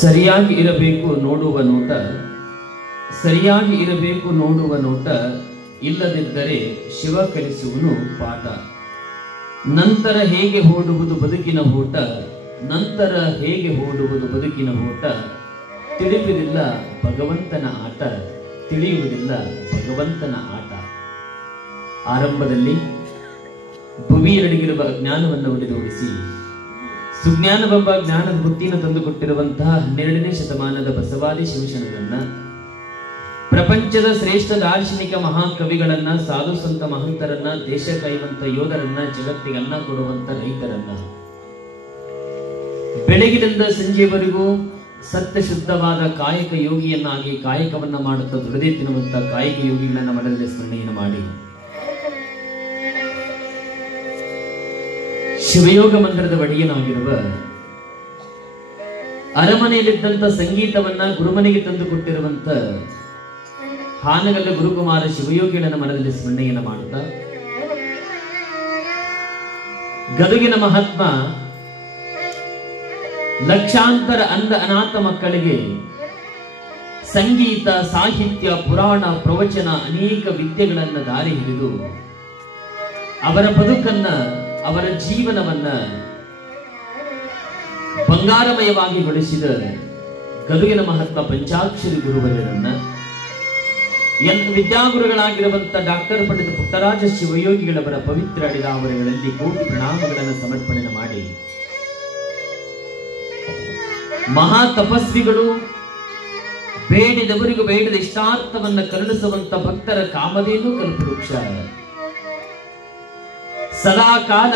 ಸರಿಯಾಗಿ ಇರಬೇಕು ನೋಡುವ ನೋಟ, ಸರಿಯಾಗಿ ಇರಬೇಕು ನೋಡುವ ನೋಟ, ಇಲ್ಲದಿದ್ದರೆ ಶಿವ ಕಲಿಸುವನು ಪಾಠ. ನಂತರ ಹೇಗೆ ಓಡುವುದು ಬದುಕಿನ ಓಟ, ನಂತರ ಹೇಗೆ ಓಡುವುದು ಬದುಕಿನ ಓಟ, ತಿಳಿಯುವುದಿಲ್ಲ ಭಗವಂತನ ಆಟ, ತಿಳಿಯುವುದಿಲ್ಲ ಭಗವಂತನ ಆಟ. ಆರಂಭದಲ್ಲಿ ಭುವಿಯರಡಿಗಿರುವ ಅಜ್ಞಾನವನ್ನು ಒಡೆದೋಡಿಸಿ ಸುಜ್ಞಾನವೆಂಬ ಜ್ಞಾನದ ಬುತ್ತಿಯನ್ನು ತಂದುಕೊಟ್ಟಿರುವಂತಹ 12ನೇ ಶತಮಾನದ ಬಸವಾದಿ ಶಿವಶರಣರನ್ನ, ಪ್ರಪಂಚದ ಶ್ರೇಷ್ಠ ದಾರ್ಶನಿಕ ಮಹಾಕವಿಗಳನ್ನ, ಸಾಧು ಸಂತ ಮಹಂತರನ್ನ, ದೇಶ ಕಾಯುವಂತ ಯೋಧರನ್ನ, ಜಗತ್ತಿಗೆ ಅನ್ನ ಕೊಡುವಂತ ರೈತರನ್ನ, ಬೆಳಗಿನಿಂದ ಸಂಜೆವರೆಗೂ ಸತ್ಯ ಶುದ್ಧವಾದ ಕಾಯಕ ಯೋಗಿಯನ್ನಾಗಿ ಕಾಯಕವನ್ನ ಮಾಡುತ್ತಾ ದುಡಿದೇ ತಿನ್ನುವಂತ ಕಾಯಕ ಯೋಗಿಗಳನ್ನ ಮನದಲ್ಲಿ ಸ್ಮರಣೆಯನ್ನು ಮಾಡಿ ಶಿವಯೋಗ ಮಂದಿರದ ಒಡೆಯನಾಗಿರುವ, ಅರಮನೆಯಲ್ಲಿದ್ದಂತ ಸಂಗೀತವನ್ನ ಗುರುಮನೆಗೆ ತಂದು ಕೊಟ್ಟಿರುವಂತ ಹಾನಗಲ್ಲ ಗುರುಕುಮಾರ ಶಿವಯೋಗಿಗಳನ್ನ ಮನದಲ್ಲಿ ಸ್ಮರಣೆಯನ್ನು ಮಾಡುತ್ತಾ, ಗದುಗಿನ ಮಹಾತ್ಮ ಲಕ್ಷಾಂತರ ಅಂಧ ಅನಾಥ ಮಕ್ಕಳಿಗೆ ಸಂಗೀತ, ಸಾಹಿತ್ಯ, ಪುರಾಣ, ಪ್ರವಚನ ಅನೇಕ ವಿದ್ಯೆಗಳನ್ನ ದಾರಿ ಹಿಡಿದು ಅವರ ಬದುಕನ್ನ, ಅವರ ಜೀವನವನ್ನ ಬಂಗಾರಮಯವಾಗಿ ಗೊಳಿಸಿದ ಗದುಗಿನ ಮಹಾತ್ಮ ಪಂಚಾಕ್ಷರಿ ಗುರುವರರನ್ನ, ವಿದ್ಯಾಗುರುಗಳಾಗಿರುವಂತ ಡಾಕ್ಟರ್ ಪಂಡಿತ ಪುಟ್ಟರಾಜ ಶಿವಯೋಗಿಗಳವರ ಪವಿತ್ರ ಅಡಿದಾವರಗಳಲ್ಲಿ ಕೋಟಿ ಪ್ರಣಾಮಗಳನ್ನು ಸಮರ್ಪಣೆ ಮಾಡಿ, ಮಹಾ ತಪಸ್ವಿಗಳು ಬೇಡಿದವರಿಗೂ ಬೇಡದ ಇಷ್ಟಾರ್ಥವನ್ನ ಕರುಣಿಸುವಂತ ಭಕ್ತರ ಕಾಮಧೇನು ಕಲ್ಪವೃಕ್ಷ, ಸದಾ ಕಾಲ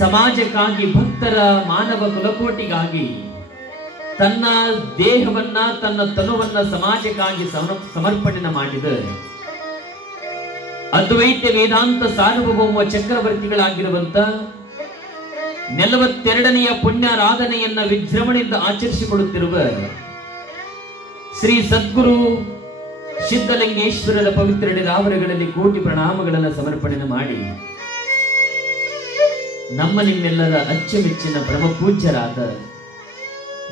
ಸಮಾಜಕ್ಕಾಗಿ, ಭಕ್ತರ ಮಾನವ ಕುಲಕೋಟಿಗಾಗಿ ತನ್ನ ದೇಹವನ್ನ, ತನ್ನ ತನುವನ್ನ ಸಮಾಜಕ್ಕಾಗಿ ಸಮರ್ಪಣೆ ಮಾಡಿದ ಅದ್ವೈತ ವೇದಾಂತ ಸಾರ್ವಭೌಮ ಚಕ್ರವರ್ತಿಗಳಾಗಿರುವಂತ 42ನೆಯ ಪುಣ್ಯಾರಾಧನೆಯನ್ನ ವಿಜೃಂಭಣೆಯಿಂದ ಆಚರಿಸಿಕೊಳ್ಳುತ್ತಿರುವ ಶ್ರೀ ಸದ್ಗುರು ಸಿದ್ಧಲಿಂಗೇಶ್ವರರ ಪವಿತ್ರ ಅಡಿದಾವರಗಳಲ್ಲಿ ಕೋಟಿ ಪ್ರಣಾಮಗಳನ್ನು ಸಮರ್ಪಣೆ ಮಾಡಿ, ನಮ್ಮ ನಿಮ್ಮೆಲ್ಲರ ಅಚ್ಚುಮೆಚ್ಚಿನ ಪರಮಪೂಜ್ಯರಾದ,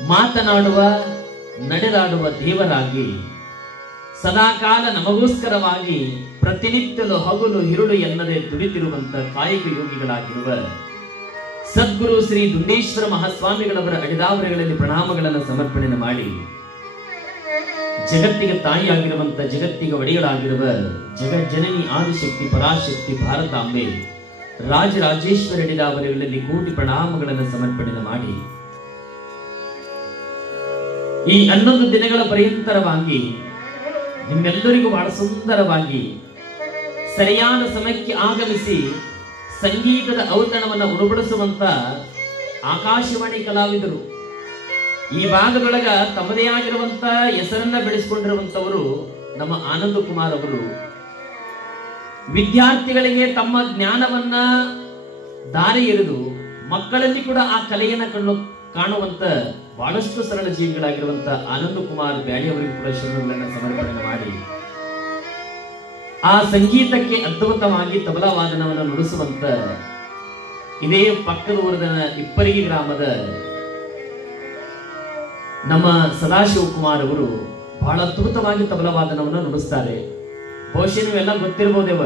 ಮಾತನಾಡುವ ನಡೆದಾಡುವ ದೇವರಾಗಿ ಸದಾಕಾಲ ನಮಗೋಸ್ಕರವಾಗಿ ಪ್ರತಿನಿತ್ಯಲು ಹಗಲು ಹಿರುಳು ಎನ್ನದೆ ದುಡಿತಿರುವಂತ ಕಾಯಕ ಯೋಗಿಗಳಾಗಿರುವ ಸದ್ಗುರು ಶ್ರೀ ದುಂಡೇಶ್ವರ ಮಹಾಸ್ವಾಮಿಗಳವರ ಅಡಿದಾವರಗಳಲ್ಲಿ ಪ್ರಣಾಮಗಳನ್ನು ಸಮರ್ಪಣೆ ಮಾಡಿ, ಜಗತ್ತಿಗೆ ತಾಯಿಯಾಗಿರುವಂತ, ಜಗತ್ತಿಗೆ ಒಡೆಯಲಾಗಿರುವ ಜಗಜ್ಜನನಿ ಆದಿಶಕ್ತಿ ಪರಾಶಕ್ತಿ ಭಾರತಾಂಬೆ ರಾಜರಾಜೇಶ್ವರ ಅಡಿದಾವರಗಳಲ್ಲಿ ಕೋಟಿ ಪ್ರಣಾಮಗಳನ್ನು ಸಮರ್ಪಣೆ ಮಾಡಿ, ಈ 11 ದಿನಗಳ ಪರ್ಯಂತರವಾಗಿ ನಿಮ್ಮೆಲ್ಲರಿಗೂ ಬಹಳ ಸುಂದರವಾಗಿ ಸರಿಯಾದ ಸಮಯಕ್ಕೆ ಆಗಮಿಸಿ ಸಂಗೀತದ ಔತಣವನ್ನು ಉಣಬಡಿಸುವಂತ ಆಕಾಶವಾಣಿ ಕಲಾವಿದರು, ಈ ಭಾಗದೊಳಗ ತಮ್ಮದೇ ಆಗಿರುವಂತ ಹೆಸರನ್ನ ಬೆಳೆಸಿಕೊಂಡಿರುವಂತವರು ನಮ್ಮ ಆನಂದ ಕುಮಾರ್ ಅವರು, ವಿದ್ಯಾರ್ಥಿಗಳಿಗೆ ತಮ್ಮ ಜ್ಞಾನವನ್ನ ದಾರಿ ಎರೆದು ಮಕ್ಕಳಲ್ಲಿ ಕೂಡ ಆ ಕಲೆಯನ್ನ ಕಾಣುವಂತ ಬಹಳಷ್ಟು ಸರಳ ಜೀವಿಗಳಾಗಿರುವಂತ ಆನಂದ ಕುಮಾರ್ ಬ್ಯಾಡಿ ಅವರಿಗೂ ಕೂಡ ಶರಣಗಳನ್ನು ಸಮರ್ಪಣೆ ಮಾಡಿ, ಆ ಸಂಗೀತಕ್ಕೆ ಅದ್ಭುತವಾಗಿ ತಬಲಾ ವಾದನವನ್ನು ನುಡಿಸುವಂತ ಇದೇ ಪಕ್ಕದ ಊರದ ಇಪ್ಪರಿಗೆ ಗ್ರಾಮದ ನಮ್ಮ ಸದಾಶಿವ ಕುಮಾರ್ ಅವರು ಬಹಳ ಅದ್ಭುತವಾಗಿ ತಬಲಾ ವಾದನವನ್ನು ನುಡಿಸ್ತಾರೆ. ಬಹುಶಃ ನೀವೆಲ್ಲ ಗೊತ್ತಿರ್ಬೋದೇವ,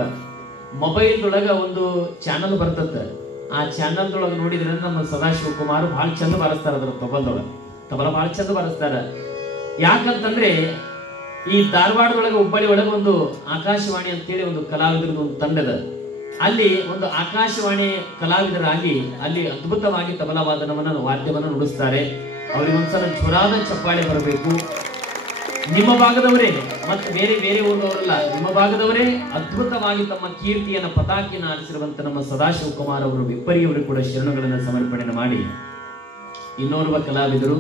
ಮೊಬೈಲ್ದೊಳಗ ಒಂದು ಚಾನಲ್ ಬರ್ತದೆ, ಆ ಚಾನಲ್ದೊಳಗೆ ನೋಡಿದ್ರೆ ನಮ್ಮ ಸದಾಶಿವ ಕುಮಾರ್ ಬಹಳ ಚಂದ ಬಾರಿಸ್ತಾರ, ಅದ್ರ ತಬಲಾ ಬಹಳ ಚಂದ ಬಾರಿಸ್ತಾರ. ಯಾಕಂತಂದ್ರೆ ಈ ಧಾರವಾಡದೊಳಗೆ ಹುಬ್ಬಳ್ಳಿ ಒಳಗೆ ಒಂದು ಆಕಾಶವಾಣಿ ಅಂತೇಳಿ ಒಂದು ಕಲಾವಿದರದ್ದು ಒಂದು ತಂಡದ, ಅಲ್ಲಿ ಒಂದು ಆಕಾಶವಾಣಿ ಕಲಾವಿದರಾಗಿ ಅಲ್ಲಿ ಅದ್ಭುತವಾಗಿ ತಬಲಾ ವಾದನವನ್ನು ವಾದ್ಯವನ್ನು ನುಡಿಸ್ತಾರೆ. ಅವ್ರಿಗೆ ಒಂದ್ಸಲ ಜೋರಾದ ಚಪ್ಪಾಳೆ ಬರಬೇಕು. ನಿಮ್ಮ ಭಾಗದವರೇ, ಮತ್ತೆ ಬೇರೆ ಬೇರೆ ಊರಿನವರಲ್ಲ, ನಿಮ್ಮ ಭಾಗದವರೇ ಅದ್ಭುತವಾಗಿ ತಮ್ಮ ಕೀರ್ತಿಯನ್ನ ಪತಾಕಿಯನ್ನು ಆರಿಸಿರುವಂತ ನಮ್ಮ ಸದಾಶಿವ ಕುಮಾರ್ ಅವರು ವಿಪ್ಪರಿಯವರು ಕೂಡ ಶರಣಗಳನ್ನು ಸಮರ್ಪಣೆ ಮಾಡಿ, ಇನ್ನೋರ್ವ ಕಲಾವಿದರು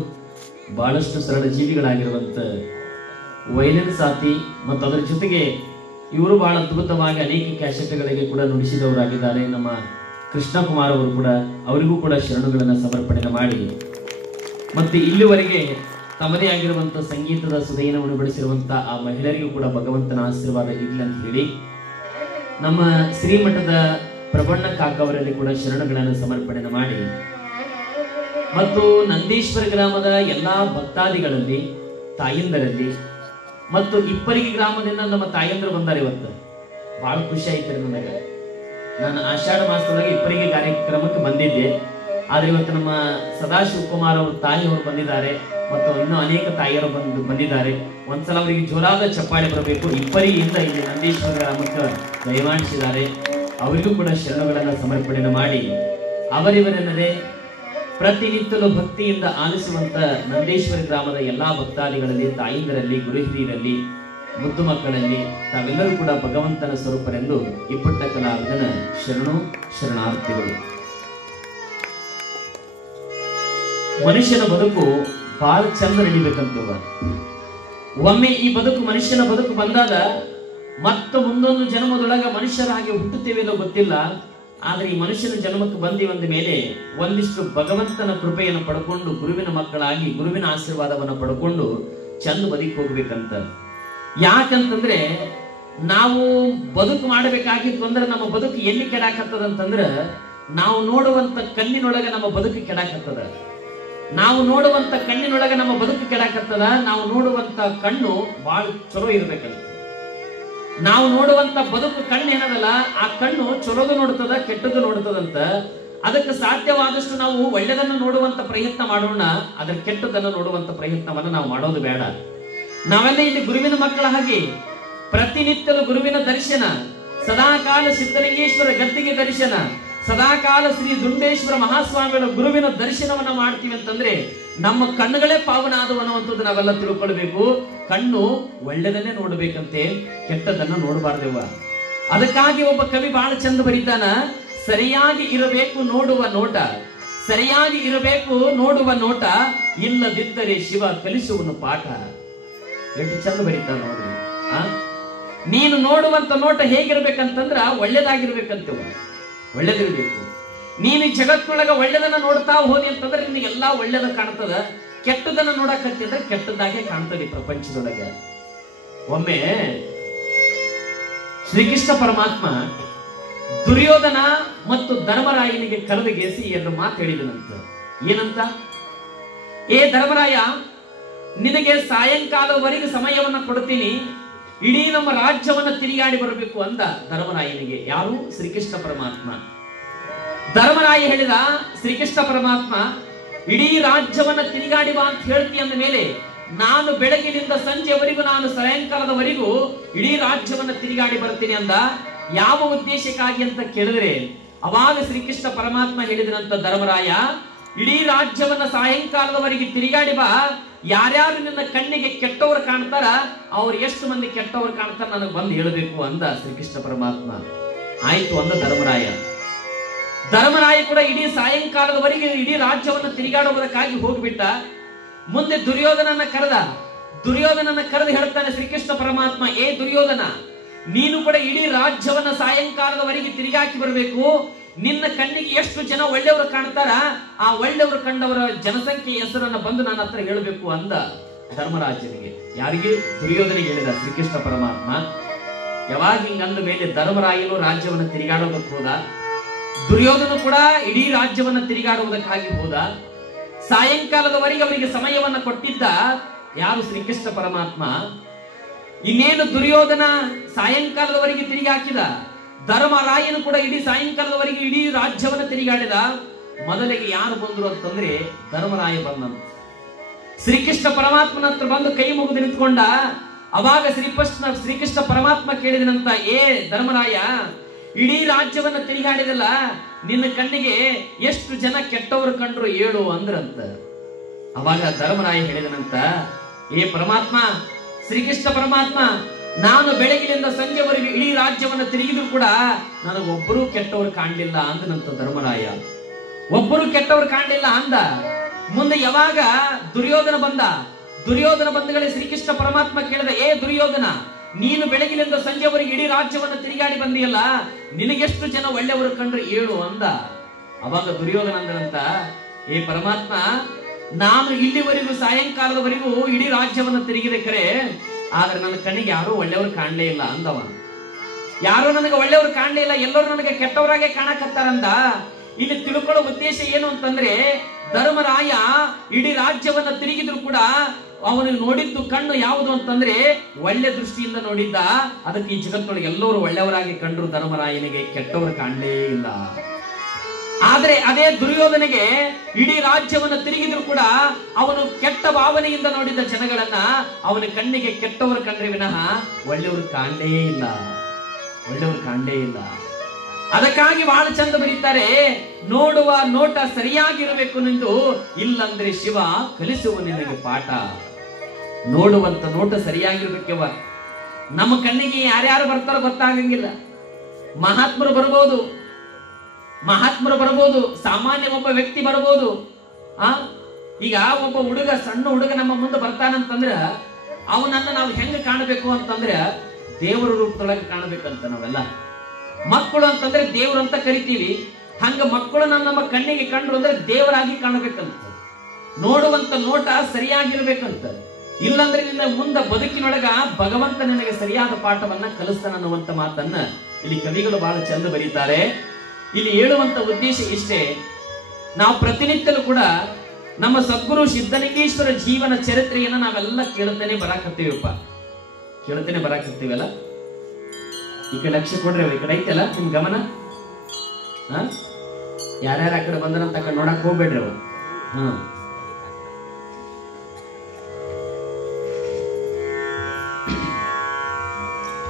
ಬಹಳಷ್ಟು ಸರಳ ಜೀವಿಗಳಾಗಿರುವಂತ ವೈಲಿನ್ ಸಾತಿ ಮತ್ತು ಅದರ ಜೊತೆಗೆ ಇವರು ಬಹಳ ಅದ್ಭುತವಾಗಿ ಅನೇಕ ಕ್ಯಾಸೆಟ್ಗಳಿಗೆ ಕೂಡ ನುಡಿಸಿದವರಾಗಿದ್ದಾರೆ ನಮ್ಮ ಕೃಷ್ಣ ಕುಮಾರ್ ಅವರು ಕೂಡ, ಅವರಿಗೂ ಕೂಡ ಶರಣಗಳನ್ನು ಸಮರ್ಪಣೆ ಮಾಡಿ, ಮತ್ತೆ ಇಲ್ಲಿವರೆಗೆ ತಮ್ಮದೇ ಆಗಿರುವಂತಹ ಸಂಗೀತದ ಸುದೆಯನ್ನು ಉಣಬಡಿಸಿರುವಂತಹ ಆ ಮಹಿಳೆಯರಿಗೂ ಕೂಡ ಭಗವಂತನ ಆಶೀರ್ವಾದ ಇರಲಿ ಅಂತ ಹೇಳಿ, ನಮ್ಮ ಶ್ರೀಮಠದ ಪ್ರಬಣ್ಣ ಕಾಕ ಅವರಲ್ಲಿ ಕೂಡ ಶರಣಗಳನ್ನು ಸಮರ್ಪಣೆ ಮಾಡಿ, ಮತ್ತು ನಂದೀಶ್ವರ ಗ್ರಾಮದ ಎಲ್ಲಾ ಭಕ್ತಾದಿಗಳಲ್ಲಿ, ತಾಯಿಂದರಲ್ಲಿ ಮತ್ತು ಇಪ್ಪರಿಗೆ ಗ್ರಾಮದಿಂದ ನಮ್ಮ ತಾಯಂದರು ಬಂದಾರೆ. ಇವತ್ತು ಬಹಳ ಖುಷಿ ಆಯ್ತು ನನಗೆ. ನಾನು ಆಷಾಢ ಮಾಸದೊಳಗೆ ಇಪ್ಪರಿಗೆ ಕಾರ್ಯಕ್ರಮಕ್ಕೆ ಬಂದಿದ್ದೆ. ಆದ್ರೆ ಇವತ್ತು ನಮ್ಮ ಸದಾಶಿವಕುಮಾರ್ ಅವ್ರ ತಾಯಿಯವರು ಬಂದಿದ್ದಾರೆ ಮತ್ತು ಇನ್ನೂ ಅನೇಕ ತಾಯಿಯರು ಬಂದಿದ್ದಾರೆ. ಒಂದ್ಸಲ ಅವರಿಗೆ ಜೋರಾದ ಚಪ್ಪಾಳೆ ಬರಬೇಕು. ಇಪ್ಪರಿಯಿಂದ ಇಲ್ಲಿ ನಂದೀಶ್ವರ ಗ್ರಾಮಕ್ಕೆ ದಯಮಾಡಿಸಿದ್ದಾರೆ. ಅವರಿಗೂ ಕೂಡ ಶರಣಗಳನ್ನು ಸಮರ್ಪಣೆ ಮಾಡಿ ಅವರಿವರೆನ್ನದೇ ಪ್ರತಿನಿತ್ಯಲು ಭಕ್ತಿಯಿಂದ ಆಲಿಸುವಂತ ನಂದೀಶ್ವರ ಗ್ರಾಮದ ಎಲ್ಲಾ ಭಕ್ತಾದಿಗಳಲ್ಲಿ, ತಾಯಿಂದರಲ್ಲಿ, ಗುರು ಹಿರಿಯರಲ್ಲಿ, ಮುದ್ದು ಮಕ್ಕಳಲ್ಲಿ ತಾವೆಲ್ಲರೂ ಕೂಡ ಭಗವಂತನ ಸ್ವರೂಪರೆಂದು ಇಪ್ಪಟ್ಟ ಕಲಾವಿದನ ಶರಣು ಶರಣಾರ್ಥಿಗಳು. ಮನುಷ್ಯನ ಬದುಕು ಬಹಳ ಚಂದ ನಡಿಬೇಕಂತವ. ಒಮ್ಮೆ ಈ ಬದುಕು ಮನುಷ್ಯನ ಬದುಕು ಬಂದಾಗ ಮತ್ತು ಮುಂದೊಂದು ಜನ್ಮದೊಳಗ ಮನುಷ್ಯರಾಗಿ ಹುಟ್ಟುತ್ತೇವೆಲ್ಲೋ ಗೊತ್ತಿಲ್ಲ. ಆದ್ರೆ ಈ ಮನುಷ್ಯನ ಜನ್ಮಕ್ಕೆ ಬಂದ ಮೇಲೆ ಒಂದಿಷ್ಟು ಭಗವಂತನ ಕೃಪೆಯನ್ನು ಪಡ್ಕೊಂಡು ಗುರುವಿನ ಮಕ್ಕಳಾಗಿ ಗುರುವಿನ ಆಶೀರ್ವಾದವನ್ನು ಪಡ್ಕೊಂಡು ಚಂದ ಬದುಕಿ ಹೋಗ್ಬೇಕಂತ. ಯಾಕಂತಂದ್ರೆ ನಾವು ಬದುಕು ಮಾಡಬೇಕಾಗಿತ್ತು ಅಂದ್ರೆ ನಮ್ಮ ಬದುಕು ಎಲ್ಲಿ ಕೆಡಾಕತ್ತದಂತಂದ್ರ ನಾವು ನೋಡುವಂತ ಕಣ್ಣಿನೊಳಗ ನಮ್ಮ ಬದುಕು ಕೆಡಾಕತ್ತದ. ನಾವು ನೋಡುವಂತ ಕಣ್ಣಿನೊಳಗ ನಮ್ಮ ಬದುಕು ಕೆಡಾಕತ್ತದ. ನಾವು ನೋಡುವಂತ ಕಣ್ಣು ಬಹಳ ಚಲೋ ಇರ್ಬೇಕಂತ. ನಾವು ನೋಡುವಂತ ಬದುಕು ಕಣ್ಣು ಏನದಲ್ಲ, ಆ ಕಣ್ಣು ಚಲೋದು ನೋಡ್ತದ, ಕೆಟ್ಟದ್ದು ನೋಡ್ತದಂತ. ಅದಕ್ಕೆ ಸಾಧ್ಯವಾದಷ್ಟು ನಾವು ಒಳ್ಳೆದನ್ನು ನೋಡುವಂತ ಪ್ರಯತ್ನ ಮಾಡೋಣ. ಅದ್ರ ಕೆಟ್ಟದನ್ನು ನೋಡುವಂತ ಪ್ರಯತ್ನವನ್ನ ನಾವು ಮಾಡೋದು ಬೇಡ. ನಾವೆಲ್ಲ ಇಲ್ಲಿ ಗುರುವಿನ ಮಕ್ಕಳ ಹಾಗೆ ಪ್ರತಿನಿತ್ಯಲು ಗುರುವಿನ ದರ್ಶನ, ಸದಾಕಾಲ ಸಿದ್ಧಲಿಂಗೇಶ್ವರ ಗದ್ದಿಗೆ ದರ್ಶನ, ಸದಾಕಾಲ ಶ್ರೀ ದುಂಡೇಶ್ವರ ಮಹಾಸ್ವಾಮಿಗಳ ಗುರುವಿನ ದರ್ಶನವನ್ನ ಮಾಡ್ತೀವಿ ಅಂತಂದ್ರೆ ನಮ್ಮ ಕಣ್ಣುಗಳೇ ಪಾವನ ಆದವು ಅನ್ನುವಂಥದ್ದು ನಾವೆಲ್ಲ ತಿಳ್ಕೊಳ್ಬೇಕು. ಕಣ್ಣು ಒಳ್ಳೆದನ್ನೇ ನೋಡ್ಬೇಕಂತೆ, ಕೆಟ್ಟದನ್ನ ನೋಡಬಾರ್ದೆವ್ವ. ಅದಕ್ಕಾಗಿ ಒಬ್ಬ ಕವಿ ಬಹಳ ಚಂದ ಬರೀತಾನ, ಸರಿಯಾಗಿ ಇರಬೇಕು ನೋಡುವ ನೋಟ, ಸರಿಯಾಗಿ ಇರಬೇಕು ನೋಡುವ ನೋಟ, ಇಲ್ಲದಿದ್ದರೆ ಶಿವ ಕಲಿಸುವನು ಪಾಠ. ಎಷ್ಟು ಚಂದ ಬರೀತಾನ ನೋಡ್ರಿ. ನೀನು ನೋಡುವಂತ ನೋಟ ಹೇಗಿರ್ಬೇಕಂತಂದ್ರ ಒಳ್ಳೇದಾಗಿರ್ಬೇಕಂತ, ಒಳ್ಳೇದಿರ್ಬೇಕು. ನೀನು ಜಗತ್ತೊಳಗ ಒಳ್ಳೆದನ್ನ ನೋಡ್ತಾ ಹೋದಿ ಅಂತಂದ್ರೆ ನಿನಗೆಲ್ಲಾ ಒಳ್ಳೇದ ಕಾಣ್ತದ. ಕೆಟ್ಟದನ್ನ ನೋಡಕತ್ತಿದ್ರೆ ಕೆಟ್ಟದಾಗೆ ಕಾಣ್ತದೆ ಪ್ರಪಂಚದೊಳಗ. ಒಮ್ಮೆ ಶ್ರೀಕೃಷ್ಣ ಪರಮಾತ್ಮ ದುರ್ಯೋಧನ ಮತ್ತು ಧರ್ಮರಾಯನಿಗೆ ಕರೆದಗೇಸಿ ಎರಡು ಮಾತು ಹೇಳಿದನಂತ. ಏನಂತ? ಏ ಧರ್ಮರಾಯ, ನಿನಗೆ ಸಾಯಂಕಾಲವರೆಗೆ ಸಮಯವನ್ನ ಕೊಡ್ತೀನಿ, ಇಡೀ ನಮ್ಮ ರಾಜ್ಯವನ್ನ ತಿರುಗಾಡಿ ಬರಬೇಕು ಅಂದ ಧರ್ಮರಾಯನಿಗೆ. ಯಾರು? ಶ್ರೀಕೃಷ್ಣ ಪರಮಾತ್ಮ. ಧರ್ಮರಾಯ ಹೇಳಿದ, ಶ್ರೀಕೃಷ್ಣ ಪರಮಾತ್ಮ ಇಡೀ ರಾಜ್ಯವನ್ನ ತಿರುಗಾಡಿ ಬಾ ಅಂತ ಹೇಳ್ತಿ ಅಂದ ಮೇಲೆ ನಾನು ಬೆಳಗಿನಿಂದ ಸಂಜೆವರೆಗೂ, ನಾನು ಸಾಯಂಕಾಲದವರೆಗೂ ಇಡೀ ರಾಜ್ಯವನ್ನ ತಿರುಗಾಡಿ ಬರ್ತೀನಿ ಅಂದ. ಯಾವ ಉದ್ದೇಶಕ್ಕಾಗಿ ಅಂತ ಕೇಳಿದ್ರೆ ಅವಾಗ ಶ್ರೀಕೃಷ್ಣ ಪರಮಾತ್ಮ ಹೇಳಿದನಂತ, ಧರ್ಮರಾಯ ಇಡೀ ರಾಜ್ಯವನ್ನ ಸಾಯಂಕಾಲದವರೆಗೆ ತಿರುಗಾಡಿ ಬಾ. ಯಾರ್ಯಾರು ನಿನ್ನ ಕಣ್ಣಿಗೆ ಕೆಟ್ಟವರು ಕಾಣ್ತಾರ ಅವ್ರು ಎಷ್ಟು ಮಂದಿ ಕೆಟ್ಟವರು ಕಾಣ್ತಾರ ನನಗೆ ಬಂದು ಹೇಳಬೇಕು ಅಂದ ಶ್ರೀಕೃಷ್ಣ ಪರಮಾತ್ಮ. ಆಯ್ತು ಅಂದ ಧರ್ಮರಾಯ. ಧರ್ಮರಾಯ ಕೂಡ ಇಡೀ ಸಾಯಂಕಾಲದವರೆಗೆ ಇಡೀ ರಾಜ್ಯವನ್ನ ತಿರುಗಾಡುವುದಕ್ಕಾಗಿ ಹೋಗ್ಬಿಟ್ಟ. ಮುಂದೆ ದುರ್ಯೋಧನನ್ನ ಕರೆದ. ದುರ್ಯೋಧನನ್ನ ಕರೆದು ಹೇಳ್ತಾನೆ ಶ್ರೀಕೃಷ್ಣ ಪರಮಾತ್ಮ, ಏ ದುರ್ಯೋಧನ, ನೀನು ಕೂಡ ಇಡೀ ರಾಜ್ಯವನ್ನ ಸಾಯಂಕಾಲದವರೆಗೆ ತಿರುಗಾಕಿ ಬರಬೇಕು. ನಿನ್ನ ಕಣ್ಣಿಗೆ ಎಷ್ಟು ಜನ ಒಳ್ಳೆಯವರು ಕಾಣ್ತಾರ ಆ ಒಳ್ಳೆಯವರು ಕಂಡವರ ಜನಸಂಖ್ಯೆ ಹೆಸರನ್ನ ಬಂದು ನನ್ನ ಹತ್ರ ಹೇಳಬೇಕು ಅಂದ ಧರ್ಮರಾಜನಿಗೆ. ಯಾರಿಗೆ? ದುರ್ಯೋಧನಿಗೆ ಹೇಳಿದ ಶ್ರೀಕೃಷ್ಣ ಪರಮಾತ್ಮ. ಯಾವಾಗ ಹಿಂಗಂದ ಮೇಲೆ ಧರ್ಮರಾಯನು ರಾಜ್ಯವನ್ನ ತಿರುಗಾಡೋದಕ್ಕೆ ಹೋದ. ದುರ್ಯೋಧನ ಕೂಡ ಇಡೀ ರಾಜ್ಯವನ್ನ ತಿರುಗಾಡುವುದಕ್ಕಾಗಿ ಹೋದ. ಸಾಯಂಕಾಲದವರೆಗೆ ಅವರಿಗೆ ಸಮಯವನ್ನ ಕೊಟ್ಟಿದ್ದ ಯಾರು? ಶ್ರೀಕೃಷ್ಣ ಪರಮಾತ್ಮ. ಇನ್ನೇನು ದುರ್ಯೋಧನ ಸಾಯಂಕಾಲದವರೆಗೆ ತಿರುಗಾಕಿದ, ಧರ್ಮರಾಯನು ಕೂಡ ಇಡೀ ಸಾಯಂಕಾಲದವರೆಗೆ ಇಡೀ ರಾಜ್ಯವನ್ನ ತಿರುಗಾಡಿದ. ಮೊದಲಿಗೆ ಯಾರು ಬಂದ್ರು ಅಂತಂದ್ರೆ ಧರ್ಮರಾಯ ಬಂದಂತ. ಶ್ರೀಕೃಷ್ಣ ಪರಮಾತ್ಮನ ಹತ್ರ ಬಂದು ಕೈ ಮುಗಿದು ನಿಂತ್ಕೊಂಡ. ಅವಾಗ ಶ್ರೀಕೃಷ್ಣ ಪರಮಾತ್ಮ ಕೇಳಿದನಂತ, ಏ ಧರ್ಮರಾಯ, ಇಡೀ ರಾಜ್ಯವನ್ನ ತಿರುಗಾಡಿದಲ್ಲ, ನಿನ್ನ ಕಣ್ಣಿಗೆ ಎಷ್ಟು ಜನ ಕೆಟ್ಟವರು ಕಂಡ್ರು ಹೇಳು ಅಂದ್ರಂತ. ಅವಾಗ ಧರ್ಮರಾಯ ಹೇಳಿದನಂತ, ಏ ಪರಮಾತ್ಮ, ಶ್ರೀಕೃಷ್ಣ ಪರಮಾತ್ಮ, ನಾನು ಬೆಳಗಿನಿಂದ ಸಂಜೆವರೆಗೆ ಇಡೀ ರಾಜ್ಯವನ್ನ ತಿರುಗಿದ್ರು ಕೂಡ ನನಗೊಬ್ಬರು ಕೆಟ್ಟವರು ಕಾಣಲಿಲ್ಲ ಅಂದನಂತ ಧರ್ಮರಾಯ. ಒಬ್ಬರು ಕೆಟ್ಟವರು ಕಾಣಲಿಲ್ಲ ಅಂದ. ಮುಂದೆ ಯಾವಾಗ ದುರ್ಯೋಧನ ಬಂದ, ದುರ್ಯೋಧನ ಬಂದಗಳೇ ಶ್ರೀಕೃಷ್ಣ ಪರಮಾತ್ಮ ಕೇಳಿದ, ಏ ದುರ್ಯೋಧನ, ನೀನು ಬೆಳಗಿನಿಂದ ಸಂಜೆವರೆಗೆ ಇಡೀ ರಾಜ್ಯವನ್ನ ತಿರುಗಾಡಿ ಬಂದಿಯಲ್ಲ, ನಿನಗೆಷ್ಟು ಜನ ಒಳ್ಳೆಯವರು ಕಂಡ್ರು ಹೇಳು ಅಂದ. ಅವಾಗ ದುರ್ಯೋಧನ ಅಂದನಂತ, ಏ ಪರಮಾತ್ಮ, ನಾನು ಇಲ್ಲಿವರೆಗೂ ಸಾಯಂಕಾಲದವರೆಗೂ ಇಡೀ ರಾಜ್ಯವನ್ನ ತಿರುಗಿದೆ ಕರೆ, ಆದ್ರೆ ನನ್ನ ಕಣ್ಣಿಗೆ ಯಾರು ಒಳ್ಳೆಯವರು ಕಾಣಲೇ ಇಲ್ಲ ಅಂದವ. ಯಾರು ನನಗೆ ಒಳ್ಳೆಯವರು ಕಾಣಲೇ ಇಲ್ಲ, ಎಲ್ಲರೂ ನನಗೆ ಕೆಟ್ಟವರಾಗೆ ಕಾಣಕತ್ತಾರಂದ. ಇಲ್ಲಿ ತಿಳ್ಕೊಳ್ಳೋ ಉದ್ದೇಶ ಏನು ಅಂತಂದ್ರೆ ಧರ್ಮರಾಯ ಇಡೀ ರಾಜ್ಯವನ್ನ ತಿರುಗಿದ್ರು ಕೂಡ ಅವನಿಗೆ ನೋಡಿದ್ದು ಕಣ್ಣು ಯಾವುದು ಅಂತಂದ್ರೆ ಒಳ್ಳೆ ದೃಷ್ಟಿಯಿಂದ ನೋಡಿದ್ದ. ಅದಕ್ಕೆ ಈ ಜಗತ್ತೊಳಗೆ ಎಲ್ಲರೂ ಒಳ್ಳೆಯವರಾಗಿ ಕಂಡ್ರು, ಧರ್ಮರಾಯನಿಗೆ ಕೆಟ್ಟವರು ಕಾಣಲೇ ಇಲ್ಲ. ಆದ್ರೆ ಅದೇ ದುರ್ಯೋಧನಿಗೆ ಇಡೀ ರಾಜ್ಯವನ್ನ ತಿರುಗಿದ್ರು ಕೂಡ ಅವನು ಕೆಟ್ಟ ಭಾವನೆಯಿಂದ ನೋಡಿದ್ದ ಜನಗಳನ್ನ ಅವನ ಕಣ್ಣಿಗೆ ಕೆಟ್ಟವರು ಕಂಡ್ರೆ ವಿನಃ ಒಳ್ಳೆಯವರು ಕಾಣಲೇ ಇಲ್ಲ, ಒಳ್ಳೆಯವರು ಕಾಣಲೇ ಇಲ್ಲ. ಅದಕ್ಕಾಗಿ ಬಹಳ ಚಂದ ಬರೀತಾರೆ, ನೋಡುವ ನೋಟ ಸರಿಯಾಗಿರಬೇಕು ನಿಂದು, ಇಲ್ಲಂದ್ರೆ ಶಿವ ಕಲಿಸುವ ನಿನಗೆ ಪಾಠ. ನೋಡುವಂತ ನೋಟ ಸರಿಯಾಗಿರ್ಬೇಕವ. ನಮ್ಮ ಕಣ್ಣಿಗೆ ಯಾರ್ಯಾರು ಬರ್ತಾರೋ ಗೊತ್ತಾಗಂಗಿಲ್ಲ. ಮಹಾತ್ಮರು ಬರ್ಬೋದು, ಮಹಾತ್ಮರು ಬರ್ಬೋದು, ಸಾಮಾನ್ಯ ಒಬ್ಬ ವ್ಯಕ್ತಿ ಬರ್ಬೋದು. ಈಗ ಒಬ್ಬ ಹುಡುಗ, ಸಣ್ಣ ಹುಡುಗ ನಮ್ಮ ಮುಂದೆ ಬರ್ತಾನಂತಂದ್ರ ಅವನನ್ನ ನಾವು ಹೆಂಗ ಕಾಣಬೇಕು ಅಂತಂದ್ರ ದೇವರ ರೂಪದೊಳಗೆ ಕಾಣಬೇಕಂತ. ನಾವೆಲ್ಲ ಮಕ್ಕಳು ಅಂತಂದ್ರೆ ದೇವ್ರು ಅಂತ ಕರಿತೀವಿ. ಹಂಗ ಮಕ್ಕಳನ್ನ ನಮ್ಮ ಕಣ್ಣಿಗೆ ಕಂಡ್ರು ಅಂದ್ರೆ ದೇವರಾಗಿ ಕಾಣಬೇಕಂತ. ನೋಡುವಂತ ನೋಟ ಸರಿಯಾಗಿರ್ಬೇಕಂತ. ಇಲ್ಲಂದ್ರೆ ನಿನ್ನ ಮುಂದ ಬದುಕಿನೊಳಗ ಭಗವಂತ ನಿನಗೆ ಸರಿಯಾದ ಪಾಠವನ್ನ ಕಲಿಸ್ತಾನ ಅನ್ನುವಂತ ಮಾತನ್ನ ಇಲ್ಲಿ ಕವಿಗಳು ಬಹಳ ಚಂದ ಬರೀತಾರೆ. ಇಲ್ಲಿ ಹೇಳುವಂತ ಉದ್ದೇಶ ಇಷ್ಟೇ, ನಾವು ಪ್ರತಿನಿತ್ಯಲೂ ಕೂಡ ನಮ್ಮ ಸದ್ಗುರು ಸಿದ್ಧಲಿಂಗೇಶ್ವರ ಜೀವನ ಚರಿತ್ರೆಯನ್ನ ನಾವೆಲ್ಲ ಕೇಳುತ್ತೇನೆ ಬರಾಕತ್ತೀವಪ್ಪ, ಕೇಳುತ್ತೇನೆ ಬರಾಕತ್ತೀವಲ್ಲ. ಈ ಕಡೆ ಲಕ್ಷ್ಯ ಕೊಡ್ರಿ, ಈ ಕಡೆ ಐತಲ್ಲ ನಿಮ್ ಗಮನ. ಯಾರ್ಯಾರ ಆ ಕಡೆ ಬಂದರಂತ ಆ ಕಡೆ ನೋಡಕ್ ಹೋಗ್ಬೇಡ್ರಿ ಅವ.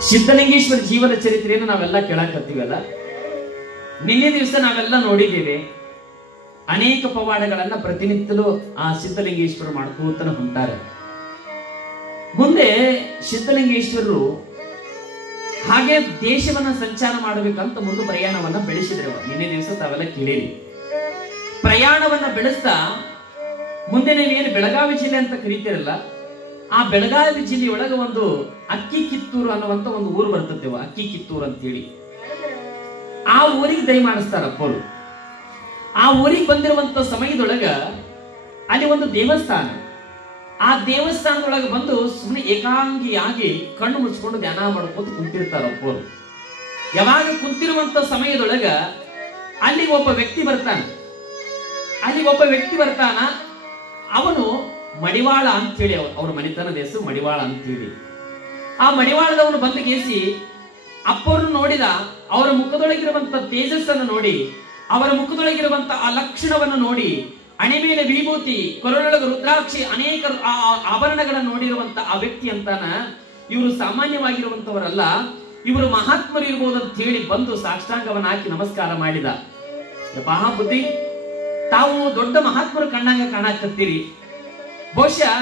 ಸಿದ್ಧಲಿಂಗೇಶ್ವರ ಜೀವನ ಚರಿತ್ರೆಯನ್ನು ನಾವೆಲ್ಲ ಕೇಳಾಕತ್ತೀವಲ್ಲ. ನಿನ್ನೆ ದಿವಸ ನಾವೆಲ್ಲ ನೋಡಿದ್ದೇವೆ. ಅನೇಕ ಪವಾಡಗಳನ್ನ ಪ್ರತಿನಿತ್ಯಲೂ ಆ ಸಿದ್ಧಲಿಂಗೇಶ್ವರ ಮಾಡ್ಕೋತನ ಹೊಂಟಾರೆ. ಮುಂದೆ ಸಿದ್ಧಲಿಂಗೇಶ್ವರರು ಹಾಗೆ ದೇಶವನ್ನ ಸಂಚಾರ ಮಾಡಬೇಕಂತ ಮುಂದೆ ಪ್ರಯಾಣವನ್ನ ಬೆಳೆಸಿದ್ರು. ನಿನ್ನೆ ದಿವಸ ತಾವೆಲ್ಲ ಕೇಳಿರಿ. ಪ್ರಯಾಣವನ್ನ ಬೆಳೆಸ್ತಾ ಮುಂದೆ ನೀವೇನು ಬೆಳಗಾವಿ ಜಿಲ್ಲೆ ಅಂತ ಕರೀತಿರಲ್ಲ, ಆ ಬೆಳಗಾವಿ ಜಿಲ್ಲೆಯೊಳಗೆ ಒಂದು ಅಕ್ಕಿ ಕಿತ್ತೂರು ಅನ್ನುವಂತ ಒಂದು ಊರು ಬರ್ತೇವೆ, ಅಕ್ಕಿ ಕಿತ್ತೂರು ಅಂತ ಹೇಳಿ. ಆ ಊರಿಗೆ ದಯ ಮಾಡಿಸ್ತಾರಪ್ಪರು. ಆ ಊರಿಗೆ ಬಂದಿರುವಂತ ಸಮಯದೊಳಗ ಅಲ್ಲಿ ಒಂದು ದೇವಸ್ಥಾನ, ಆ ದೇವಸ್ಥಾನದೊಳಗೆ ಬಂದು ಸುಮ್ಮನೆ ಏಕಾಂಗಿಯಾಗಿ ಕಣ್ಣು ಮುಚ್ಕೊಂಡು ಧ್ಯಾನ ಮಾಡ್ಕೊಂಡು ಕುಂತಿರ್ತಾರಪ್ಪರು. ಯಾವಾಗ ಕುಂತಿರುವಂತ ಸಮಯದೊಳಗ ಅಲ್ಲಿ ಒಬ್ಬ ವ್ಯಕ್ತಿ ಬರ್ತಾನ. ಅವನು ಮಡಿವಾಳ ಅಂತೇಳಿ, ಅವ್ರ ಮನೆತನದ ಹೆಸರು ಮಡಿವಾಳ ಅಂತೇಳಿ. ಆ ಮಡಿವಾಳದವನು ಬಂದ ಕೇಸಿ ಅಪ್ಪವ್ರನ್ನು ನೋಡಿದ. ಅವರ ಮುಖದೊಳಗಿರುವಂತ ತೇಜಸ್ಸನ್ನು ನೋಡಿ, ಅವರ ಮುಖದೊಳಗಿರುವಂತ ಆ ಲಕ್ಷಣವನ್ನು ನೋಡಿ, ಹಣೆ ಮೇಲೆ ವಿಭೂತಿ, ಕೊರಳೊಳಗೆ ರುದ್ರಾಕ್ಷಿ, ಅನೇಕ ಆಭರಣಗಳನ್ನು ನೋಡಿರುವಂತ ಆ ವ್ಯಕ್ತಿ ಅಂತಾನ, ಇವರು ಸಾಮಾನ್ಯವಾಗಿರುವಂತವರಲ್ಲ, ಇವರು ಮಹಾತ್ಮರು ಇರ್ಬೋದು ಅಂತ ಹೇಳಿ ಬಂದು ಸಾಷ್ಟಾಂಗವನ್ನ ಹಾಕಿ ನಮಸ್ಕಾರ ಮಾಡಿದ. ಯಪ್ಪಾ ಬುದ್ಧಿ, ತಾವು ದೊಡ್ಡ ಮಹಾತ್ಮರು ಕಣ್ಣಾಗ ಕಾಣಕತ್ತೀರಿ. ಬಹುಶಃ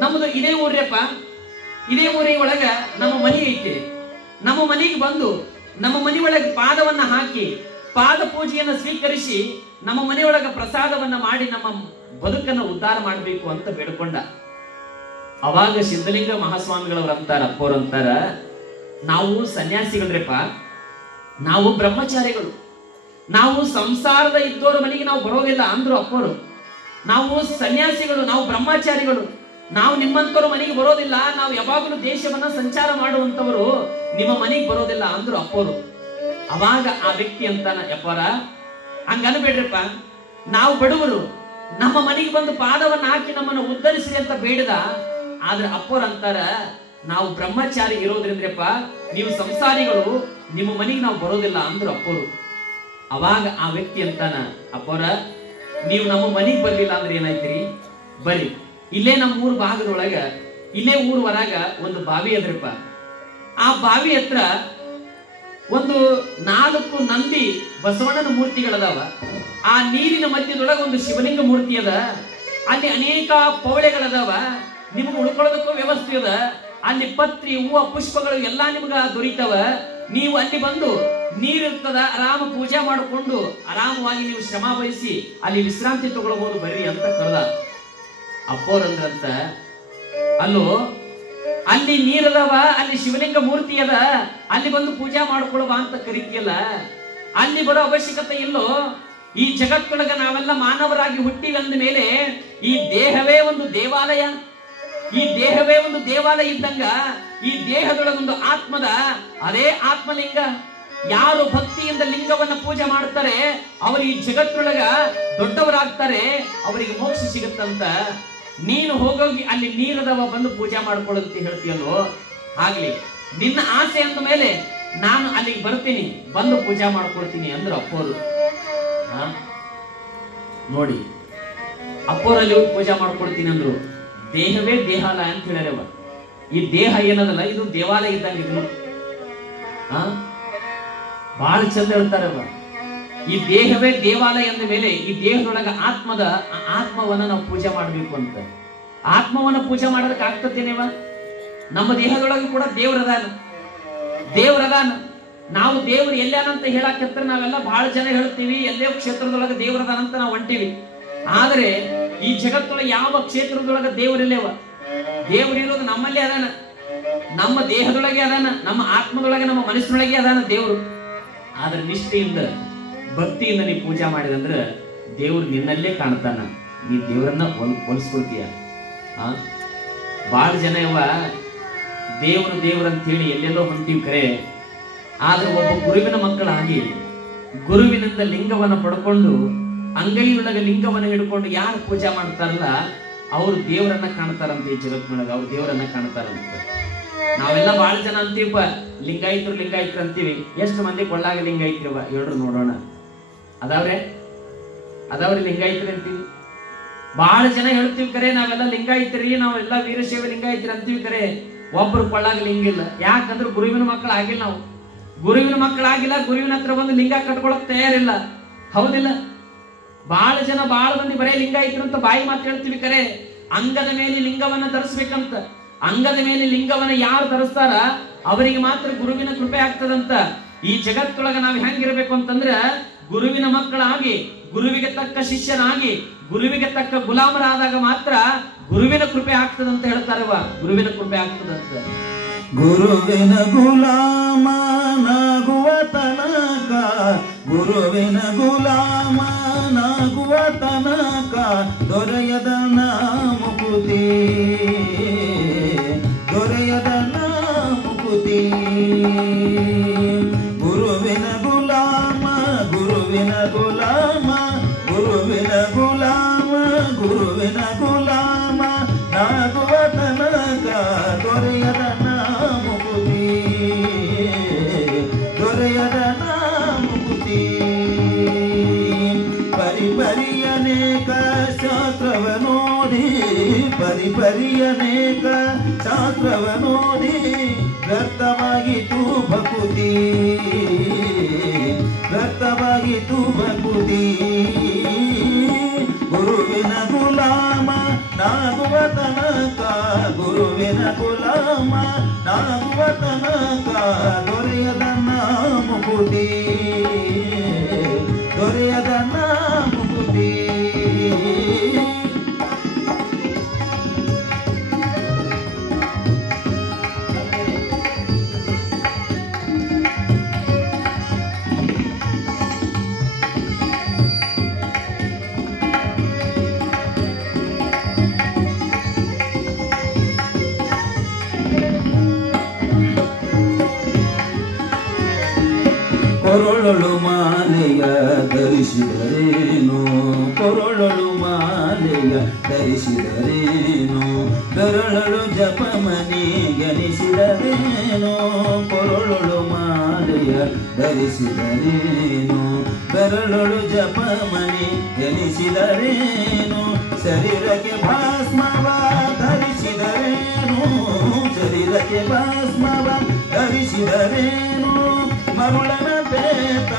ನಮ್ಮದು ಇದೇ ಊರ್ಯಪ್ಪ, ಇದೇ ಊರಿನ ಒಳಗ ನಮ್ಮ ಮನೆ ಐತಿ. ನಮ್ಮ ಮನೆಗೆ ಬಂದು ನಮ್ಮ ಮನೆ ಒಳಗೆ ಪಾದವನ್ನ ಹಾಕಿ ಪಾದ ಪೂಜೆಯನ್ನ ಸ್ವೀಕರಿಸಿ ನಮ್ಮ ಮನೆಯೊಳಗ ಪ್ರಸಾದವನ್ನ ಮಾಡಿ ನಮ್ಮ ಬದುಕನ್ನ ಉದ್ಧಾರ ಮಾಡಬೇಕು ಅಂತ ಬೇಡ್ಕೊಂಡ. ಅವಾಗ ಸಿದ್ಧಲಿಂಗ ಮಹಾಸ್ವಾಮಿಗಳವ್ರು ಅಂತಾರ, ಅಪ್ಪವ್ರು ಅಂತಾರ, ನಾವು ಸನ್ಯಾಸಿಗಳ್ರಪ್ಪ, ನಾವು ಬ್ರಹ್ಮಚಾರಿಗಳು, ನಾವು ಸಂಸಾರದ ಇದ್ದೋರ ಮನೆಗೆ ನಾವು ಬರೋದಿಲ್ಲ ಅಂದ್ರು ಅಪ್ಪರು. ನಾವು ಸನ್ಯಾಸಿಗಳು, ನಾವು ಬ್ರಹ್ಮಚಾರಿಗಳು, ನಾವು ನಿಮ್ಮಂತವ್ರ ಮನೆಗೆ ಬರೋದಿಲ್ಲ, ನಾವು ಯಾವಾಗಲೂ ದೇಶವನ್ನ ಸಂಚಾರ ಮಾಡುವಂತವರು, ನಿಮ್ಮ ಮನೆಗೆ ಬರೋದಿಲ್ಲ ಅಂದ್ರು ಅಪ್ಪರು. ಅವಾಗ ಆ ವ್ಯಕ್ತಿ ಅಂತಾನ, ಯಪ್ಪರ ಹಂಗನ್ಬೇಡ್ರಪ್ಪ, ನಾವು ಬಡವರು, ನಮ್ಮ ಮನೆಗೆ ಬಂದು ಪಾದವನ್ನ ಹಾಕಿ ನಮ್ಮನ್ನು ಉದ್ಧರಿಸಿ ಅಂತ ಬೇಡದ. ಆದ್ರೆ ಅಪ್ಪರು ಅಂತಾರ, ನಾವು ಬ್ರಹ್ಮಚಾರಿ ಇರೋದ್ರಿಂದ್ರಪ್ಪ, ನೀವು ಸಂಸಾರಿಗಳು, ನಿಮ್ಮ ಮನೆಗೆ ನಾವು ಬರೋದಿಲ್ಲ ಅಂದ್ರು ಅಪ್ಪರು. ಅವಾಗ ಆ ವ್ಯಕ್ತಿ ಅಂತಾನ, ಅಪ್ಪರ ನೀವು ನಮ್ಮ ಮನೆಗೆ ಬರ್ಲಿಲ್ಲ ಅಂದ್ರೆ ಏನಾಯ್ತಿರಿ, ಬರ್ರಿ, ಇಲ್ಲೇ ನಮ್ಮ ಊರ್ ಭಾಗದೊಳಗ, ಇಲ್ಲೇ ಊರ್ ಹೊರಗ ಒಂದು ಬಾವಿ ಅದ್ರಪ್ಪ. ಆ ಬಾವಿ ಹತ್ರ ಒಂದು 4 ನಂದಿ ಬಸವಣ್ಣನ ಮೂರ್ತಿಗಳದಾವ. ಆ ನೀರಿನ ಮಧ್ಯದೊಳಗ ಒಂದು ಶಿವಲಿಂಗ ಮೂರ್ತಿ ಅದ. ಅಲ್ಲಿ ಅನೇಕ ಪೌಳೆಗಳದಾವ. ನಿಮ್ಗೆ ಉಳ್ಕೊಳ್ಳೋದಕ್ಕೂ ವ್ಯವಸ್ಥೆ ಅದ. ಅಲ್ಲಿ ಪತ್ರಿ, ಹೂವು, ಪುಷ್ಪಗಳು ಎಲ್ಲಾ ನಿಮ್ಗ ದೊರೀತಾವ. ನೀವು ಅಲ್ಲಿ ಬಂದು ನೀರಿರ್ತದ, ಆರಾಮ ಪೂಜೆ ಮಾಡಿಕೊಂಡು ಆರಾಮವಾಗಿ ನೀವು ಶ್ರಮ ವಹಿಸಿ ಅಲ್ಲಿ ವಿಶ್ರಾಂತಿ ತಗೊಳ್ಬಹುದು, ಬರ್ರಿ ಅಂತ ಕರೆದ. ಅಪ್ಪೋರಂದ್ರಂತ, ಅಲ್ಲೋ ಅಲ್ಲಿ ನೀರದವ, ಅಲ್ಲಿ ಶಿವಲಿಂಗ ಮೂರ್ತಿ ಅದ, ಅಲ್ಲಿ ಬಂದು ಪೂಜೆ ಮಾಡ್ಕೊಳ್ವ ಅಂತ ಕರಿತೀಯಲ್ಲ, ಅಲ್ಲಿ ಬರೋ ಅವಶ್ಯಕತೆ ಇಲ್ಲೋ. ಈ ಜಗತ್ತೊಳಗ ನಾವೆಲ್ಲ ಮಾನವರಾಗಿ ಹುಟ್ಟಿವಿ ಅಂದ ಮೇಲೆ ಈ ದೇಹವೇ ಒಂದು ದೇವಾಲಯ, ಈ ದೇಹವೇ ಒಂದು ದೇವಾಲಯ ಇದ್ದಂಗ ಈ ದೇಹದೊಳಗೊಂದು ಆತ್ಮದ, ಅದೇ ಆತ್ಮಲಿಂಗ. ಯಾರು ಭಕ್ತಿಯಿಂದ ಲಿಂಗವನ್ನ ಪೂಜೆ ಮಾಡ್ತಾರೆ ಅವರು ಈ ಜಗತ್ತೊಳಗ ದೊಡ್ಡವರಾಗ್ತಾರೆ, ಅವರಿಗೆ ಮೋಕ್ಷ ಸಿಗುತ್ತಂತ. ನೀನು ಹೋಗೋಗಿ ಅಲ್ಲಿ ನೀರದವ ಬಂದು ಪೂಜೆ ಮಾಡ್ಕೊಳ್ಳಂತ ಹೇಳ್ತೀಯಲ್ಲೋ, ಆಗ್ಲಿ ನಿನ್ನ ಆಸೆ ಅಂದ ಮೇಲೆ ನಾನು ಅಲ್ಲಿಗೆ ಬರ್ತೀನಿ, ಬಂದು ಪೂಜೆ ಮಾಡ್ಕೊಳ್ತೀನಿ ಅಂದ್ರು ಅಪ್ಪೋರು. ನೋಡಿ, ಅಪ್ಪೋರಲ್ಲಿ ಹೋಗಿ ಪೂಜೆ ಮಾಡ್ಕೊಳ್ತೀನಿ ಅಂದ್ರು. ದೇಹವೇ ದೇಹಾಲಯ ಅಂತ ಹೇಳ್ಯಾರವ. ಈ ದೇಹ ಏನದಲ್ಲ, ಇದು ದೇವಾಲಯ ಇದ್ದಂಗೆ. ಇದು ಬಹಳ ಚಂದ ಹೇಳ್ತಾರವ. ಈ ದೇಹವೇ ದೇವಾಲಯ ಅಂದ ಮೇಲೆ ಈ ದೇಹದೊಳಗ ಆತ್ಮವನ್ನ ನಾವು ಪೂಜೆ ಮಾಡ್ಬೇಕು ಅಂತ. ಆತ್ಮವನ್ನ ಪೂಜೆ ಮಾಡೋದಕ್ಕೆ ಆಗ್ತದೇನೇವ? ನಮ್ಮ ದೇಹದೊಳಗೆ ಕೂಡ ದೇವ್ರದಾನ. ನಾವು ದೇವ್ರು ಎಲ್ಲಾನಂತ ಹೇಳಾಕತ್ರ ನಾವೆಲ್ಲ ಬಹಳ ಜನ ಹೇಳ್ತೀವಿ, ಎಲ್ಲೇ ಕ್ಷೇತ್ರದೊಳಗ ದೇವ್ರದಾನಂತ ನಾವು ಹೊಂಟಿವಿ. ಆದ್ರೆ ಈ ಜಗತ್ತೊಳಗೆ ಯಾವ ಕ್ಷೇತ್ರದೊಳಗ ದೇವರಿಲ್ಲೇವ? ದೇವರಿರೋದು ನಮ್ಮಲ್ಲೇ ಅದಾನ, ನಮ್ಮ ದೇಹದೊಳಗೆ ಅದಾನ, ನಮ್ಮ ಆತ್ಮದೊಳಗೆ, ನಮ್ಮ ಮನಸ್ಸಿನೊಳಗೆ ಅದಾನ ದೇವರು. ಆದ್ರೆ ನಿಷ್ಠೆಯಿಂದ ಭಕ್ತಿಯಿಂದ ನೀ ಪೂಜೆ ಮಾಡಿದಂದ್ರೆ ದೇವ್ರು ನಿನ್ನಲ್ಲೇ ಕಾಣ್ತಾನ. ನೀ ದೇವರನ್ನ ಹೋಲಿಸ್ಕೊಳ್ತೀಯ. ಬಹಳ ಜನ ದೇವ್ರು ಅಂತ ಹೇಳಿ ಎಲ್ಲೆಲ್ಲೋ ಹೊಂಟಿವಿ ಕರೆ. ಆದ್ರೆ ಒಬ್ಬ ಗುರುವಿನ ಮಕ್ಕಳಾಗಿ ಗುರುವಿನಿಂದ ಲಿಂಗವನ್ನ ಪಡ್ಕೊಂಡು ಅಂಗೈಯೊಳಗೆ ಲಿಂಗವನ್ನ ಹಿಡ್ಕೊಂಡು ಯಾರು ಪೂಜೆ ಮಾಡ್ತಾರಲ್ಲ ಅವರು ದೇವರನ್ನ ಕಾಣ್ತಾರಂತೆ. ಈ ಜಗತ್ತಿನೊಳಗೆ ಅವ್ರು ದೇವರನ್ನ ಕಾಣ್ತಾರಂತ. ನಾವೆಲ್ಲ ಬಹಳ ಜನ ಅಂತೀವಪ್ಪ, ಲಿಂಗಾಯತರು ಅಂತೀವಿ. ಎಷ್ಟು ಮಂದಿ ಕೊಳ್ಳಾಗ ಲಿಂಗಾಯತ್ರಿವ ಹೇಳ್ರು ನೋಡೋಣ. ಅದಾವ್ರೆ ಲಿಂಗಾಯತ್ರಿ ಅಂತೀವಿ. ಬಹಳ ಜನ ಹೇಳ್ತೀವಿ ಕರೆ, ನಾವೆಲ್ಲ ಲಿಂಗಾಯತ್ರಿ, ನಾವೆಲ್ಲ ವೀರಶೈವ ಲಿಂಗಾಯತ್ರಿ ಅಂತೀವಿ ಕರೆ. ಒಬ್ರು ಕೊಳ್ಳಾಗ ಲಿಂಗ ಇಲ್ಲ. ಯಾಕಂದ್ರೆ ಗುರುವಿನ ಮಕ್ಕಳು ಆಗಿಲ್ಲ. ನಾವು ಗುರುವಿನ ಮಕ್ಕಳಾಗಿಲ್ಲ, ಗುರುವಿನ ಹತ್ರ ಬಂದು ಲಿಂಗ ಕಟ್ಕೊಳಕ್ ತಯಾರಿಲ್ಲ. ಹೌದಿಲ್ಲ? ಬಹಳ ಜನ ಬಹಳ ಮಂದಿ ಬರೇ ಲಿಂಗಾಯತ್ರು ಅಂತ ಬಾಯಿ ಮಾತು ಹೇಳ್ತೀವಿ ಕರೆ. ಅಂಗದ ಮೇಲೆ ಲಿಂಗವನ್ನ ಧರಿಸ್ಬೇಕಂತ. ಅಂಗದ ಮೇಲೆ ಲಿಂಗವನ್ನ ಯಾರು ಧರಿಸ್ತಾರ ಅವರಿಗೆ ಮಾತ್ರ ಗುರುವಿನ ಕೃಪೆ ಆಗ್ತದಂತ. ಈ ಜಗತ್ತೊಳಗ ನಾವು ಹೆಂಗಿರ್ಬೇಕು ಅಂತಂದ್ರ ಗುರುವಿನ ಮಕ್ಕಳಾಗಿ, ಗುರುವಿಗೆ ತಕ್ಕ ಶಿಷ್ಯನಾಗಿ, ಗುರುವಿಗೆ ತಕ್ಕ ಗುಲಾಮರಾದಾಗ ಮಾತ್ರ ಗುರುವಿನ ಕೃಪೆ ಆಗ್ತದಂತ ಹೇಳ್ತಾರವ. ಗುರುವಿನ ಕೃಪೆ ಆಗ್ತದಂತ. ಗುರುವಿನ ಗುಲಾಮನಾಗುವ ತನಕ, ಗುರುವಿನ ಗುಲಾಮನಾಗುವ ತನಕ ದೊರೆಯದ ಮುಕುತಿ, ದೊರೆಯದ ಮುಕುತಿ. ಗುರುವಿನ ಗುಲಾಮ, ಗುರುವಿನ ಗುಲಾಮ, ಗುರುವಿನ ಗುಲಾಮ, ಗುರುವಿನ ಗುಲಾಮ ನಾಗುವ ತನಕ ದೊರೆಯದ ಮುಕುತಿ, ದೊರೆಯದ ಮುಕುತಿ. ಪರಿಪರಿಯನೇಕ ಶಾಸ್ತ್ರವನೋದಿ, ಪರಿಪರಿಯನೇಕ ಶಾಸ್ತ್ರವನೋದಿ ವ್ಯರ್ಥವಾಗಿತು ಭಕುತಿ, ವ್ಯರ್ಥವಾಗಿತು ಭಕುತಿ. ಗುರುವಿನ ಗುಲಾಮ ನಾಗುವ ತನಕ, ಗುರುವಿನ ಗುಲಾಮ ನಾಗುವ ತನಕ ದೊರೆಯದ ಮುಕುತಿ, ದೊರೆಯದ ಮುಕುತಿ. ಕೊರಳೊಳು ಮಾಲೆಯ ಧರಿಸಿದರೇನು, ಕೊರಳೊಳು ಮಾಲೆಯ ಧರಿಸಿದರೇನು, ಬೆರಳಳು ಜಪಮನಿ ಗಣಿಸಿದರೇನು. ಕೊರಳೊಳು ಮಾಲೆಯ ಧರಿಸಿದರೇನು, ಬೆರಳೊಳು ಜಪಮನಿ ಗಣಿಸಿದರೇನು. ಶರೀರಕ್ಕೆ ಭಸ್ಮವ ಧರಿಸಿದರೇನು, ಶರೀರಕ್ಕೆ ಭಸ್ಮವ ಧರಿಸಿದರೇನು. ಮರುಳನ ತೇತ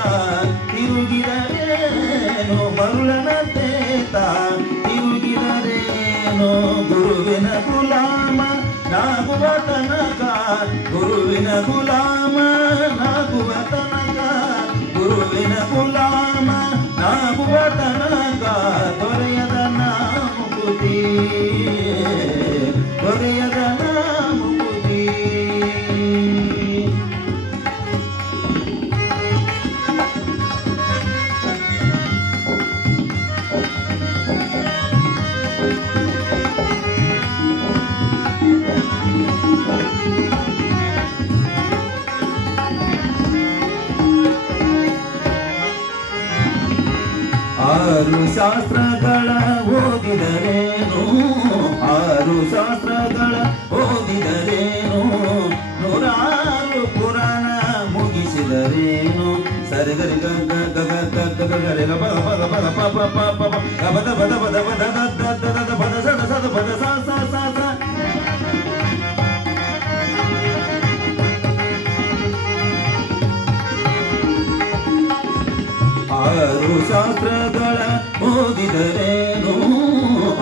ತಿರುಗಿದರೇನು, ಮರುಳನ ತೇತ ತಿರುಗಿದರೇನು. ಗುರುವಿನ ಗುಲಾಮ ನಾಗುವ ತನಕ, ಗುರುವಿನ ಗುಲಾಮ ನಾಗುವ ತನಕ, ಗುರುವಿನ ಗುಲಾಮ ನಾಗುವ ತನಕ ದೊರೆಯದ ಮುಕುತಿ, ದೊರೆಯದ ಮುಕುತಿ. ಶಾಸ್ತ್ರಗಳ ಓದಿದರೇನು 6 ಶಾಸ್ತ್ರಗಳ ಓದಿದರೇನು 106 ಪುರಾಣ ಮುಗಿಸಿದರೇನು ಸರಿಗರಿ ಗಗ ಗಗ ಗಗ ಗಗರೆ ಗಪ ಗಪ ಗಪ ಗಪ ಪಪ ಪಪ ಗಪದ ಪದ ಪದ ಪದ ದದ ಪದ ಸದ ಸದ ಪದ ಸ ಸ ಸ ಸ 6 ಶಾಸ್ತ್ರಗಳ ಓದಿದರೇನು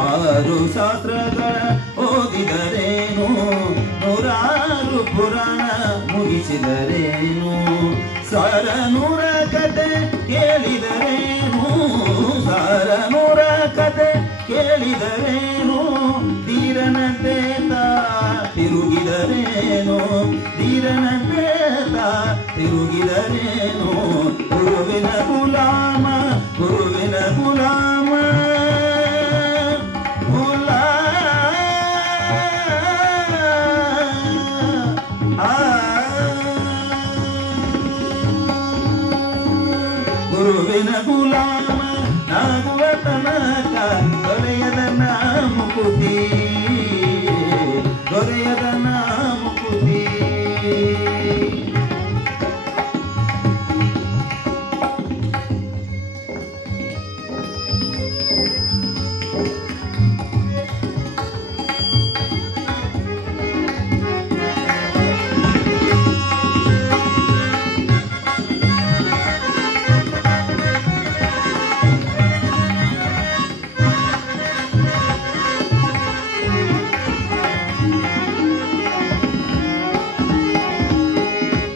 6 ಶಾಸ್ತ್ರಗಳ ಓದಿದರೇನು 106 ಪುರಾಣ ಮುಗಿಸಿದರೇನು ಸಾರ 100 ಕತೆ ಕೇಳಿದರೇನು ಸಾರ 100 ಕತೆ ಕೇಳಿದರೇನು ಧೀರನಂತೆ ತಿರುಗಿದರೇನು ಧೀರನಂತೆ ತಿರುಗಿದರೇನು ಗುರುವಿನ ಗುಲಾಮ ಗುರುವಿನ ಗುಲಾಮ ಗುರುವಿನ ಗುಲಾಮ ನಾಗುವ ತನಕ ದೊರೆಯದ ಮುಕುತಿ ದೊರೆಯದ ಮುಕುತಿ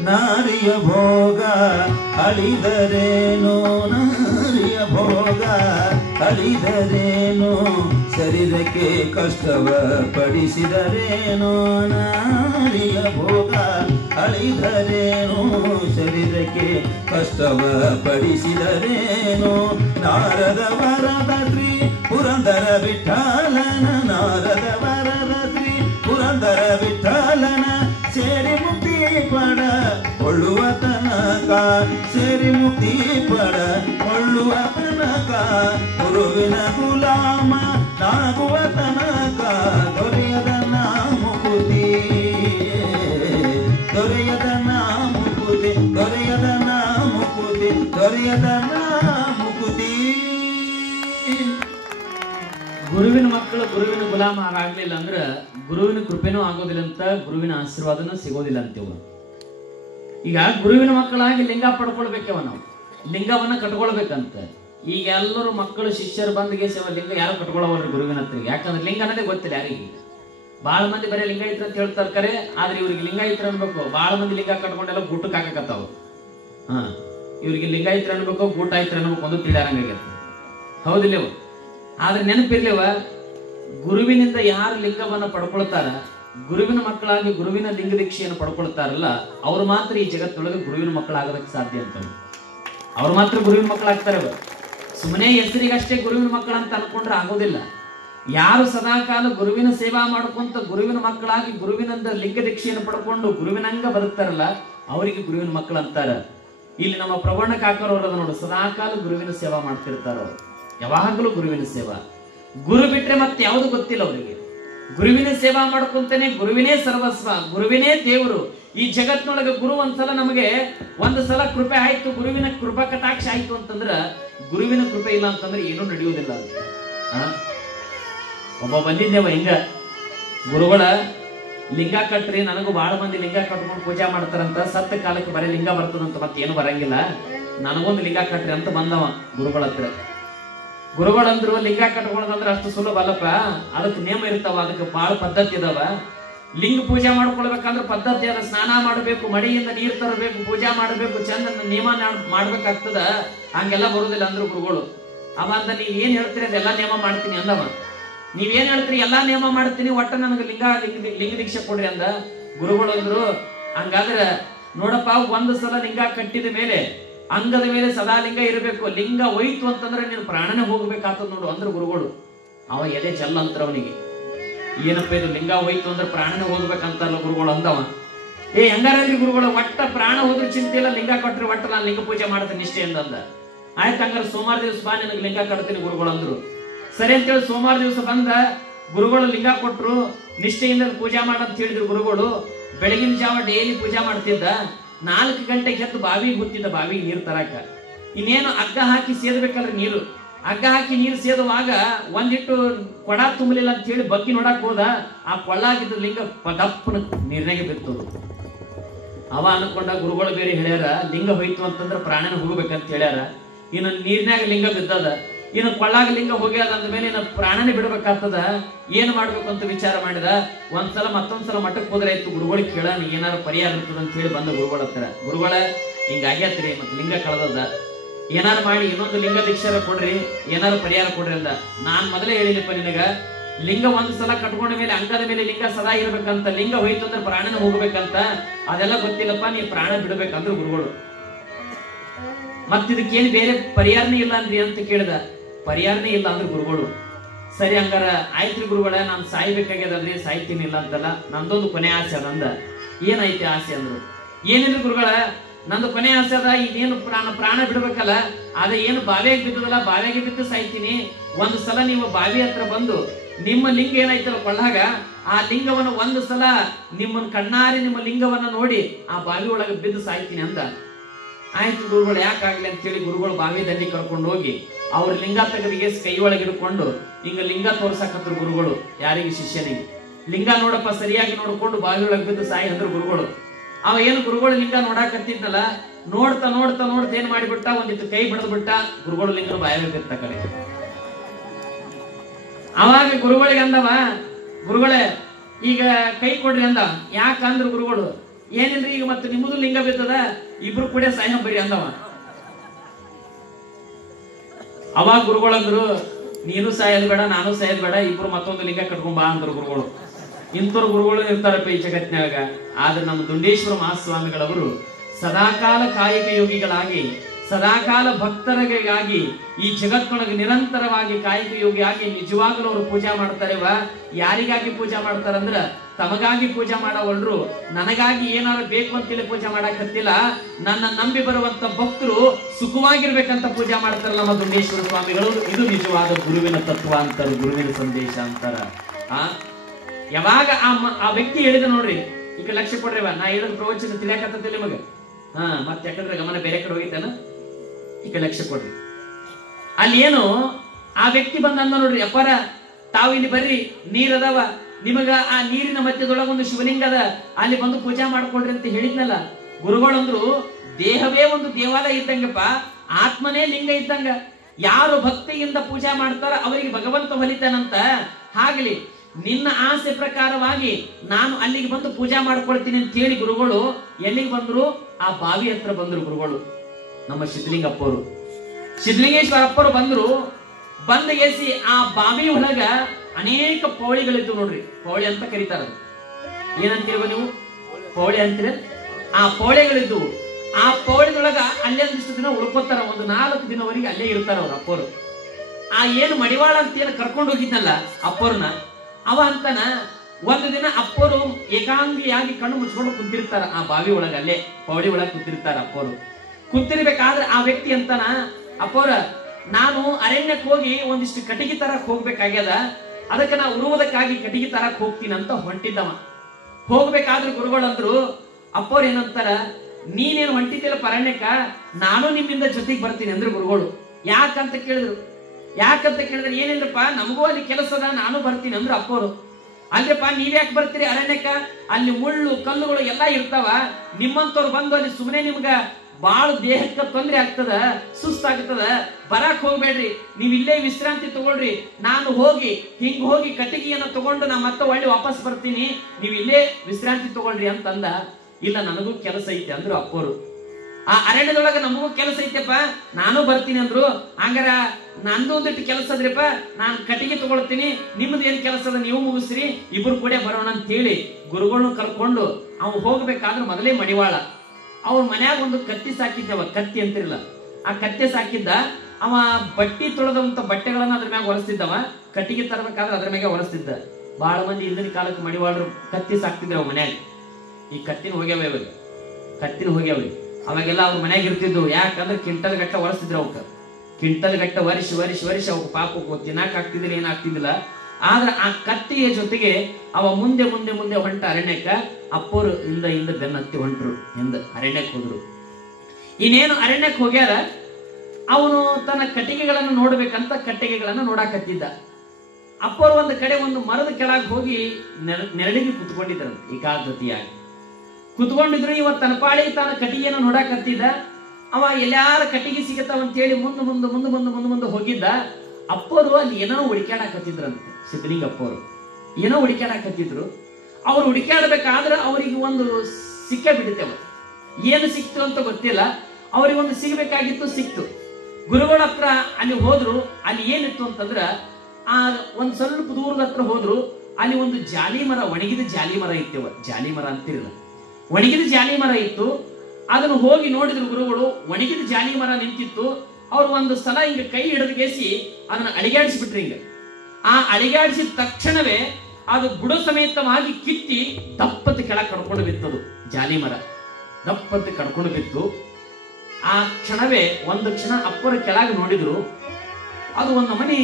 ನಾರಿಯ ಭೋಗ ಅಳಿದರೇನು ನಾರಿಯ ಭೋಗ ಅಳಿದರೇನು ಶರೀರಕ್ಕೆ ಕಷ್ಟವ ಪಡಿಸಿದರೇನು ನಾರಿಯ ಭೋಗ ಅಳಿದರೇನು ಶರೀರಕ್ಕೆ ಕಷ್ಟವ ಪಡಿಸಿದರೇನು ನಾರದ ವರದ ಶ್ರೀ ಪುರಂದರ ವಿಠಲನ ನಾರದ ವರದ ಶ್ರೀ ಪುರಂದರ ವಿಠಲನ ಸೇರಿ ಮುಕ್ತಿ ಪಡ ಕೊಳ್ಳುವ ತನಕ ಸೇರಿ ಮುಕ್ತಿ ಪಡ ಕೊಳ್ಳುವ ತನಕ ಗುರುವಿನ ಗುಲಾಮ ನಾಗುವ ತನಕ ದೊರೆಯದ ಮುಕುತಿ ದೊರೆಯದ ಮುಕುತಿ ದೊರೆಯದ ಮುಕುತಿ ದೊರೆಯದ ಮುಕುತಿ ಗುರುವಿನ ಮಕ್ಕಳು ಗುರುವಿನ ಗುಲಾಮ ಆಗ್ಲಿಲ್ಲ ಅಂದ್ರ ಗುರುವಿನ ಕೃಪೆನೂ ಆಗೋದಿಲ್ಲ ಅಂತ ಗುರುವಿನ ಆಶೀರ್ವಾದನೂ ಸಿಗೋದಿಲ್ಲ ಅಂತೀವ ಈಗ ಗುರುವಿನ ಮಕ್ಕಳಾಗಿ ಲಿಂಗ ಪಡ್ಕೊಳ್ಬೇಕವ ನಾವು ಲಿಂಗವನ್ನ ಕಟ್ಕೊಳ್ಬೇಕಂತ ಈಗ ಎಲ್ಲರೂ ಮಕ್ಕಳು ಶಿಷ್ಯರು ಬಂದ್ಗೆ ಲಿಂಗ ಯಾರು ಕಟ್ಕೊಳ್ಳೋವಲ್ರಿ ಗುರುವಿನ ಹತ್ರ ಯಾಕಂದ್ರೆ ಲಿಂಗ ಅನ್ನೋದೇ ಗೊತ್ತಿಲ್ಲ ಯಾರಿಗೆ ಬಾಳ ಮಂದಿ ಬರೀ ಲಿಂಗಾಯತ್ರ ಅಂತ ಹೇಳ್ತಾರೆ ಕರೆ ಆದ್ರೆ ಇವ್ರಿಗೆ ಲಿಂಗಾಯತ್ರ ಅನ್ಬೇಕು ಬಾಳ ಮಂದಿ ಲಿಂಗ ಕಟ್ಕೊಂಡೆಲ್ಲ ಗೂಟಕ್ಕೆ ಹಾಕಕತ್ತಾವ ಇವ್ರಿಗೆ ಲಿಂಗಾಯತ್ರ ಅನ್ಬೇಕು ಗೂಟಾಯತ್ರ ಅನ್ಬೇಕು ಒಂದು ತಿಳಿಯಾರಂಗಾಗೈತೆ ಹೌದಿಲ್ಲವ ಆದ್ರೆ ನೆನಪಿರ್ಲಿವ ಗುರುವಿನಿಂದ ಯಾರು ಲಿಂಗವನ್ನ ಪಡ್ಕೊಳ್ತಾರ ಗುರುವಿನ ಮಕ್ಕಳಾಗಿ ಗುರುವಿನ ಲಿಂಗ ದೀಕ್ಷೆಯನ್ನು ಪಡ್ಕೊಳ್ತಾರಲ್ಲ ಅವ್ರು ಮಾತ್ರ ಈ ಜಗತ್ತೊಳಗೆ ಗುರುವಿನ ಮಕ್ಕಳಾಗೋದಕ್ಕೆ ಸಾಧ್ಯ ಅಂತ ಅವ್ರು ಮಾತ್ರ ಗುರುವಿನ ಮಕ್ಕಳಾಗ್ತಾರೆ ಸುಮ್ಮನೆ ಹೆಸರಿಗಷ್ಟೇ ಗುರುವಿನ ಮಕ್ಕಳ ಅಂತ ಅನ್ಕೊಂಡ್ರೆ ಆಗೋದಿಲ್ಲ ಯಾರು ಸದಾಕಾಲ ಗುರುವಿನ ಸೇವಾ ಮಾಡ್ಕೊಂತ ಗುರುವಿನ ಮಕ್ಕಳಾಗಿ ಗುರುವಿನಿಂದ ಲಿಂಗ ದೀಕ್ಷೆಯನ್ನು ಪಡ್ಕೊಂಡು ಗುರುವಿನಂಗ ಬರುತ್ತಾರಲ್ಲ ಅವರಿಗೆ ಗುರುವಿನ ಮಕ್ಕಳು ಅಂತಾರ ಇಲ್ಲಿ ನಮ್ಮ ಪ್ರವರ್ಣ ಕಾಕರವರದ ನೋಡು ಸದಾಕಾಲ ಗುರುವಿನ ಸೇವಾ ಮಾಡ್ತಿರ್ತಾರ ಅವರು ಯಾವಾಗಲೂ ಗುರುವಿನ ಸೇವಾ ಗುರು ಬಿಟ್ರೆ ಮತ್ತೆ ಯಾವುದು ಗೊತ್ತಿಲ್ಲ ಅವರಿಗೆ ಗುರುವಿನ ಸೇವಾ ಮಾಡ್ಕೊಂತಾನೆ ಗುರುವಿನೇ ಸರ್ವಸ್ವ ಗುರುವಿನೇ ದೇವರು ಈ ಜಗತ್ತಿನೊಳಗೆ ಗುರು ಒಂದ್ಸಲ ನಮಗೆ ಒಂದು ಸಲ ಕೃಪೆ ಆಯ್ತು ಗುರುವಿನ ಕೃಪಾ ಕಟಾಕ್ಷ ಆಯ್ತು ಅಂತಂದ್ರ ಗುರುವಿನ ಕೃಪೆ ಇಲ್ಲ ಅಂತಂದ್ರೆ ಏನೂ ನಡೆಯುವುದಿಲ್ಲ ಒಬ್ಬ ಬಂದಿದ್ದೇವ ಹಿಂಗ ಗುರುಗಳ ಲಿಂಗ ಕಟ್ರಿ ನನಗೂ ಬಹಳ ಮಂದಿ ಲಿಂಗ ಕಟ್ಕೊಂಡು ಪೂಜೆ ಮಾಡ್ತಾರಂತ ಸತ್ತ ಕಾಲಕ್ಕೆ ಬರೀ ಲಿಂಗ ಬರ್ತದಂತ ಮತ್ತೇನು ಬರಂಗಿಲ್ಲ ನನಗೊಂದು ಲಿಂಗ ಕಟ್ರಿ ಅಂತ ಬಂದವ ಗುರುಗಳ ಹತ್ರ ಗುರುಗಳಂದ್ರು ಲಿಂಗ ಕಟ್ಕೊಳ್ಳೋದಂದ್ರೆ ಅಷ್ಟು ಸುಲಭ ಅಲ್ಲಪ್ಪ ಅದಕ್ಕೆ ನಿಯಮ ಇರ್ತಾವ ಅದಕ್ಕೆ ಬಹಳ ಪದ್ಧತಿ ಇದಾವ ಲಿಂಗ ಪೂಜೆ ಮಾಡ್ಕೊಳ್ಬೇಕಂದ್ರೆ ಪದ್ಧತಿ ಅದ ಸ್ನಾನ ಮಾಡಬೇಕು ಮಡಿಯಿಂದ ನೀರು ತರಬೇಕು ಪೂಜಾ ಮಾಡಬೇಕು ಚಂದ ನಿಯಮ ಮಾಡ್ಬೇಕಾಗ್ತದ ಹಂಗೆಲ್ಲ ಬರುದಿಲ್ಲ ಅಂದ್ರು ಗುರುಗಳು ಅವ ಅಂತ ನೀವ್ ಏನ್ ಹೇಳ್ತೀರಿ ಅದೆಲ್ಲಾ ನಿಯಮ ಮಾಡ್ತೀನಿ ಅಂದವ ನೀವೇನ್ ಹೇಳ್ತೀರಿ ಎಲ್ಲಾ ನಿಯಮ ಮಾಡ್ತೀನಿ ಒಟ್ಟ ನನಗೆ ಲಿಂಗ ದೀಕ್ಷೆ ಕೊಡ್ರಿ ಅಂದ ಗುರುಗಳು ಅಂದ್ರು ಹಂಗಾದ್ರೆ ನೋಡಪ್ಪ ಒಂದು ಸಲ ಲಿಂಗ ಕಟ್ಟಿದ ಮೇಲೆ ಅಂಗದ ಮೇಲೆ ಸದಾ ಲಿಂಗ ಇರಬೇಕು ಲಿಂಗ ಹೋಯ್ತು ಅಂತಂದ್ರೆ ನೀನು ಪ್ರಾಣನೇ ಹೋಗ್ಬೇಕಾಗ್ತದ ನೋಡು ಅಂದ್ರ ಗುರುಗಳು ಅವ ಎದೆ ಜಲ್ಲ ಅಂತರ ಅವನಿಗೆ ಏನಪ್ಪ ಇದು ಲಿಂಗ ಹೋಯ್ತು ಅಂದ್ರೆ ಪ್ರಾಣನೇ ಹೋಗ್ಬೇಕಂತಲ್ಲ ಗುರುಗಳು ಅಂದವ ಹೆಂಗಾರಲ್ಲಿ ಗುರುಗಳು ಒಟ್ಟ ಪ್ರಾಣ ಹೋದ್ರೆ ಚಿಂತೆ ಇಲ್ಲ ಲಿಂಗ ಕೊಟ್ರಿ ಒಟ್ಟ ನಾನು ಲಿಂಗ ಪೂಜೆ ಮಾಡ್ತೇನೆ ನಿಷ್ಠೆಯಿಂದ ಅಂದ ಆಯ್ತು ಹಂಗಾರೆ ಸೋಮವಾರ ದಿವಸ ಬಾ, ನಿನಗೆ ಲಿಂಗ ಕಟ್ತೀನಿ ಗುರುಗಳು ಅಂದ್ರು. ಸರಿ ಅಂತೇಳಿ ಸೋಮವಾರ ದಿವಸ ಬಂದ ಗುರುಗಳು ಲಿಂಗ ಕೊಟ್ರು. ನಿಷ್ಠೆಯಿಂದ ಪೂಜಾ ಮಾಡಂತ ಹೇಳಿದ್ರು ಗುರುಗಳು. ಬೆಳಗಿನ ಜಾವ ಡೈಲಿ ಪೂಜಾ ಮಾಡ್ತಿದ್ದ. 4 ಗಂಟೆಗೆ ಎದ್ದು ಬಾವಿಗೆ ಗೊತ್ತಿದ್ದ, ಬಾವಿಗೆ ನೀರು ತರಾಕ. ಇನ್ನೇನು ಹಗ್ಗ ಹಾಕಿ ಸೇದ್ಬೇಕಲ್ರಿ ನೀರು. ಹಗ್ಗ ಹಾಕಿ ನೀರು ಸೇದುವಾಗ ಒಂದಿಟ್ಟು ಕೊಡ ತುಂಬಲಿಲ್ಲ ಅಂತ ಹೇಳಿ ಬಗ್ಗಿ ನೋಡಕ್ ಹೋದ. ಆ ಕೊಳ್ಳಾಗಿದ್ದ ಲಿಂಗ ಪದಪ್ಪನ ನೀರ್ನಾಗೆ ಬಿತ್ತದು. ಅವ ಅನ್ಕೊಂಡ ಗುರುಗಳು ಬೇರೆ ಹೇಳ್ಯಾರ, ಲಿಂಗ ಹೋಯ್ತು ಅಂತಂದ್ರ ಪ್ರಾಣನ ಹೋಗ್ಬೇಕಂತ ಹೇಳ್ಯಾರ. ಇನ್ನು ನೀರ್ನಾಗ ಲಿಂಗ ಬಿದ್ದದ, ಇನ್ನು ಕೊಳ್ಳಾಗ ಲಿಂಗ ಹೋಗ್ಯಾದ ಅಂದ್ಮೇಲೆ ಇನ್ನು ಪ್ರಾಣನೇ ಬಿಡ್ಬೇಕಾಗ್ತದ. ಏನ್ ಮಾಡ್ಬೇಕು ಅಂತ ವಿಚಾರ ಮಾಡಿದ. ಒಂದ್ಸಲ ಮತ್ತೊಂದ್ಸಲ ಮಠಕ್ಕೆ ಹೋದ್ರೆ ಆಯ್ತು, ಗುರುಗಳಿಗೆ ಕೇಳೋಣ ಏನಾರು ಪರಿಹಾರ ಇರ್ತದ ಅಂತ ಹೇಳಿ ಬಂದ ಗುರುಗಳ ಹತ್ರ. ಗುರುಗಳ ಹಿಂಗಾಗ್ಯಾತ್ರಿ, ಮತ್ತೆ ಲಿಂಗ ಕಳೆದದ, ಏನಾರು ಮಾಡಿ ಇನ್ನೊಂದು ಲಿಂಗ ದೀಕ್ಷಾರ ಕೊಡ್ರಿ, ಏನಾರು ಪರಿಹಾರ ಕೊಡ್ರಿ ಅಂದ. ನಾನ್ ಮೊದಲೇ ಹೇಳಿನಪ್ಪ ನಿನಗ, ಲಿಂಗ ಒಂದ್ ಸಲ ಕಟ್ಕೊಂಡ ಮೇಲೆ ಅಂಗದ ಮೇಲೆ ಲಿಂಗ ಸದಾ ಇರ್ಬೇಕಂತ, ಲಿಂಗ ಹೋಯ್ತು ಅಂದ್ರೆ ಪ್ರಾಣನ ಹೋಗ್ಬೇಕಂತ, ಅದೆಲ್ಲ ಗೊತ್ತಿಲ್ಲಪ್ಪ, ನೀ ಪ್ರಾಣ ಬಿಡ್ಬೇಕಂದ್ರು ಗುರುಗಳು. ಮತ್ತಿದಕ್ಕೇನು ಬೇರೆ ಪರಿಹಾರನೇ ಇಲ್ಲ ಅಂದ್ರಿ ಅಂತ ಕೇಳಿದ. ಪರಿಹಾರನೇ ಇಲ್ಲ ಅಂದ್ರು ಗುರುಗಳು. ಸರಿ ಹಂಗಾರ ಆಯ್ತ್ರಿ ಗುರುಗಳ, ನಾನು ಸಾಯ್ಬೇಕಾಗ್ಯದಲ್ರಿ, ಸಾಯ್ತೀನಿ ಇಲ್ಲ ಅಂತಲ್ಲ, ನಂದೊಂದು ಕೊನೆ ಆಸೆ ಅದಂದ. ಏನೈತಿ ಆಸೆ ಅಂದ್ರು. ಏನಿಲ್ರಿ ಗುರುಗಳ, ನಂದು ಕೊನೆ ಆಸೆ ಅದ, ಈಗೇನು ಪ್ರಾಣ ಬಿಡ್ಬೇಕಲ್ಲ, ಅದ ಏನು ಬಾವಿಯಾಗಿ ಬಿದ್ದದಲ್ಲ, ಬಾವಿಯಾಗಿ ಬಿದ್ದು ಸಾಯ್ತೀನಿ. ಒಂದು ಸಲ ನೀವು ಬಾವಿ ಹತ್ರ ಬಂದು ನಿಮ್ಮ ಲಿಂಗ ಏನೈತಲ್ಲ ಕೊಳ್ಳಾಗ, ಆ ಲಿಂಗವನ್ನು ಒಂದು ಸಲ ನಿಮ್ಮನ್ನ ಕಣ್ಣಾರಿ ನಿಮ್ಮ ಲಿಂಗವನ್ನ ನೋಡಿ ಆ ಬಾವಿ ಒಳಗೆ ಬಿದ್ದು ಸಾಯ್ತೀನಿ ಅಂದ. ಆಯ್ತು ಗುರುಗಳು, ಯಾಕಾಗ್ಲಿ ಅಂತ ಹೇಳಿ ಗುರುಗಳು ಬಾವಿ ದಂಡಿ ಕರ್ಕೊಂಡು ಹೋಗಿ ಅವ್ರ ಲಿಂಗ ತೆಗೆದಿಗೆ ಕೈ ಒಳಗೆ ಹಿಡ್ಕೊಂಡು ಹಿಂಗ ಲಿಂಗ ತೋರ್ಸಕತ್ರು ಗುರುಗಳು. ಯಾರಿಗೆ? ಶಿಷ್ಯನಿಗೆ. ಲಿಂಗ ನೋಡಪ್ಪ ಸರಿಯಾಗಿ ನೋಡ್ಕೊಂಡು ಬಾವಿ ಒಳಗೆ ಬಿದ್ದು ಸಾಯಿ ಅಂದ್ರು ಗುರುಗಳು. ಅವ ಏನು ಗುರುಗಳು ಲಿಂಗ ನೋಡಾಕತ್ತಿದ್ನಲ್ಲ, ನೋಡ್ತಾ ನೋಡ್ತಾ ನೋಡ್ತಾ ಏನ್ ಮಾಡಿಬಿಟ್ಟ, ಒಂದಿತ್ತು ಕೈ ಬಿಡದ್ ಬಿಟ್ಟ, ಗುರುಗಳು ಲಿಂಗನ ಬಾಯಾಗ ಬಿತ್ತ ಕಡೆ. ಅವಾಗ ಗುರುಗಳಿಗೆ ಅಂದವ, ಗುರುಗಳೇ ಈಗ ಕೈ ಕೊಡ್ರಿ ಅಂದ. ಯಾಕಂದ್ರು ಗುರುಗಳು, ಏನಿಲ್ರಿ ಈಗ ಮತ್ತೆ ನಿಮ್ಮದು ಲಿಂಗ ಬಿದ್ದದ, ಇಬ್ರು ಕೂಡ ಸಾಯ ಬರಿ ಅಂದವ. ಅವಾಗ ಗುರುಗಳಂದ್ರು, ನೀನು ಸಾಯೋದ್ ಬೇಡ, ನಾನು ಸಾಯೋದ್ ಬೇಡ, ಇಬ್ರು ಮತ್ತೊಂದು ಲಿಂಗ ಕಟ್ಕೊಂಡ್ ಬಾ ಅಂದ್ರು ಗುರುಗಳು. ಇಂಥವ್ರು ಗುರುಗಳು ಇರ್ತಾರಪ್ಪ ಈ ಜಗತ್ತಿನಾಗ. ಆದ್ರೆ ನಮ್ಮ ದುಂಡೇಶ್ವರ ಮಹಾಸ್ವಾಮಿಗಳವರು ಸದಾಕಾಲ ಕಾಯಿಕ ಯೋಗಿಗಳಾಗಿ, ಸದಾಕಾಲ ಭಕ್ತರಿಗಾಗಿ ಈ ಜಗತ್ತೊಳಗೆ ನಿರಂತರವಾಗಿ ಕಾಯಿಕ ಯೋಗಿಯಾಗಿ ನಿಜವಾಗಲೂ ಅವರು ಪೂಜಾ ಮಾಡ್ತಾರೆವ. ಯಾರಿಗಾಗಿ ಪೂಜಾ ಮಾಡ್ತಾರಂದ್ರ, ತಮಗಾಗಿ ಪೂಜಾ ಮಾಡವಲ್ರು, ನನಗಾಗಿ ಏನಾದ್ರು ಬೇಕು ಅಂತೇಳಿ ಪೂಜಾ ಮಾಡಕತ್ತಿಲ್ಲ, ನನ್ನ ನಂಬಿ ಬರುವಂತ ಭಕ್ತರು ಸುಖವಾಗಿರ್ಬೇಕಂತ ಪೂಜಾ ಮಾಡ್ತಾರಲ್ಲ ನಮ್ಮ ದುಂಡೇಶ್ವರ ಸ್ವಾಮಿಗಳು. ಇದು ನಿಜವಾದ ಗುರುವಿನ ತತ್ವ ಅಂತಾರ, ಗುರುವಿನ ಸಂದೇಶ ಅಂತಾರ. ಯಾವಾಗ ಆ ವ್ಯಕ್ತಿ ಹೇಳಿದ ನೋಡ್ರಿ, ಈಗ ಲಕ್ಷ್ಯ ಕೊಡ್ರಿವ, ನಾ ಹೇಳಿದ ಪ್ರವಚನ ತಿಳಿಯಾಕತ್ತಿಲ್ಲ ನಿಮಗೆ. ಮತ್ತೆ ಯಾಕಂದ್ರೆ ಗಮನ ಬೇರೆ ಕಡೆ ಹೋಗಿದ್ದಾನ, ಈಗ ಲಕ್ಷ್ಯ ಕೊಡ್ರಿ. ಅಲ್ಲಿ ಏನು ಆ ವ್ಯಕ್ತಿ ಬಂದ ಅಂದ ನೋಡ್ರಿ, ಅಪ್ಪಾರ ತಾವು ಇಲ್ಲಿ ಬರ್ರಿ, ನೀರದವ, ನಿಮಗ ಆ ನೀರಿನ ಮಧ್ಯದೊಳಗೊಂದು ಶಿವಲಿಂಗ ಅದ, ಅಲ್ಲಿ ಬಂದು ಪೂಜಾ ಮಾಡ್ಕೊಡ್ರಿ ಅಂತ ಹೇಳಿದ್ನಲ್ಲ. ಗುರುಗಳಂದ್ರು, ದೇಹವೇ ಒಂದು ದೇವಾಲಯ ಇದ್ದಂಗಪ್ಪ, ಆತ್ಮನೇ ಲಿಂಗ ಇದ್ದಂಗ. ಯಾರು ಭಕ್ತಿಯಿಂದ ಪೂಜಾ ಮಾಡ್ತಾರ ಅವರಿಗೆ ಭಗವಂತ ಹೊಲಿತಾನಂತ. ಹಾಗಲಿ ನಿನ್ನ ಆಸೆ ಪ್ರಕಾರವಾಗಿ ನಾನು ಅಲ್ಲಿಗೆ ಬಂದು ಪೂಜಾ ಮಾಡ್ಕೊಳ್ತೀನಿ ಅಂತ ಹೇಳಿ ಗುರುಗಳು ಎಲ್ಲಿಗೆ ಬಂದ್ರು? ಆ ಬಾವಿ ಹತ್ರ ಬಂದ್ರು ಗುರುಗಳು. ನಮ್ಮ ಸಿದ್ಧಲಿಂಗಪ್ಪವರು, ಸಿದ್ಧಲಿಂಗೇಶ್ವರ ಅಪ್ಪರು ಬಂದ್ರು. ಬಂದ ಗೆಸಿ ಆ ಬಾವಿ ಒಳಗ ಅನೇಕ ಪೌಳಿಗಳಿದ್ದು ನೋಡ್ರಿ. ಪೌಳಿ ಅಂತ ಕರೀತಾರ. ಏನಂತೀರವ ನೀವು? ಪೌಳಿ ಅಂತೀರ. ಆ ಪೌಳಿಗಳಿದ್ದು, ಆ ಪೌಳಿದೊಳಗ ಅಲ್ಲೇ ಒಂದಿಷ್ಟು ದಿನ ಉಳ್ಕೋತಾರ. ಒಂದು 4 ದಿನವರೆಗೆ ಅಲ್ಲೇ ಇರ್ತಾರ ಅವ್ರ ಅಪ್ಪರು. ಆ ಏನು ಮಡಿವಾಳ ಅಂತ ಏನು ಕರ್ಕೊಂಡು ಹೋಗಿದ್ನಲ್ಲ ಅಪ್ಪರ್ನ, ಅವ ಅಂತಾನ ಒಂದು ದಿನ ಅಪ್ಪರು ಏಕಾಂಗಿಯಾಗಿ ಕಣ್ಣು ಮುಚ್ಕೊಂಡು ಕುಂತಿರ್ತಾರ ಆ ಬಾವಿ ಒಳಗ, ಅಲ್ಲೇ ಪೌಳಿ ಒಳಗೆ ಕುಂತಿರ್ತಾರ ಅಪ್ಪರು. ಕುಂತಿರ್ಬೇಕಾದ್ರೆ ಆ ವ್ಯಕ್ತಿ ಅಂತಾನ, ಅಪ್ಪರ ನಾನು ಅರಣ್ಯಕ್ಕೆ ಹೋಗಿ ಒಂದಿಷ್ಟು ಕಟ್ಟಿಗೆ ತರಕ್ ಹೋಗ್ಬೇಕಾಗ್ಯದ, ಅದಕ್ಕೆ ನಾ ಉರುವುದಕ್ಕಾಗಿ ಕಟ್ಟಿಗೆ ತರಕ್ ಹೋಗ್ತೀನಿ ಅಂತ ಹೊಂಟಿದ್ದವ. ಹೋಗ್ಬೇಕಾದ್ರೆ ಗುರುಗಳಂದ್ರು, ಅಪ್ಪವ್ರು ಏನಂತಾರ, ನೀನೇನು ಹೊಂಟಿದ್ದಿಲ್ಲಪ್ಪ ಅರಣ್ಯಕ್ಕ, ನಾನು ನಿಮ್ಮಿಂದ ಜೊತೆಗೆ ಬರ್ತೀನಿ ಅಂದ್ರು ಗುರುಗಳು. ಯಾಕಂತ ಕೇಳಿದ್ರು. ಏನಿಲ್ಲಪ್ಪ, ನಮಗೂ ಅಲ್ಲಿ ಕೆಲಸ ಅದ, ನಾನು ಬರ್ತೀನಿ ಅಂದ್ರು ಅಪ್ಪವರು. ಅಲ್ಲಪ್ಪ ನೀವ್ಯಾಕೆ ಬರ್ತೀರಿ ಅರಣ್ಯಕ್ಕ? ಅಲ್ಲಿ ಮುಳ್ಳು ಕಲ್ಲುಗಳು ಎಲ್ಲಾ ಇರ್ತಾವ, ನಿಮ್ಮಂತವ್ರು ಬಂದು ಅಲ್ಲಿ ಸುಮ್ಮನೆ ನಿಮ್ಗ ಬಾಳ ದೇಹಕ್ಕೆ ತೊಂದರೆ ಆಗ್ತದ, ಸುಸ್ತಾಗ್ತದ, ಬರಾಕ್ ಹೋಗ್ಬೇಡ್ರಿ, ನೀವ್ ಇಲ್ಲೇ ವಿಶ್ರಾಂತಿ ತಗೊಳ್ರಿ, ನಾನು ಹೋಗಿ ಕಟ್ಟಿಗೆಯನ್ನ ತಗೊಂಡು ನಾ ಮತ್ತೆ ಒಳ್ಳೆ ವಾಪಸ್ ಬರ್ತೀನಿ, ನೀವ್ ಇಲ್ಲೇ ವಿಶ್ರಾಂತಿ ತಗೊಳ್ರಿ ಅಂತಂದ. ಇಲ್ಲ ನನಗೂ ಕೆಲಸ ಐತೆ ಅಂದ್ರು ಅಪ್ಪವರು. ಆ ಅರಣ್ಯದೊಳಗ ನಮಗೂ ಕೆಲಸ ಐತೆಪ್ಪ, ನಾನು ಬರ್ತೀನಿ ಅಂದ್ರು. ಹಂಗಾರ ನಂದು ಒಂದಿಟ್ಟು ಕೆಲಸ ಅದ್ರಿಪ್ಪ, ನಾನು ಕಟ್ಟಿಗೆ ತಗೊಳ್ತೀನಿ, ನಿಮ್ದು ಏನ್ ಕೆಲಸ ಅದ ನೀವು ಮುಗಿಸ್ರಿ, ಇಬ್ರು ಕೂಡ ಬರೋಣ ಅಂತ ಹೇಳಿ ಗುರುಗಳನ್ನ ಕರ್ಕೊಂಡು ಅವ್ನು ಹೋಗ್ಬೇಕಾದ್ರೆ ಮೊದಲೇ ಮಡಿವಾಳ ಅವ್ರ ಮನ್ಯಾಗ ಒಂದು ಕತ್ತಿ ಸಾಕಿದ್ದವ. ಕತ್ತಿ ಅಂತಿರಲ್ಲ, ಆ ಕತ್ತೆ ಸಾಕಿದ್ದ. ಅವ ಬಟ್ಟಿ ತೊಳೆದಂತ ಬಟ್ಟೆಗಳನ್ನ ಅದ್ರ ಮ್ಯಾಗ ಒರೆಸ್ತಿದ್ದವ. ಕಟ್ಟಿಗೆ ತರಬೇಕಾದ್ರೆ ಅದ್ರ ಮ್ಯಾಗ ಒರೆಸ್ತಿದ್ದ. ಬಹಳ ಮಂದಿ ಹಿಂದಿನ ಕಾಲಕ್ಕೆ ಮಡಿವಾಳರು ಕತ್ತಿ ಸಾಕ್ತಿದ್ರು ಅವ ಮನ್ಯಾಗ. ಈ ಕತ್ತಿನ ಹೋಗ್ಯಾವ, ಇವಾಗ ಕತ್ತಿನ ಹೋಗ್ಯಾವ. ಅವಾಗೆಲ್ಲ ಅವ್ರ ಮನ್ಯಾಗ ಇರ್ತಿದ್ವು. ಯಾಕಂದ್ರೆ ಕಿಂಟಲ್ ಗಟ್ಟ ಒರೆಸ್ತಿದ್ರು ಅವಕ್ಕ. ಕ್ವಿಂಟಲ್ ಗಟ್ಟ ವರ್ಷ ಅವ ಪಾಪಕ್ಕೂ ತಿನ್ನಾಕ ಆಗ್ತಿದ್ದಿಲ್ಲ, ಏನಾಗ್ತಿದ್ದಿಲ್ಲ. ಆದ್ರೆ ಆ ಕತ್ತಿಯ ಜೊತೆಗೆ ಅವ ಮುಂದೆ ಹೊಂಟ ಅರಣ್ಯಕ್ಕ. ಅಪ್ಪರು ಹಿಂದ ಬೆನ್ನತ್ತಿ ಹೊಂಟ್ರು, ಹಿಂದ ಅರಣ್ಯಕ್ಕೆ ಹೋದ್ರು. ಇನ್ನೇನು ಅರಣ್ಯಕ್ಕೆ ಹೋಗ್ಯಾರ, ಅವನು ತನ್ನ ಕಟ್ಟಿಗೆಗಳನ್ನು ನೋಡ್ಬೇಕಂತ ಕಟ್ಟಿಗೆಗಳನ್ನ ನೋಡಾಕತ್ತಿದ್ದ. ಅಪ್ಪರು ಒಂದು ಕಡೆ ಒಂದು ಮರದ ಕೆಳಗೆ ಹೋಗಿ ನೆರಳಿಗೆ ಕುತ್ಕೊಂಡಿದ್ರಂತೆ, ಏಕಾಗ್ರತೆಯಾಗಿ ಕುತ್ಕೊಂಡಿದ್ರು. ಇವತ್ತು ತನ್ನ ಪಾಳಿಗೆ ತಾನು ಕಟ್ಟಿಗೆಯನ್ನು ನೋಡಾಕತ್ತಿದ್ದ. ಅವ ಎಲ್ಲಾರ ಕಟ್ಟಿಗೆ ಸಿಗತ್ತಾವ ಅಂತ ಹೇಳಿ ಮುಂದೆ ಹೋಗಿದ್ದ. ಅಪ್ಪರು ಅಲ್ಲಿ ಏನೋ ಹುಡುಕ್ಯಾಡಕತ್ತಿದ್ರಂತೆ, ಸಿದ್ಧಲಿಂಗ ಅಪ್ಪರು ಏನೋ ಹುಡುಕ್ಯಾಡಕತ್ತಿದ್ರು. ಅವ್ರು ಹುಡುಕ್ಯಾಡ್ಬೇಕಾದ್ರೆ ಅವರಿಗೆ ಒಂದು ಸಿಕ್ಕ ಬಿಡುತ್ತೇವ. ಏನು ಸಿಕ್ತು ಅಂತ ಗೊತ್ತಿಲ್ಲ, ಅವ್ರಿಗೆ ಒಂದು ಸಿಗಬೇಕಾಗಿತ್ತು, ಸಿಕ್ತು. ಗುರುಗಳ ಹತ್ರ ಅಲ್ಲಿ ಹೋದ್ರು. ಅಲ್ಲಿ ಏನಿತ್ತು ಅಂತಂದ್ರ ಆ ಒಂದ್ ಸ್ವಲ್ಪ ದೂರದ ಹತ್ರ ಹೋದ್ರು. ಅಲ್ಲಿ ಒಂದು ಜಾಲಿ ಮರ, ಒಣಗಿದ ಜಾಲಿ ಮರ ಇತ್ತೇವ. ಜಾಲಿ ಮರ ಅಂತಿರಲ್ಲ, ಒಣಗಿದ ಜಾಲಿ ಮರ ಇತ್ತು. ಅದನ್ನು ಹೋಗಿ ನೋಡಿದ್ರು ಗುರುಗಳು. ಒಣಗಿದ ಜಾಲಿ ಮರ ನಿಂತಿತ್ತು. ಅವ್ರು ಒಂದು ಸಲ ಹಿಂಗ ಕೈ ಹಿಡಿದುಗೇಸಿ ಅದನ್ನ ಅಳಿಗಾಡಿಸ್ಬಿಟ್ರಿ. ಹಿಂಗ ಆ ಅಳಿಗಾಡಿಸಿದ ತಕ್ಷಣವೇ ಅದು ಬುಡ ಸಮೇತವಾಗಿ ಕಿತ್ತಿ ದಪ್ಪತ್ತು ಕೆಳಗೆ ಕಡ್ಕೊಂಡು ಬಿತ್ತದು. ಜಾಲಿ ಮರ ದಪ್ಪತ್ತು ಕಡ್ಕೊಂಡು ಬಿತ್ತು. ಆ ಕ್ಷಣವೇ ಒಂದು ಕ್ಷಣ ಅಪ್ಪರ ಕೆಳಗೆ ನೋಡಿದ್ರು. ಅದು ಒಂದು ಮನಿ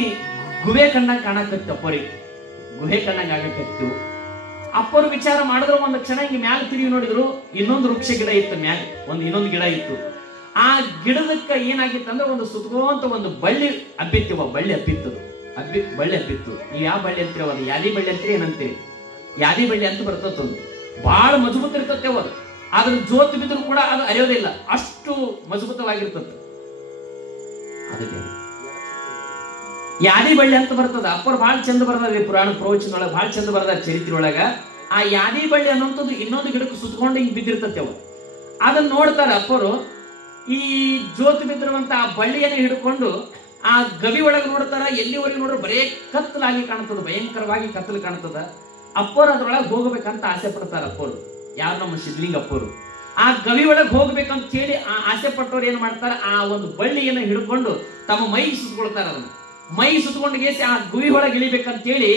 ಗುಹೆ ಕಣ್ಣಂಗೆ ಕಾಣಕತ್ತು. ಅಪ್ಪರಿಗೆ ಗುಹೆ ಕಣ್ಣಂಗೆ ಆಗಕತ್ತು. ಅಪ್ಪರು ವಿಚಾರ ಮಾಡಿದ್ರು. ಒಂದು ಕ್ಷಣ ಹಿಂಗೆ ಮ್ಯಾಲ ತಿರುಗಿ ನೋಡಿದ್ರು. ಇನ್ನೊಂದು ವೃಕ್ಷ ಗಿಡ ಇತ್ತು, ಮ್ಯಾಗ ಇನ್ನೊಂದು ಗಿಡ ಇತ್ತು. ಆ ಗಿಡದಕ್ಕ ಏನಾಗಿತ್ತು ಅಂದ್ರೆ ಒಂದು ಸುತ್ತುವಂತ ಒಂದು ಬಳ್ಳಿ ಹಬ್ಬಿತ್ತು. ಬಳ್ಳಿ ಹಬ್ಬಿತ್ತದು, ಬಳ್ಳಿ ಹಬ್ಬಿತ್ತು. ನೀವು ಯಾವ ಬಳ್ಳಿ ಅಂತೀರಿ? ಅದು ಯಾದಿ ಬಳ್ಳಿ ಅಂತೀರಿ, ಏನಂತೀರಿ? ಯಾದಿ ಬಳ್ಳಿ ಅಂತ ಬರ್ತದ. ಬಹಳ ಮಜಬೂತ್ ಇರ್ತತೆ ಅದು. ಅದ್ರ ಜೋತ್ ಬಿದ್ರು ಕೂಡ ಅದು ಅರಿಯೋದಿಲ್ಲ, ಅಷ್ಟು ಮಜಬೂತವಾಗಿರ್ತದೆ. ಅದಕ್ಕೆ ಯಾದಿ ಬಳ್ಳಿ ಅಂತ ಬರ್ತದ. ಅಪ್ಪರು ಬಹಳ ಚಂದ ಬರ್ತದ, ಪುರಾಣ ಪ್ರವಚನೊಳಗ ಬಹಳ ಚಂದ ಬರ್ತದ, ಚರಿತ್ರೆ ಒಳಗ. ಆ ಯಾದಿ ಬಳ್ಳಿ ಅನ್ನೋಂಥದ್ದು ಇನ್ನೊಂದು ಗಿಡಕ್ಕೆ ಸುತ್ತಕೊಂಡು ಹಿಂಗ್ ಬಿದ್ದಿರ್ತತೆ ಅವ. ಅದನ್ನ ನೋಡ್ತಾರೆ ಅಪ್ಪರು. ಈ ಜೋತ್ ಬಿದ್ದಿರುವಂತ ಆ ಬಳ್ಳಿಯನ್ನು ಹಿಡ್ಕೊಂಡು ಆ ಗವಿ ಒಳಗೆ ನೋಡ್ತಾರ. ಎಲ್ಲಿವರೆಗೆ ನೋಡ್ರೆ ಬರೇ ಕತ್ತಲಾಗಿ ಕಾಣ್ತದ, ಭಯಂಕರವಾಗಿ ಕತ್ತಲು ಕಾಣ್ತದ. ಅಪ್ಪರು ಅದ್ರೊಳಗೆ ಹೋಗ್ಬೇಕಂತ ಆಸೆ ಪಡ್ತಾರ ಅಪ್ಪರು. ಯಾರು? ನಮ್ಮ ಸಿದ್ಧಲಿಂಗ ಅಪ್ಪರು. ಆ ಗವಿ ಒಳಗೆ ಹೋಗ್ಬೇಕಂತ ಹೇಳಿ ಆ ಆಸೆ ಪಟ್ಟವ್ರು ಏನ್ ಮಾಡ್ತಾರ, ಆ ಒಂದು ಬಳ್ಳಿಯನ್ನು ಹಿಡ್ಕೊಂಡು ತಮ್ಮ ಮೈ ಸುತ್ತಕೊಳ್ತಾರ. ಅದನ್ನ ಮೈ ಸುತ್ತಕೊಂಡು ಗೇಸಿ ಆ ಗುಹಿ ಒಳಗೆ ಇಳಿಬೇಕಂತ ಹೇಳಿ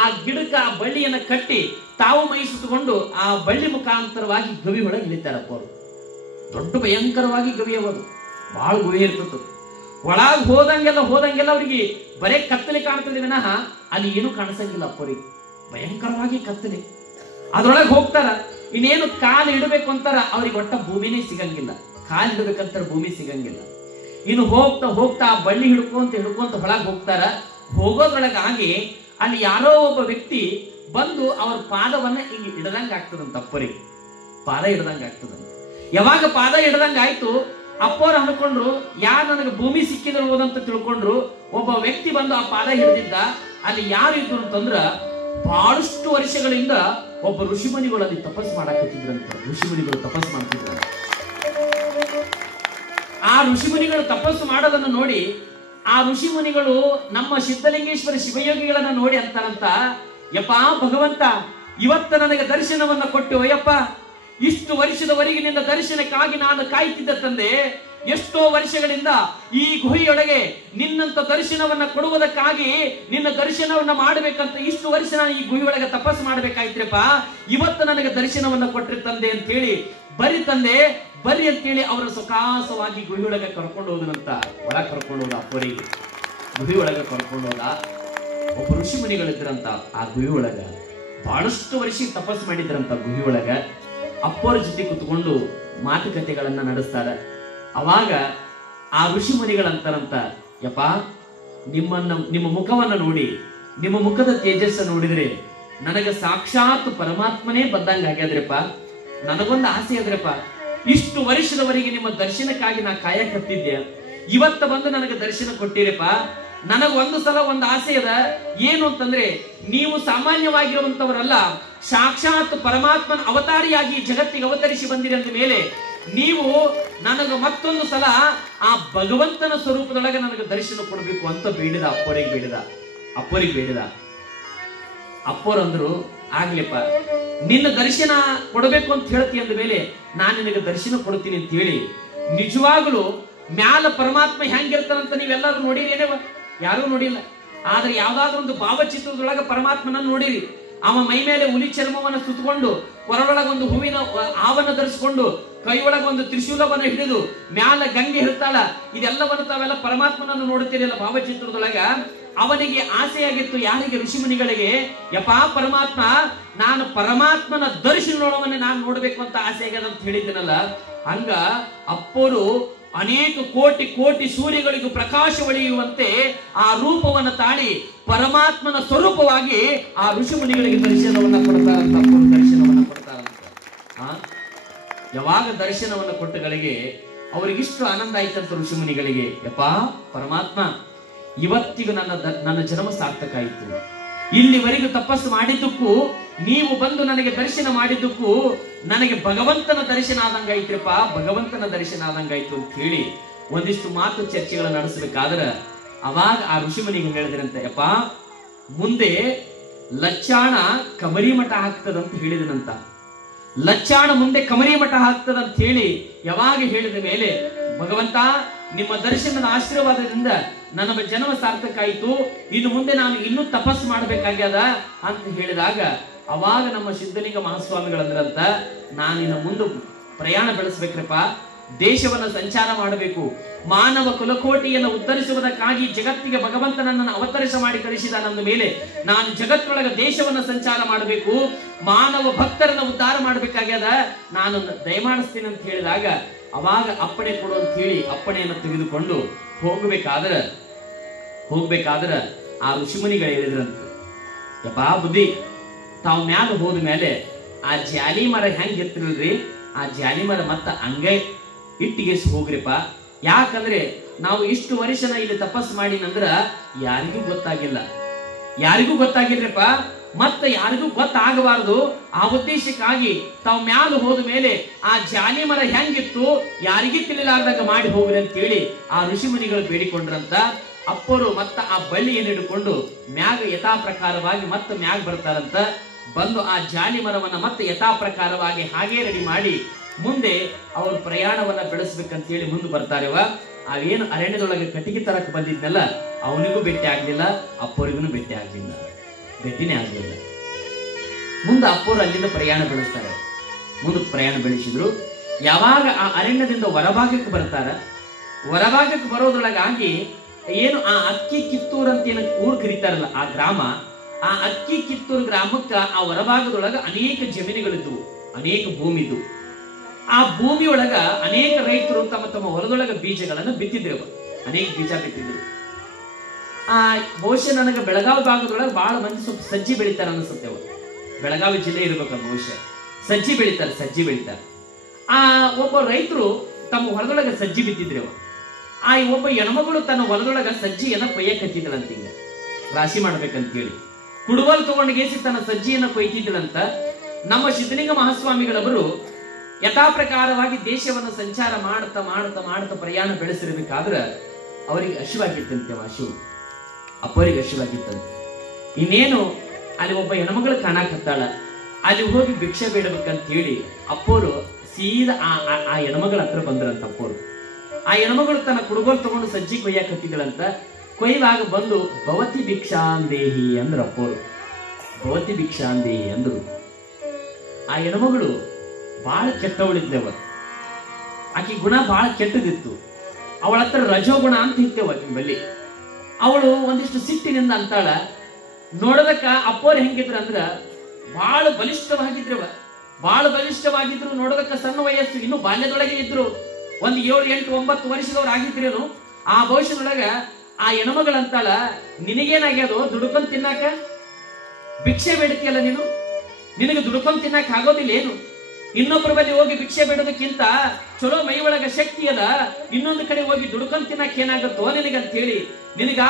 ಆ ಗಿಡಕ್ಕೆ ಆ ಬಳ್ಳಿಯನ್ನ ಕಟ್ಟಿ ತಾವು ಮೈ ಸುತ್ತಕೊಂಡು ಆ ಬಳ್ಳಿ ಮುಖಾಂತರವಾಗಿ ಗವಿ ಒಳಗೆ ಇಳಿತಾರ ಅಪ್ಪರು. ದೊಡ್ಡ ಭಯಂಕರವಾಗಿ ಗವಿ ಅವದು, ಬಹಳ ಗುಹೆ ಇರ್ತದ. ಒಳಗೆ ಹೋದಂಗೆಲ್ಲ ಅವ್ರಿಗೆ ಬರೇ ಕತ್ತಲೆ ಕಾಣ್ತದೆ ವಿನಃ ಅಲ್ಲಿ ಏನು ಕಾಣಿಸಂಗಿಲ್ಲ ಅಪ್ಪರಿಗೆ. ಭಯಂಕರವಾಗಿ ಕತ್ತಲೆ. ಅದ್ರೊಳಗೆ ಹೋಗ್ತಾರ. ಇನ್ನೇನು ಕಾಲು ಇಡಬೇಕು ಅಂತಾರ, ಅವ್ರಿಗೆ ಒಟ್ಟ ಭೂಮಿನೇ ಸಿಗಂಗಿಲ್ಲ. ಕಾಲು ಇಡಬೇಕಂತಾರ, ಭೂಮಿ ಸಿಗಂಗಿಲ್ಲ. ಇನ್ನು ಹೋಗ್ತಾ ಆ ಬಳ್ಳಿ ಹಿಡ್ಕೊಂತ ಒಳಗೆ ಹೋಗ್ತಾರ. ಹೋಗೋದ್ರೊಳಗಾಗಿ ಅಲ್ಲಿ ಯಾರೋ ಒಬ್ಬ ವ್ಯಕ್ತಿ ಬಂದು ಅವ್ರ ಪಾದವನ್ನ ಹಿಂಗೆ ಇಡದಂಗ ಆಗ್ತದಂತ ಅಪ್ಪರಿಗೆ. ಪಾದ ಇಡದಂಗ ಆಗ್ತದಂತ. ಯಾವಾಗ ಪಾದ ಹಿಡ್ದಂಗ ಆಯ್ತು, ಅಪ್ಪವ್ರು ಅನ್ಕೊಂಡ್ರು ಯಾರು ನನಗೆ ಭೂಮಿ ಸಿಕ್ಕಿದಿರ್ಬೋದಂತ ತಿಳ್ಕೊಂಡ್ರು. ಒಬ್ಬ ವ್ಯಕ್ತಿ ಬಂದು ಆ ಪಾದ ಹಿಡಿದಿದ್ದ. ಅಲ್ಲಿ ಯಾರು ಇದ್ರು ಅಂತಂದ್ರ ಬಹಳಷ್ಟು ವರ್ಷಗಳಿಂದ ಒಬ್ಬ ಋಷಿಮುನಿಗಳು ಅಲ್ಲಿ ತಪಸ್ ಮಾಡಾಕತ್ತಿದ್ರಂತ. ಋಷಿಮುನಿಗಳು ತಪಸ್ ಮಾಡ್ತಿದ್ರ. ಆ ಋಷಿಮುನಿಗಳು ತಪಸ್ಸು ಮಾಡೋದನ್ನು ನೋಡಿ ಆ ಋಷಿಮುನಿಗಳು ನಮ್ಮ ಸಿದ್ಧಲಿಂಗೇಶ್ವರ ಶಿವಯೋಗಿಗಳನ್ನ ನೋಡಿ ಅಂತಾರಂತ, ಯಪ್ಪಾ ಭಗವಂತ, ಇವತ್ತು ನನಗೆ ದರ್ಶನವನ್ನ ಕೊಟ್ಟು ಅಯ್ಯಪ್ಪ, ಇಷ್ಟು ವರ್ಷದವರೆಗೆ ನಿನ್ನ ದರ್ಶನಕ್ಕಾಗಿ ನಾನು ಕಾಯ್ತಿದ್ದ ತಂದೆ. ಎಷ್ಟೋ ವರ್ಷಗಳಿಂದ ಈ ಗುಹೆಯೊಳಗೆ ನಿನ್ನಂತ ದರ್ಶನವನ್ನ ಕೊಡುವುದಕ್ಕಾಗಿ, ನಿನ್ನ ದರ್ಶನವನ್ನ ಮಾಡಬೇಕಂತ ಇಷ್ಟು ವರ್ಷ ನಾನು ಈ ಗುಹೆಯೊಳಗೆ ತಪಸ್ಸು ಮಾಡ್ಬೇಕಾಯ್ತ್ರಪ್ಪ. ಇವತ್ತು ನನಗೆ ದರ್ಶನವನ್ನ ಕೊಟ್ರಿ ತಂದೆ ಅಂತ ಹೇಳಿ, ಬರಿ ತಂದೆ ಬರ್ರಿ ಅಂತೇಳಿ ಅವರ ಸುಖಾಸವಾಗಿ ಗುಹೆಯೊಳಗೆ ಕರ್ಕೊಂಡು ಹೋದನಂತ. ಒಳಗೆ ಕರ್ಕೊಂಡು ಹೋದ ಅಪ್ಪರಿಗೆ. ಗುಹೆಯೊಳಗೆ ಕರ್ಕೊಂಡು ಹೋದ. ಒಬ್ಬ ಋಷಿ ಮುನಿಗಳಿದ್ರಂತ ಆ ಗುಹೆಯೊಳಗ. ಬಹಳಷ್ಟು ವರ್ಷ ತಪಸ್ಸು ಮಾಡಿದ್ರಂತ ಗುಹೆಯೊಳಗ. ಅಪ್ಪರ ಜೊತೆ ಕುತ್ಕೊಂಡು ಮಾತುಕತೆಗಳನ್ನ ನಡೆಸ್ತಾರ. ಅವಾಗ ಆ ಋಷಿ ಮುನಿಗಳಂತಾರಂತ, ಯಪ್ಪ, ನಿಮ್ಮ ಮುಖವನ್ನ ನೋಡಿ, ನಿಮ್ಮ ಮುಖದ ತೇಜಸ್ಸ ನೋಡಿದ್ರೆ ನನಗೆ ಸಾಕ್ಷಾತ್ ಪರಮಾತ್ಮನೇ ಬಂದಂಗ ಆಗ್ಯಾದ್ರಪ್ಪ. ನನಗೊಂದು ಆಸೆ ಆದ್ರಪ್ಪ, ಇಷ್ಟು ವರ್ಷದವರೆಗೆ ನಿಮ್ಮ ದರ್ಶನಕ್ಕಾಗಿ ನಾ ಕಾಯಕತ್ತಿದ್ದೆ. ಇವತ್ತ ಬಂದು ನನಗೆ ದರ್ಶನ ಕೊಟ್ಟಿರಪ್ಪ. ನನಗೊಂದು ಸಲ ಒಂದು ಆಸೆ ಅದ. ಏನು ಅಂತಂದ್ರೆ, ನೀವು ಸಾಮಾನ್ಯವಾಗಿರುವಂತವರಲ್ಲ, ಸಾಕ್ಷಾತ್ ಪರಮಾತ್ಮನ ಅವತಾರಿಯಾಗಿ ಜಗತ್ತಿಗೆ ಅವತರಿಸಿ ಬಂದಿರಿ ಅಂದ ಮೇಲೆ ನೀವು ನನಗೆ ಮತ್ತೊಂದು ಸಲ ಆ ಭಗವಂತನ ಸ್ವರೂಪದೊಳಗೆ ನನಗೆ ದರ್ಶನ ಕೊಡಬೇಕು ಅಂತ ಬೇಡಿದ. ಅಪ್ಪರಿಗೆ ಬೇಡಿದ. ಅಪ್ಪರಂದ್ರು, ಆಗ್ಲಿಪ್ಪ, ನಿನ್ನ ದರ್ಶನ ಕೊಡಬೇಕು ಅಂತ ಹೇಳ್ತಿ ಅಂದ ಮೇಲೆ ನಾನು ನಿನಗೆ ದರ್ಶನ ಕೊಡ್ತೀನಿ ಅಂತ ಹೇಳಿ, ನಿಜವಾಗ್ಲೂ ಮ್ಯಾಲ ಪರಮಾತ್ಮ ಹೆಂಗಿರ್ತಾನಂತ ನೀವೆಲ್ಲರೂ ನೋಡಿರಿ? ಏನೇವ? ಯಾರೂ ನೋಡಿಲ್ಲ. ಆದ್ರೆ ಯಾವ್ದಾದ್ರು ಒಂದು ಭಾವಚಿತ್ರದೊಳಗ ಪರಮಾತ್ಮನ ನೋಡಿರಿ. ಅವ ಮೈ ಮೇಲೆ ಹುಲಿ ಚರ್ಮವನ್ನು ಸುತ್ತಕೊಂಡು ಕೊರಳೊಳಗೊಂದು ಹೂವಿನ ಆವನ್ನ ಧರಿಸಿಕೊಂಡು ಕೈಯೊಳಗೊಂದು ತ್ರಿಶೂಲವನ್ನು ಹಿಡಿದು ಮ್ಯಾಲ ಗಂಗೆ ಇರ್ತಾಳ. ಇದೆಲ್ಲವನ್ನು ತಾವೆಲ್ಲ ಪರಮಾತ್ಮನನ್ನು ನೋಡುತ್ತೀರಲ್ಲ ಭಾವಚಿತ್ರದೊಳಗ. ಅವನಿಗೆ ಆಸೆಯಾಗಿತ್ತು, ಯಾರಿಗೆ? ಋಷಿಮುನಿಗಳಿಗೆ. ಯಪ್ಪಾ ಪರಮಾತ್ಮ, ನಾನು ಪರಮಾತ್ಮನ ದರ್ಶನವನ್ನೇ ನಾನು ನೋಡ್ಬೇಕು ಅಂತ ಆಸೆ ಆಗ್ಯದ ಅಂತ ಹೇಳಿದ್ದೀನಲ್ಲ. ಹಂಗ ಅಪ್ಪೋರು ಅನೇಕ ಕೋಟಿ ಕೋಟಿ ಸೂರ್ಯಗಳಿಗೂ ಪ್ರಕಾಶ ಹೊಳೆಯುವಂತೆ ಆ ರೂಪವನ್ನು ತಾಳಿ ಪರಮಾತ್ಮನ ಸ್ವರೂಪವಾಗಿ ಆ ಋಷಿಮುನಿಗಳಿಗೆ ದರ್ಶನವನ್ನ ಕೊಡ್ತಾರಂತ. ಅಪ್ಪರು ದರ್ಶನವನ್ನ ಕೊಡ್ತಾರಂತ. ಯಾವಾಗ ದರ್ಶನವನ್ನು ಕೊಟ್ಟಗಳಿಗೆ ಅವರಿಗಿಷ್ಟು ಆನಂದ ಆಯ್ತಂತ ಋಷಿಮುನಿಗಳಿಗೆ. ಯಪ್ಪಾ ಪರಮಾತ್ಮ, ಇವತ್ತಿಗೂ ನನ್ನ ಜನ್ಮ ಸಾರ್ಥಕ ಆಯಿತು. ಇಲ್ಲಿವರೆಗೂ ತಪಸ್ಸು ಮಾಡಿದ್ದಕ್ಕೂ ನೀವು ಬಂದು ನನಗೆ ದರ್ಶನ ಮಾಡಿದ್ದಕ್ಕೂ ನನಗೆ ಭಗವಂತನ ದರ್ಶನ ಆದಂಗಾಯ್ತ್ರಪ್ಪ, ಭಗವಂತನ ದರ್ಶನ ಆದಂಗಾಯ್ತು ಅಂತ ಹೇಳಿ ಒಂದಿಷ್ಟು ಮಾತು ಚರ್ಚೆಗಳನ್ನು ನಡೆಸಬೇಕಾದ್ರೆ ಅವಾಗ ಆ ಋಷಿಮುನಿಗೆ ಹೇಳಿದ್ರಂತೆ, ಯಪ್ಪ ಮುಂದೆ ಲಚ್ಚಾಣ ಕಮರಿ ಮಠ ಹಾಕ್ತದಂತ ಹೇಳಿದನಂತ. ಲಚ್ಚಾಣ ಮುಂದೆ ಕಮರಿ ಮಠ ಹಾಕ್ತದಂತ ಹೇಳಿ ಯಾವಾಗ ಹೇಳಿದ ಮೇಲೆ, ಭಗವಂತ ನಿಮ್ಮ ದರ್ಶನದ ಆಶೀರ್ವಾದದಿಂದ ನನ್ನ ಜನ್ಮ ಸಾರ್ಥಕ ಆಯಿತು, ಇನ್ನು ಮುಂದೆ ನಾನು ಇನ್ನೂ ತಪಸ್ಸು ಮಾಡಬೇಕಾಗ್ಯದ ಅಂತ ಹೇಳಿದಾಗ ಅವಾಗ ನಮ್ಮ ಸಿದ್ಧಲಿಂಗ ಮಹಾಸ್ವಾಮಿಗಳಂದ್ರಂತ, ನಾನಿನ್ನ ಮುಂದೆ ಪ್ರಯಾಣ ಬೆಳೆಸ್ಬೇಕ್ರಪ್ಪ, ದೇಶವನ್ನ ಸಂಚಾರ ಮಾಡಬೇಕು, ಮಾನವ ಕುಲಕೋಟಿಯನ್ನು ಉದ್ಧರಿಸುವುದಕ್ಕಾಗಿ ಜಗತ್ತಿಗೆ ಭಗವಂತನನ್ನು ಅವತರಿಸ ಮಾಡಿ ಕಳಿಸಿದ ನನ್ನ ಮೇಲೆ ನಾನು ಜಗತ್ತೊಳಗ ದೇಶವನ್ನ ಸಂಚಾರ ಮಾಡಬೇಕು, ಮಾನವ ಭಕ್ತರನ್ನ ಉದ್ಧಾರ ಮಾಡಬೇಕಾಗ್ಯದ, ನಾನು ದಯಮಾಡಿಸ್ತೀನಿ ಅಂತ ಹೇಳಿದಾಗ ಅವಾಗ ಅಪ್ಪಣೆ ಕೊಡು ಅಂತ ಹೇಳಿ ಅಪ್ಪಣೆಯನ್ನು ತೆಗೆದುಕೊಂಡು ಹೋಗ್ಬೇಕಾದ್ರ ಆ ಋಷಿಮುನಿಗಳು ಹೇಳಿದ್ರಂತ, ಯಪ್ಪಾ ಬುದ್ಧಿ, ತಾವ್ ಮ್ಯಾಲ ಹೋದ ಮೇಲೆ ಆ ಜಾಲಿ ಮರ ಹೆಂಗ್ ಎತ್ತಿರಲ್ರಿ, ಆ ಜಾಲಿ ಮರ ಮತ್ತ ಹಂಗೆ ಇಟ್ಟಿಗೆಸಿ ಹೋಗ್ರಿಪ್ಪ. ಯಾಕಂದ್ರೆ ನಾವು ಇಷ್ಟು ವರ್ಷನ ಇಲ್ಲಿ ತಪಸ್ಸು ಮಾಡಿನಂದ್ರ ಯಾರಿಗೂ ಗೊತ್ತಾಗಿಲ್ರಿಪ್ಪ, ಮತ್ತೆ ಯಾರಿಗೂ ಗೊತ್ತಾಗಬಾರದು. ಆ ಉದ್ದೇಶಕ್ಕಾಗಿ ತಾವ್ ಮ್ಯಾಲ ಹೋದ ಮೇಲೆ ಆ ಜಾಲಿ ಮರ ಹೆಂಗಿತ್ತು ಯಾರಿಗೂ ತಿಳಿಲಾರ್ದಾಗ ಮಾಡಿ ಹೋಗ್ರಿ ಅಂತ ಹೇಳಿ ಆ ಋಷಿಮುನಿಗಳು ಬೇಡಿಕೊಂಡ್ರಂತ. ಅಪ್ಪರು ಮತ್ತ ಆ ಬಳ್ಳಿಯನ್ನು ಹಿಡ್ಕೊಂಡು ಮ್ಯಾಗ ಯಥಾ ಪ್ರಕಾರವಾಗಿ ಮತ್ತೆ ಮ್ಯಾಗ ಬರ್ತಾರಂತ. ಬಂದು ಆ ಜಾಲಿ ಮರವನ್ನ ಮತ್ತೆ ಯಥಾ ಪ್ರಕಾರವಾಗಿ ಹಾಗೆ ರೆಡಿ ಮಾಡಿ ಮುಂದೆ ಅವರು ಪ್ರಯಾಣವನ್ನ ಬೆಳೆಸ್ಬೇಕಂತ ಹೇಳಿ ಮುಂದೆ ಬರ್ತಾರೆವ. ಅವೇನು ಅರಣ್ಯದೊಳಗೆ ಕಟ್ಟಿಗೆ ತರಕ್ ಬಂದಿದ್ನಲ್ಲ ಅವನಿಗೂ ಭೇಟಿ ಆಗ್ಲಿಲ್ಲ, ಅಪ್ಪರಿಗೂ ಭೇಟಿನೇ ಆಗ್ಲಿಲ್ಲ. ಮುಂದೆ ಅಪ್ಪರು ಅಲ್ಲಿಂದ ಪ್ರಯಾಣ ಬೆಳೆಸ್ತಾರೆ. ಮುಂದೆ ಪ್ರಯಾಣ ಬೆಳೆಸಿದ್ರು. ಯಾವಾಗ ಆ ಅರಣ್ಯದಿಂದ ಹೊರಭಾಗಕ್ಕೆ ಬರ್ತಾರ, ಹೊರಭಾಗಕ್ಕೆ ಬರೋದ್ರೊಳಗಾಗಿ ಏನು ಆ ಅಕ್ಕಿ ಕಿತ್ತೂರ್ ಅಂತ ಏನು ಊರು ಕರೀತಾರಲ್ಲ ಆ ಗ್ರಾಮ, ಆ ಅಕ್ಕಿ ಕಿತ್ತೂರು ಗ್ರಾಮಕ್ಕ ಆ ಹೊರಭಾಗದೊಳಗ ಅನೇಕ ಜಮೀನುಗಳಿದ್ವು, ಅನೇಕ ಭೂಮಿ ಇದ್ವು. ಆ ಭೂಮಿಯೊಳಗ ಅನೇಕ ರೈತರು ತಮ್ಮ ತಮ್ಮ ಹೊಲದೊಳಗ ಬೀಜಗಳನ್ನು ಬಿತ್ತಿದ್ರು, ಅನೇಕ ಬೀಜ ಬಿತ್ತಿದ್ರು. ಆ ಬಹುಶಃ ನನಗೆ ಬೆಳಗಾವಿ ಭಾಗದೊಳಗೆ ಬಹಳ ಮಂದಿ ಸ್ವಲ್ಪ ಸಜ್ಜಿ ಬೆಳಿತಾರೆ ಅನ್ಸುತ್ತೆ. ಅವರು ಬೆಳಗಾವಿ ಜಿಲ್ಲೆ ಇರ್ಬೇಕಲ್ಲ ಬಹುಶಃ. ಸಜ್ಜಿ ಬೆಳಿತಾರೆ. ಆ ಒಬ್ಬ ರೈತರು ತಮ್ಮ ಹೊಲದೊಳಗ ಸಜ್ಜಿ ಬಿತ್ತಿದ್ರು. ಆ ಒಬ್ಬ ಹೆಣ್ಮಗಳು ತನ್ನ ಹೊಲದೊಳಗ ಸಜ್ಜಿಯನ್ನ ಕೊಯ್ಯಕತ್ತಿದ್ದಳಂತ, ಈಗ ರಾಶಿ ಮಾಡ್ಬೇಕಂತೇಳಿ ಕುಡುವಲ್ ತಗೊಂಡ್ಗೇಸಿ ತನ್ನ ಸಜ್ಜಿಯನ್ನ ಕೊಯ್ತಿದ್ದಳಂತ. ನಮ್ಮ ಸಿದ್ಧಲಿಂಗ ಮಹಾಸ್ವಾಮಿಗಳವರು ಯಥಾ ಪ್ರಕಾರವಾಗಿ ದೇಶವನ್ನು ಸಂಚಾರ ಮಾಡ್ತಾ ಪ್ರಯಾಣ ಬೆಳೆಸಿರ್ಬೇಕಾದ್ರೆ ಅವರಿಗೆ ಹಸಿವಾಗಿತ್ತಂತೆ. ಅಪ್ಪರಿಗೆ ಹಸಿವಾಗಿತ್ತಂತೆ. ಇನ್ನೇನು ಅಲ್ಲಿ ಒಬ್ಬ ಹೆಣ್ಮಗಳು ಕಾಣಕತ್ತಾಳ, ಅಲ್ಲಿ ಹೋಗಿ ಭಿಕ್ಷೆ ಬೇಡಬೇಕಂತ ಹೇಳಿ ಅಪ್ಪೋರು ಸೀದಾ ಆ ಹೆಣ್ಮಗಳ ಹತ್ರ ಬಂದ್ರಂತ. ಅಪ್ಪೋರು ಆ ಹೆಣ್ಮಗಳು ತನ್ನ ಕುಡುಗೋಲ್ ತಗೊಂಡು ಸಜ್ಜಿ ಕೊಯ್ಯಾಕತ್ತಿದ್ದಳಂತ. ಕೊಯ್ಯುವಾಗ ಬಂದು ಭವತಿ ಭಿಕ್ಷಾಂದೇಹಿ ಅಂದ್ರು ಅಪ್ಪೋರು. ಭವತಿ ಭಿಕ್ಷಾಂದೇಹಿ ಅಂದ್ರು. ಆ ಹೆಣ್ಮಗಳು ಬಹಳ ಕೆಟ್ಟವಳಿದ್ದೆವ, ಆಕಿ ಗುಣ ಬಹಳ ಕೆಟ್ಟದಿತ್ತು. ಅವಳ ಹತ್ರ ರಜೋಗುಣ ಅಂತ ಇರ್ತೇವ ಬಲ್ಲಿ. ಅವಳು ಒಂದಿಷ್ಟು ಸಿಟ್ಟಿನಿಂದ ಅಂತಾಳ. ನೋಡೋದಕ್ಕ ಅಪ್ಪೋರು ಹೆಂಗಿದ್ರ ಅಂದ್ರ ಬಹಳ ಬಲಿಷ್ಠವಾಗಿದ್ರು. ನೋಡೋದಕ್ಕ ಸಣ್ಣ ವಯಸ್ಸು, ಇನ್ನು ಬಾಲ್ಯದೊಳಗೆ ಇದ್ರು. ಒಂದು 7, 8, 9 ವರ್ಷದವ್ರು ಆಗಿದ್ರೇನು. ಆ ಭವಿಷ್ಯದೊಳಗ ಆ ಹೆಣ್ಮಗಳಂತಾಳ, ನಿನಗೇನಾಗ್ಯದೋ ದುಡ್ಕೊಂಡ್ ತಿನ್ನಾಕ, ಭಿಕ್ಷೆ ಬೇಡ್ತಿಯಲ್ಲ ನೀನು, ನಿನಗೆ ದುಡ್ಕೊಂಡ್ ತಿನ್ನಾಕ ಆಗೋದಿಲ್ಲ ಏನು? ಇನ್ನೊಬ್ಬರ ಬಳಿ ಹೋಗಿ ಭಿಕ್ಷೆ ಬೇಡೋದಕ್ಕಿಂತ ಚಲೋ ಮೈ ಒಳಗ ಶಕ್ತಿ ಅದ, ಇನ್ನೊಂದು ಕಡೆ ಹೋಗಿ ದುಡ್ಕೊಂಡ್ ತಿನ್ನಕ್ ಏನಾಗುತ್ತೋ ನಿನಗಂತ ಹೇಳಿ, ನಿನಗ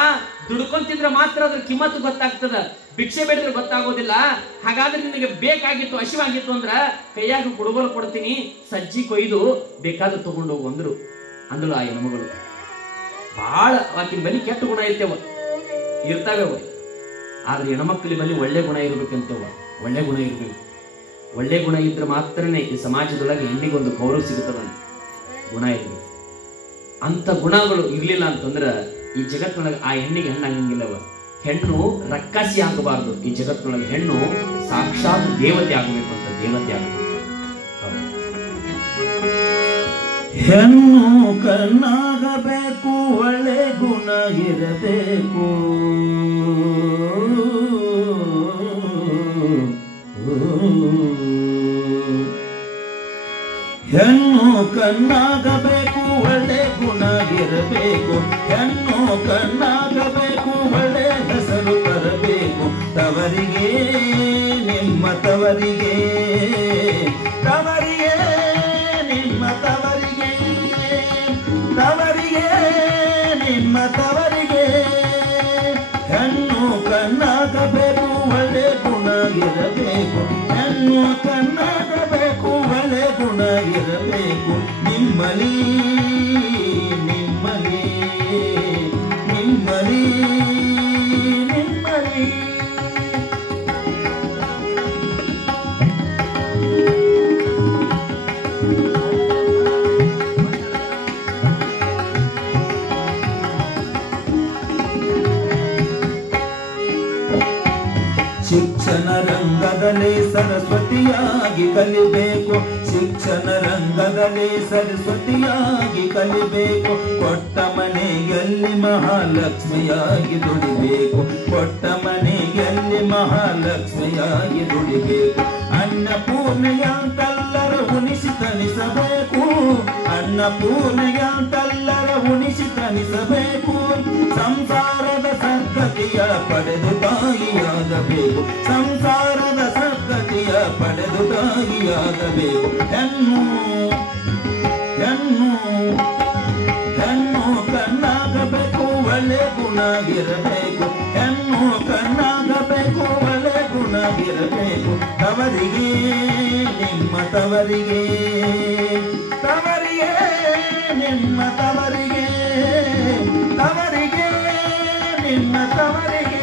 ದುಡ್ಕೊಂಡ್ ತಿಂದ್ರೆ ಮಾತ್ರ ಅದ್ರ ಕಿಮ್ಮತ್ತು ಗೊತ್ತಾಗ್ತದ, ಭಿಕ್ಷೆ ಬೇಡಿದ್ರೆ ಗೊತ್ತಾಗೋದಿಲ್ಲ. ಹಾಗಾದ್ರೆ ನಿನಗೆ ಬೇಕಾಗಿತ್ತು, ಹಸಿವಾಗಿತ್ತು ಅಂದ್ರ ಕೈಯಾಗ ಕುಡುಗೋಲು ಕೊಡ್ತೀನಿ, ಸಜ್ಜಿ ಕೊಯ್ದು ಬೇಕಾದ್ರೆ ತಗೊಂಡು ಹೋಗು ಅಂದಳು ಆ ಹೆಣ್ಮಗಳು. ಬಹಳ ಆಕಿನ ಬಲಿ ಕೆಟ್ಟ ಗುಣ ಇರ್ತಾವೆ ಆದ್ರೆ ಹೆಣ್ಮಕ್ಳ ಬಲಿ ಒಳ್ಳೆ ಗುಣ ಇರ್ಬೇಕಂತೇವ. ಒಳ್ಳೆ ಗುಣ ಇದ್ರೆ ಮಾತ್ರನೇ ಈ ಸಮಾಜದೊಳಗೆ ಹೆಣ್ಣಿಗೊಂದು ಗೌರವ ಸಿಗುತ್ತದಂತ. ಗುಣ ಇರ್ಬೇಕು. ಅಂತ ಗುಣಗಳು ಇರ್ಲಿಲ್ಲ ಅಂತಂದ್ರ ಈ ಜಗತ್ತಿನೊಳಗೆ ಆ ಹೆಣ್ಣಿಗೆ ಹೆಣ್ಣಾಗಂಗಿಲ್ಲವ. ಹೆಣ್ಣು ರಕ್ಕಸಿ ಆಗಬಾರ್ದು. ಈ ಜಗತ್ತಿನೊಳಗೆ ಹೆಣ್ಣು ಸಾಕ್ಷಾತ್ ದೇವತೆ ಆಗಬೇಕು ಅಂತ, ದೇವತೆ ಆಗಬೇಕು. ಹೆಣ್ಣು ಕಣ್ಣಾಗಬೇಕು, ಒಳ್ಳೆ ಗುಣ ಇರಬೇಕು. ಹೆಣ್ಣು ಕಣ್ಣಾಗಬೇಕು, ಒಳ್ಳೆ ಗುಣ ಇರಬೇಕು. ಹೆಣ್ಣು ಕಣ್ಣಾಗಬೇಕು, ಒಳ್ಳೆ ಹೆಸರು ತರಬೇಕು. ತವರಿಗೆ ನಿಮ್ಮ ತವರಿಗೆ, ತವರಿಗೆ ನಿಮ್ಮ ತವರಿಗೆ, ತವರಿಗೆ ನಿಮ್ಮ ತವರಿಗೆ. ಹೆಣ್ಣು ಕಣ್ಣಾಗಬೇಕು, ಒಳ್ಳೆ ಗುಣ ಇರಬೇಕು. ಹೆಣ್ಣು ಕಣ್ಣಾಗಬೇಕು, ಒಳ್ಳೆ ಗುಣ ಇರಬೇಕು. ನಿಮ್ಮಲಿ ನಿಮ್ಮಲಿ ನಿಮ್ಮಲಿ ನಿಮ್ಮಲಿ. ಶಿಕ್ಷಣ ರಂಗದಲ್ಲಿ ಸರಸ್ವತಿಯಾಗಿ ಕಲಿಬೇಕು. ಶಿಕ್ಷಣ ರಂಗದಲ್ಲಿ ಸರಸ್ವತಿಯಾಗಿ ಕಲಿಬೇಕು. ಕೊಟ್ಟ ಮನೆಯಲ್ಲಿ ಮಹಾಲಕ್ಷ್ಮಿಯಾಗಿ ದುಡಿಬೇಕು. ಕೊಟ್ಟ ಮನೆಯಲ್ಲಿ ಮಹಾಲಕ್ಷ್ಮಿಯಾಗಿ ದುಡಿಬೇಕು. ಅನ್ನಪೂರ್ಣೆಯಂತೆಲ್ಲರ ಉಣಿಸಿ ತಣಿಸಬೇಕು. ಅನ್ನಪೂರ್ಣೆಯಂತೆಲ್ಲರ ಉಣಿಸಿ ತಣಿಸಬೇಕು. ಸಂಸಾರದ ಸದ್ಗತಿಯ ಪಡೆದು ತಾಯಿಯಾಗಬೇಕು. ಸಂಸಾರದ ಸದ್ಗತಿಯ ಪಡೆದು ತಾಯಿಯಾಗಬೇಕು. ಹೆಣ್ಣು ಹೆಣ್ಣು ಹೆಣ್ಣು ಕಣ್ಣಾಗಬೇಕು, ಒಳ್ಳೆ ಗುಣ ಇರಬೇಕು. ಹೆಣ್ಣು ಕಣ್ಣಾಗಬೇಕು, ಒಳ್ಳೆ ಗುಣ ಇರಬೇಕು. ತವರಿಗೆ ನಿಮ್ಮ ತವರಿಗೆ, ತವರಿಗೆ ನಿಮ್ಮ ತವರಿಗೆ, ತವರಿಗೆ ನಿಮ್ಮ ತವರಿಗೆ.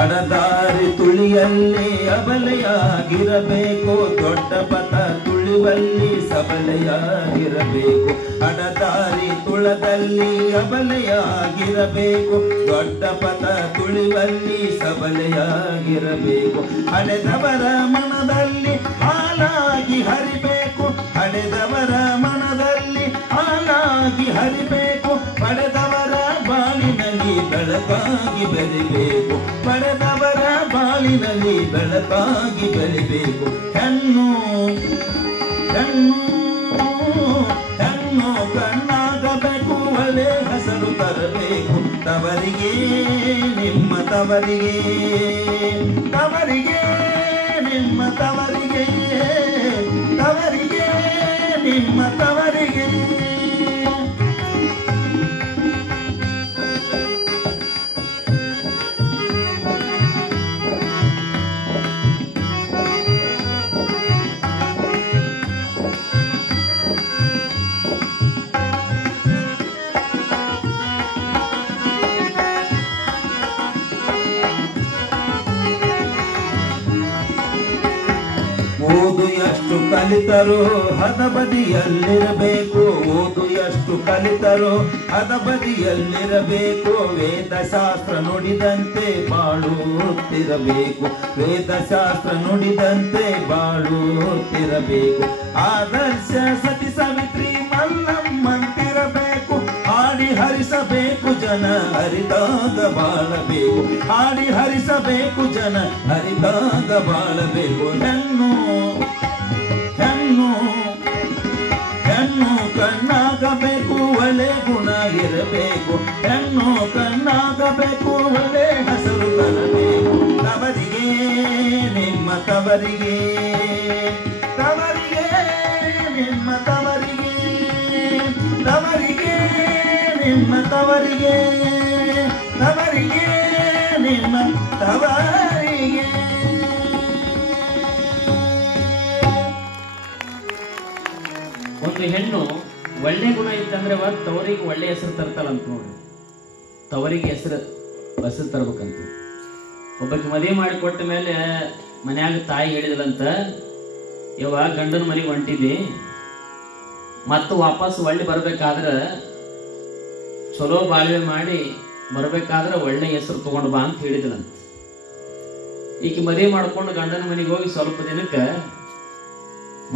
ಅಡದಾರಿ ತುಳಿಯಲ್ಲಿ ಅಬಲೆಯಾಗಿರಬೇಕು. ದೊಡ್ಡ ಪಥ ತುಳಿವಲ್ಲಿ ಸಬಲೆಯಾಗಿರಬೇಕು. ಅಡದಾರಿ ತುಳದಲ್ಲಿ ಅಬಲೆಯಾಗಿರಬೇಕು. ದೊಡ್ಡ ಪಥ ತುಳಿವಲ್ಲಿ ಸಬಲೆಯಾಗಿರಬೇಕು. ಹಡೆದವರ ಮನದಲ್ಲಿ ಹಾಲಾಗಿ ಹರಿಬೇಕು. ಹಡೆದವರ ಮನದಲ್ಲಿ ಹಾಲಾಗಿ ಹರಿಬೇಕು. ಪಡೆದವರ ಬಾಳಿನಲ್ಲಿ ಬೆಳಕಾಗಿ ಬೆಳಿಬೇಕು. ಪಡೆದವರ ಬಾಳಿನಲ್ಲಿ ಬೆಳಕಾಗಿ ಬೆಳಿಬೇಕು. ಹೆಣ್ಣು ಹೆಣ್ಣು ಹೆಣ್ಣು ಕಣ್ಣಾಗಬೇಕು, ಒಳ್ಳೆ ಹೆಸರು ತರಬೇಕು. ತವರಿಗೆ ನಿಮ್ಮ ತವರಿಗೆ, ತವರಿಗೆ ನಿಮ್ಮ ತವರಿಗೆ, ತವರಿಗೆ ನಿಮ್ಮ ತವರಿಗೆ. ಓದು ಎಷ್ಟು ಕಲಿತರೋ ಹದಬದಿಯಲ್ಲಿರಬೇಕು. ಓದು ಎಷ್ಟು ಕಲಿತರೋ ಹದಬದಿಯಲ್ಲಿರಬೇಕು. ವೇದಶಾಸ್ತ್ರ ನುಡಿದಂತೆ ಬಾಳುತ್ತಿರಬೇಕು. ವೇದಶಾಸ್ತ್ರ ನುಡಿದಂತೆ ಬಾಳುತ್ತಿರಬೇಕು. ಆದರ್ಶ ಸತಿ ಸಾವಿತ್ರಿ ಮಲ್ಲಮ್ಮಂತಿರಬೇಕು. ಹಾಡಿ ಹರಿಸಬೇಕು ಜನ ಹರಿದಾಗ ಬಾಳಬೇಕು. ಹಾಡಿ ಹರಿಸಬೇಕು ಜನ ಹರಿದಾಗ ಬಾಳಬೇಕು. ಹೆಣ್ಣು ಹೆಣ್ಣು ಹೆಣ್ಣು ಕಣ್ಣಾಗಬೇಕು, ಒಳ್ಳೆ ಗುಣ ಇರಬೇಕು. ಹೆಣ್ಣು ಕಣ್ಣಾಗಬೇಕು, ಒಳ್ಳೆ ಹೆಸರು ತರಬೇಕು. ತವರಿಗೆ ನಿಮ್ಮ ತವರಿಗೆ, ತವರಿಗೆ ನಿಮ್ಮ ತವರಿಗೆ, ತವರಿಗೆ ನಿಮ್ಮ ತವರಿಗೆ, ತವರಿಗೆ ನಿಮ್ಮ ತವರಿಗೆ. ಒಂದು ಹೆಣ್ಣು ಒಳ್ಳೆ ಗುಣ ಇತ್ತಂದ್ರೆ ತವರಿಗೆ ಒಳ್ಳೆ ಹೆಸರು ತರ್ತಾಳಂತ ನೋಡ್ರಿ. ತವರಿಗೆ ಹೆಸರು ತರ್ಬೇಕಂತ. ಒಬ್ಬಕ್ಕೆ ಮದುವೆ ಮಾಡಿ ಕೊಟ್ಟ ಮೇಲೆ ಮನ್ಯಾಗ ತಾಯಿ ಹೇಳಿದಳಂತ, ಯವ್ವ ಗಂಡನ ಮನೆಗೆ ಹೊಂಟಿದ್ದಿ, ಮತ್ತು ವಾಪಸ್ ಒಳ್ಳೆ ಬರ್ಬೇಕಾದ್ರೆ ಚಲೋ ಬಾಳ್ವೆ ಮಾಡಿ ಬರ್ಬೇಕಾದ್ರೆ ಒಳ್ಳೆ ಹೆಸರು ತಗೊಂಡು ಬಾ ಅಂತ ಹೇಳಿದಳಂತ. ಈಕೆ ಮದುವೆ ಮಾಡ್ಕೊಂಡು ಗಂಡನ ಮನೆಗೆ ಹೋಗಿ ಸ್ವಲ್ಪ ದಿನಕ್ಕೆ,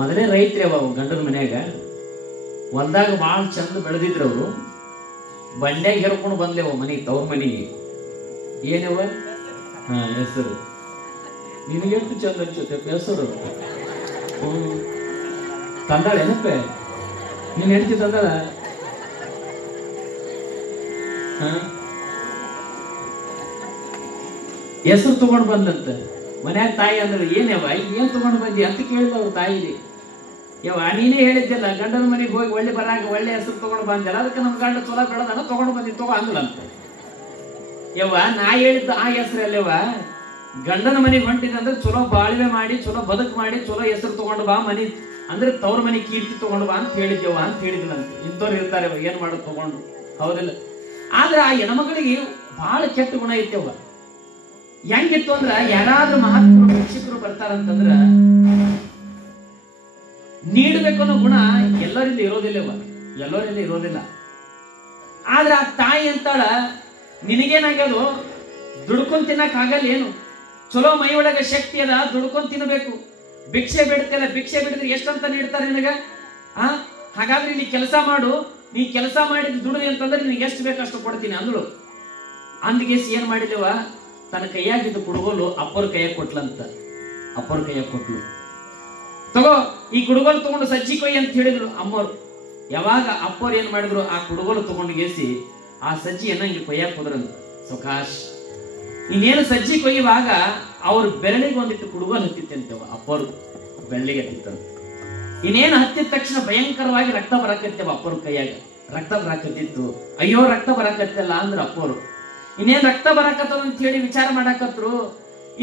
ಮೊದಲೇ ರೈತ್ರಿ ಅವ ಗಂಡನ ಮನ್ಯಾಗ, ಹೊಲ್ದಾಗ ಭಾಳ ಚಂದ ಬೆಳೆದಿದ್ರು ಅವರು. ಬಂಡ್ಯಾಗ ಹೇರ್ಕೊಂಡು ಬಂದೇವ ಮನೆಗೆ, ತವ್ರ ಮನೆಗೆ. ಏನವ ಹೆಸರು ನಿನಗೆಷ್ಟು ಚಂದ ಅನ್ಸುತ್ತೆ ಹೆಸರು. ತಂದಾಳ ಏನಪ್ಪ ನೀನ್ ಹೇಳ್ತಿ ತಂದಾಳ? ಹೆಸರು ತಗೊಂಡು ಬಂದಂತ ಮನ್ಯಾಗ. ತಾಯಿ ಅಂದ್ರೆ ಏನವ ಏನ್ ತಗೊಂಡು ಬಂದಿ ಅಂತ ಕೇಳಿದ ಅವ್ರ ತಾಯಿ. ಯವ್ವ ನೀನೇ ಹೇಳಿದ್ದೆಲ್ಲ ಗಂಡನ ಮನೆಗೆ ಹೋಗಿ ಒಳ್ಳೆ ಬರಾಗ ಒಳ್ಳೆ ಹೆಸರು ತಗೊಂಡು ಬಂದಲ್ಲ, ಅದಕ್ಕೆ ನಮ್ ಗಂಡ ಚೊಲೋ ಬೆಳೆದನ ತಗೊಂಡು ಬಂದಿ ತಗೋ ಅಂದ್ಲಂತ. ಯವ್ವ ನಾ ಹೇಳಿದ್ದ ಆ ಹೆಸರಲ್ಲವ, ಗಂಡನ ಮನೆಗೆ ಹೊಂಟಿದಂದ್ರೆ ಚಲೋ ಬಾಳ್ವೆ ಮಾಡಿ ಚಲೋ ಬದುಕು ಮಾಡಿ ಚಲೋ ಹೆಸರು ತಗೊಂಡು ಬಾ, ಮನಿ ಅಂದ್ರೆ ತವ್ರ ಮನೆ ಕೀರ್ತಿ ತಗೊಂಡು ಬಾ ಅಂತ ಹೇಳಿದ್ದೇವ ಅಂತ ಹೇಳಿದ್ಲಂತ. ಇಂಥವ್ರು ಇರ್ತಾರೆ ಏನ್ ಮಾಡೋದು ತಗೊಂಡು, ಹೌದಿಲ್ಲ? ಆದ್ರೆ ಆ ಹೆಣ್ಮಗಳಿಗೆ ಬಹಳ ಕೆಟ್ಟ ಗುಣ ಇತ್ತವ. ಹೆಂಗಿತ್ತು ಅಂದ್ರ, ಯಾರಾದ್ರೂ ಮಹಾತ್ಮರು ಶಿಕ್ಷಕರು ಬರ್ತಾರಂತಂದ್ರ ನೀಡಬೇಕು ಅನ್ನೋ ಗುಣ ಎಲ್ಲರಿಂದ ಇರೋದಿಲ್ಲವ, ಎಲ್ಲರಿಂದ ಇರೋದಿಲ್ಲ. ಆದ್ರೆ ಆ ತಾಯಿ ಅಂತಾಳ, ನಿನಗೇನಾಗ್ಯದು ದುಡ್ಕೊಂಡ್ ತಿನ್ನಕ್ ಆಗಲ್ಲ ಏನು, ಚಲೋ ಮೈ ಒಳಗ ಶಕ್ತಿ ಅದ, ದುಡ್ಕೊಂಡ್ ತಿನ್ನಬೇಕು. ಭಿಕ್ಷೆ ಬಿಡ್ತಿಲ್ಲ, ಭಿಕ್ಷೆ ಬಿಡಿದ್ರೆ ಎಷ್ಟಂತ ನೀಡ್ತಾರೆ ನಿನಗ? ಹಾಗಾದ್ರೆ ಇಲ್ಲಿ ಕೆಲಸ ಮಾಡು, ನೀ ಕೆಲಸ ಮಾಡಿದ್ ದುಡಿದಿ ಅಂತಂದ್ರೆ ನಿನಗೆ ಎಷ್ಟು ಬೇಕಷ್ಟು ಕೊಡ್ತೀನಿ ಅಂದಳು. ಅಂದ್ಗೇಸಿ ಏನ್ ಮಾಡಿದವ, ತನ್ನ ಕೈಯಾಗಿದ್ದು ಕುಡುಗೋಲು ಅಪ್ಪರ ಕೈಯಾಗ ಕೊಟ್ಲಂತ. ಅಪ್ಪರ ಕೈಯಾಗ ಕೊಟ್ಲು, ತಗೋ ಈ ಕುಡುಗೋಲು ತಗೊಂಡು ಸಜ್ಜಿ ಕೊಯ್ಯಿ ಅಂತ ಹೇಳಿದ್ರು ಅಮ್ಮವ್ರು. ಯಾವಾಗ ಅಪ್ಪವ್ರು ಏನ್ ಮಾಡಿದ್ರು, ಆ ಕುಡುಗೋಲು ತಗೊಂಡು ಗೇಸಿ ಆ ಸಜ್ಜಿಯನ್ನ ಹಿಂಗೆ ಕೊಯ್ಯಾಕ್ ಹೋದ್ರಂತ ಸುಖಾಶ್. ಇನ್ನೇನು ಸಜ್ಜಿ ಕೊಯ್ಯುವಾಗ ಅವ್ರ ಬೆರಳಿಗೆ ಒಂದಿಟ್ಟು ಕುಡುಗೋಲು ಹತ್ತಿತ್ತಂತವ, ಅಪ್ಪರು ಬೆರಳಿಗೆ ಹತ್ತಿತ್ತಂತ. ಇನ್ನೇನು ಹತ್ತಿದ ತಕ್ಷಣ ಭಯಂಕರವಾಗಿ ರಕ್ತ ಬರಾಕತ್ತೇವ ಅಪ್ಪರ ಕೈಯಾಗ, ರಕ್ತ ಬರಾಕತ್ತಿತ್ತು. ಅಯ್ಯೋ ರಕ್ತ ಬರಾಕತ್ತಲ್ಲ ಅಂದ್ರ ಅಪ್ಪರು. ಇನ್ನೇನ್ ರಕ್ತ ಬರಾಕತ್ತದ ಅಂತ ಹೇಳಿ ವಿಚಾರ ಮಾಡಾಕತ್ರು.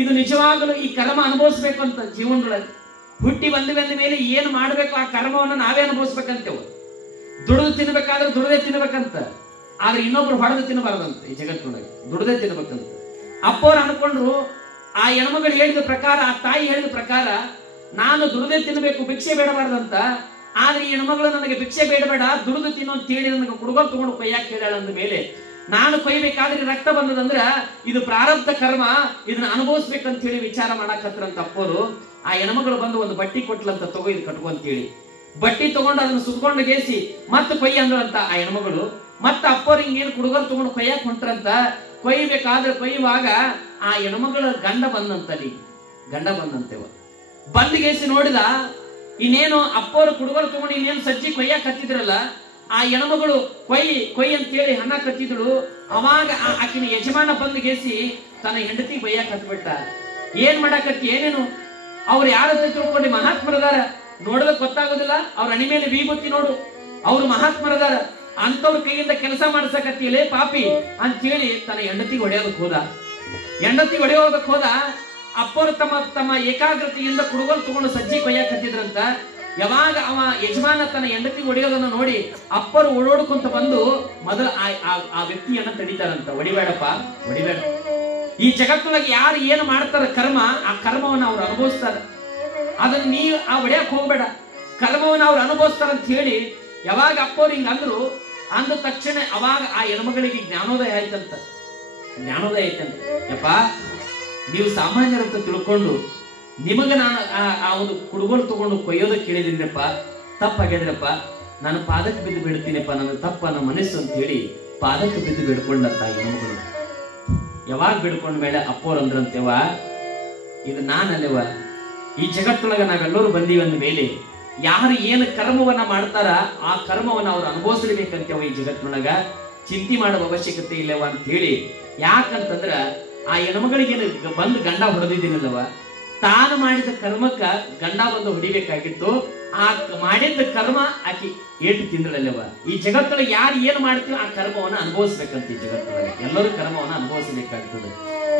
ಇದು ನಿಜವಾಗಲೂ ಈ ಕರ್ಮ ಅನುಭವಿಸ್ಬೇಕು ಅಂತ ಜೀವನದೊಳಗೆ ಹುಟ್ಟಿ ಬಂದ ಮೇಲೆ ಏನು ಮಾಡ್ಬೇಕು ಆ ಕರ್ಮವನ್ನು ನಾವೇ ಅನುಭವಿಸ್ಬೇಕಂತೇವ. ದುಡಿದು ತಿನ್ಬೇಕಾದ್ರೆ ದುಡದೆ ತಿನ್ಬೇಕಂತ, ಆದ್ರೆ ಇನ್ನೊಬ್ರು ಹೊಡೆದು ತಿನ್ನಬಾರ್ದಂತ. ಈ ಜಗತ್ತಿನೊಳಗೆ ದುಡದೆ ತಿನ್ಬೇಕಂತ ಅಪ್ಪವ್ರು ಅನ್ಕೊಂಡ್ರು. ಆ ಹೆಣ್ಮಗಳು ಹೇಳಿದ ಪ್ರಕಾರ, ಆ ತಾಯಿ ಹೇಳಿದ ಪ್ರಕಾರ ನಾನು ದುಡದೆ ತಿನ್ಬೇಕು, ಭಿಕ್ಷೆ ಬೇಡಬಾರ್ದಂತ. ಆದ್ರೆ ಈ ಹೆಣ್ಮಗಳು ನನಗೆ ಭಿಕ್ಷೆ ಬೇಡಬೇಡ, ದುಡಿದು ತಿನ್ನು ಅಂತ ಹೇಳಿ ನನಗೆ ಕುಡುಗೋಲು ತಗೊಂಡು ಕೊಯ್ಯಾಕ ಕೇಳಾಳ. ಅಂದ ಮೇಲೆ ನಾನು ಕೊಯ್ಬೇಕಾದ್ರೆ ರಕ್ತ ಬಂದದಂದ್ರ ಇದು ಪ್ರಾರಬ್ಧ ಕರ್ಮ, ಇದನ್ನ ಅನುಭವಿಸ್ಬೇಕಂತ ಹೇಳಿ ವಿಚಾರ ಮಾಡಾಕತ್ರಂತ ಅಪ್ಪರು. ಆ ಹೆಣ್ಮಗಳು ಬಂದು ಒಂದು ಬಟ್ಟಿ ಕೊಟ್ಲಂತ, ತಗೋ ಇದು ಕಟ್ಕೊ ಅಂತ ಹೇಳಿ. ಬಟ್ಟಿ ತಗೊಂಡು ಅದನ್ನ ಸುತ್ಕೊಂಡು ಗೇಸಿ ಮತ್ತೆ ಕೊಯ್ಯಿ ಅಂದ್ರಂತ ಆ ಹೆಣ್ಮಗಳು. ಮತ್ತ ಅಪ್ಪರು ಹಿಂಗೇನು ಕುಡುಗೋಲು ತಗೊಂಡು ಕೊಯ್ಯಾಕ ಹೊಂಟ್ರಂತ. ಕೊಯ್ಬೇಕಾದ್ರೆ ಕೊಯ್ಯುವಾಗ ಆ ಹೆಣ್ಮಗಳ ಗಂಡ ಬಂದಂತಲ್ಲಿ, ಗಂಡ ಬಂದಂತೆವ. ಬಂದ್ ಗೇಸಿ ನೋಡಿದ, ಇನ್ನೇನು ಅಪ್ಪವರು ಕುಡುಗೋಲು ತಗೊಂಡು ಇನ್ನೇನು ಸಜ್ಜಿ ಕೊಯ್ಯಾಕ ಹತ್ತಿದ್ರಲ್ಲ, ಆ ಹೆಣ್ಮಗಳು ಕೊಯ್ಯಿ ಅಂತ ಹೇಳಿ ಹಣ ಕತ್ತಿದಳು. ಅವಾಗ ಆಕಿನ ಯಜಮಾನ ಬಂದ್ ಗೇಸಿ ತನ್ನ ಹೆಂಡತಿ ಬೈಯಾಕ ಹತ್ಬಿಟ್ಟ. ಏನ್ ಮಾಡಾಕತ್ತಿ, ಏನೇನು ಅವ್ರು ಯಾರಂತ ತಿಳ್ಕೊಂಡು ಮಹಾತ್ಮರದಾರ, ನೋಡೋದಕ್ ಗೊತ್ತಾಗೋದಿಲ್ಲ, ಅವ್ರ ಅಣಿ ಮೇಲೆ ವಿಭೂತಿ ನೋಡು, ಅವ್ರು ಮಹಾತ್ಮರದಾರ, ಅಂತವ್ರ ಕೈಯಿಂದ ಕೆಲಸ ಮಾಡ್ಸಕತ್ತಿಯಲೇ ಪಾಪಿ ಅಂತ ಹೇಳಿ ತನ್ನ ಹೆಂಡತಿಗೆ ಹೊಡೆಯೋದಕ್ ಹೋದ. ಹೆಂಡತಿಗೆ ಹೊಡೆಯೋದಕ್ ಹೋದ. ಅಪ್ಪರು ತಮ್ಮ ಏಕಾಗ್ರತೆಯಿಂದ ಕುಡುಗೋಲು ತಗೊಂಡು ಸಜ್ಜಿ ಕೊಯ್ಯಾಕ ಹತ್ತಿದ್ರಂತ. ಯಾವಾಗ ಅವ ಯಜಮಾನ ತನ್ನ ಹೆಂಡತಿ ಹೊಡೆಯೋದನ್ನ ನೋಡಿ ಅಪ್ಪರು ಓಡೋಡ್ಕೊಂತ ಬಂದು ಮೊದಲು ಆ ವ್ಯಕ್ತಿಯನ್ನ ತಡಿತಾರಂತ. ಹೊಡಿಬೇಡಪ್ಪ, ಹೊಡಿಬೇಡ. ಈ ಜಗತ್ತೊಳಗೆ ಯಾರು ಏನು ಮಾಡ್ತಾರ ಕರ್ಮ, ಆ ಕರ್ಮವನ್ನ ಅವ್ರು ಅನುಭವಿಸ್ತಾರ. ಅದನ್ನ ನೀ ಆ ಹೊಡೆಯಕ್ ಹೋಗ್ಬೇಡ, ಕರ್ಮವನ್ನ ಅವ್ರು ಅನುಭವಿಸ್ತಾರ ಅಂತ ಹೇಳಿ ಯಾವಾಗ ಅಪ್ಪವ್ರು ಹಿಂಗ ಅಂದ್ರು, ಅಂದ ತಕ್ಷಣ ಅವಾಗ ಆ ಹೆಣ್ಮಗಳಿಗೆ ಜ್ಞಾನೋದಯ ಆಯ್ತಂತ. ಜ್ಞಾನೋದಯ ಆಯ್ತಂತ. ಯಪ್ಪ ನೀವು ಸಾಮಾನ್ಯರಂತ ತಿಳ್ಕೊಂಡು ನಿಮಗ ನಾನು ಆ ಒಂದು ಕುಡುಗೋಲು ತಗೊಂಡು ಕೊಯ್ಯೋದಕ್ಕೆ ಕೇಳಿದಿನಪ್ಪ, ತಪ್ಪಾಗ್ಯದ್ರಪ್ಪ, ನಾನು ಪಾದಕ್ಕೆ ಬಿದ್ದು ಬಿಡ್ತೀನಪ್ಪ, ನನ್ನ ತಪ್ಪ ನಮ್ಮ ಮನಸ್ಸು ಅಂತ ಹೇಳಿ ಪಾದಕ್ಕೆ ಬಿದ್ದು ಬಿಡ್ಕೊಂಡಂತ ಹೆಣ್ಮಗಳು. ಯಾವಾಗ ಬಿಡ್ಕೊಂಡ ಮೇಲೆ ಅಪ್ಪೋರ್ ಅಂದ್ರಂತೆವ, ಇದು ನಾನಲ್ಲೇವ, ಈ ಜಗತ್ತೊಳಗ ನಾವೆಲ್ಲರೂ ಬಂದೀವಿ ಅಂದ ಮೇಲೆ ಯಾರು ಏನು ಕರ್ಮವನ್ನ ಮಾಡ್ತಾರ ಆ ಕರ್ಮವನ್ನ ಅವ್ರು ಅನುಭವಿಸಲೇಬೇಕಂತೇವ. ಈ ಜಗತ್ತಿನೊಳಗ ಚಿಂತೆ ಮಾಡುವ ಅವಶ್ಯಕತೆ ಇಲ್ಲವ ಅಂತ ಹೇಳಿ. ಯಾಕಂತಂದ್ರ ಆ ಹೆಣ್ಮಗಳಿಗೇನು ಬಂದು ಗಂಡ ಹೊಡೆದಿದ್ದೀನಲ್ಲವ, ತಾನು ಮಾಡಿದ ಕರ್ಮಕ್ಕ ಗಂಡ ಬಂದು ಹೊಡಿಬೇಕಾಗಿತ್ತು. ಆ ಮಾಡಿದ ಕರ್ಮ ಆಕಿ ಏಟು ತಿಂದಳಲ್ಲವ. ಈ ಜಗತ್ತೊಳಗೆ ಯಾರು ಏನು ಮಾಡ್ತೀವಿ ಆ ಕರ್ಮವನ್ನ ಅನುಭವಿಸ್ಬೇಕಂತ. ಈ ಜಗತ್ತೊಳಗೆ ಎಲ್ಲರೂ ಕರ್ಮವನ್ನ ಅನುಭವಿಸಬೇಕಾಗ್ತದೆ.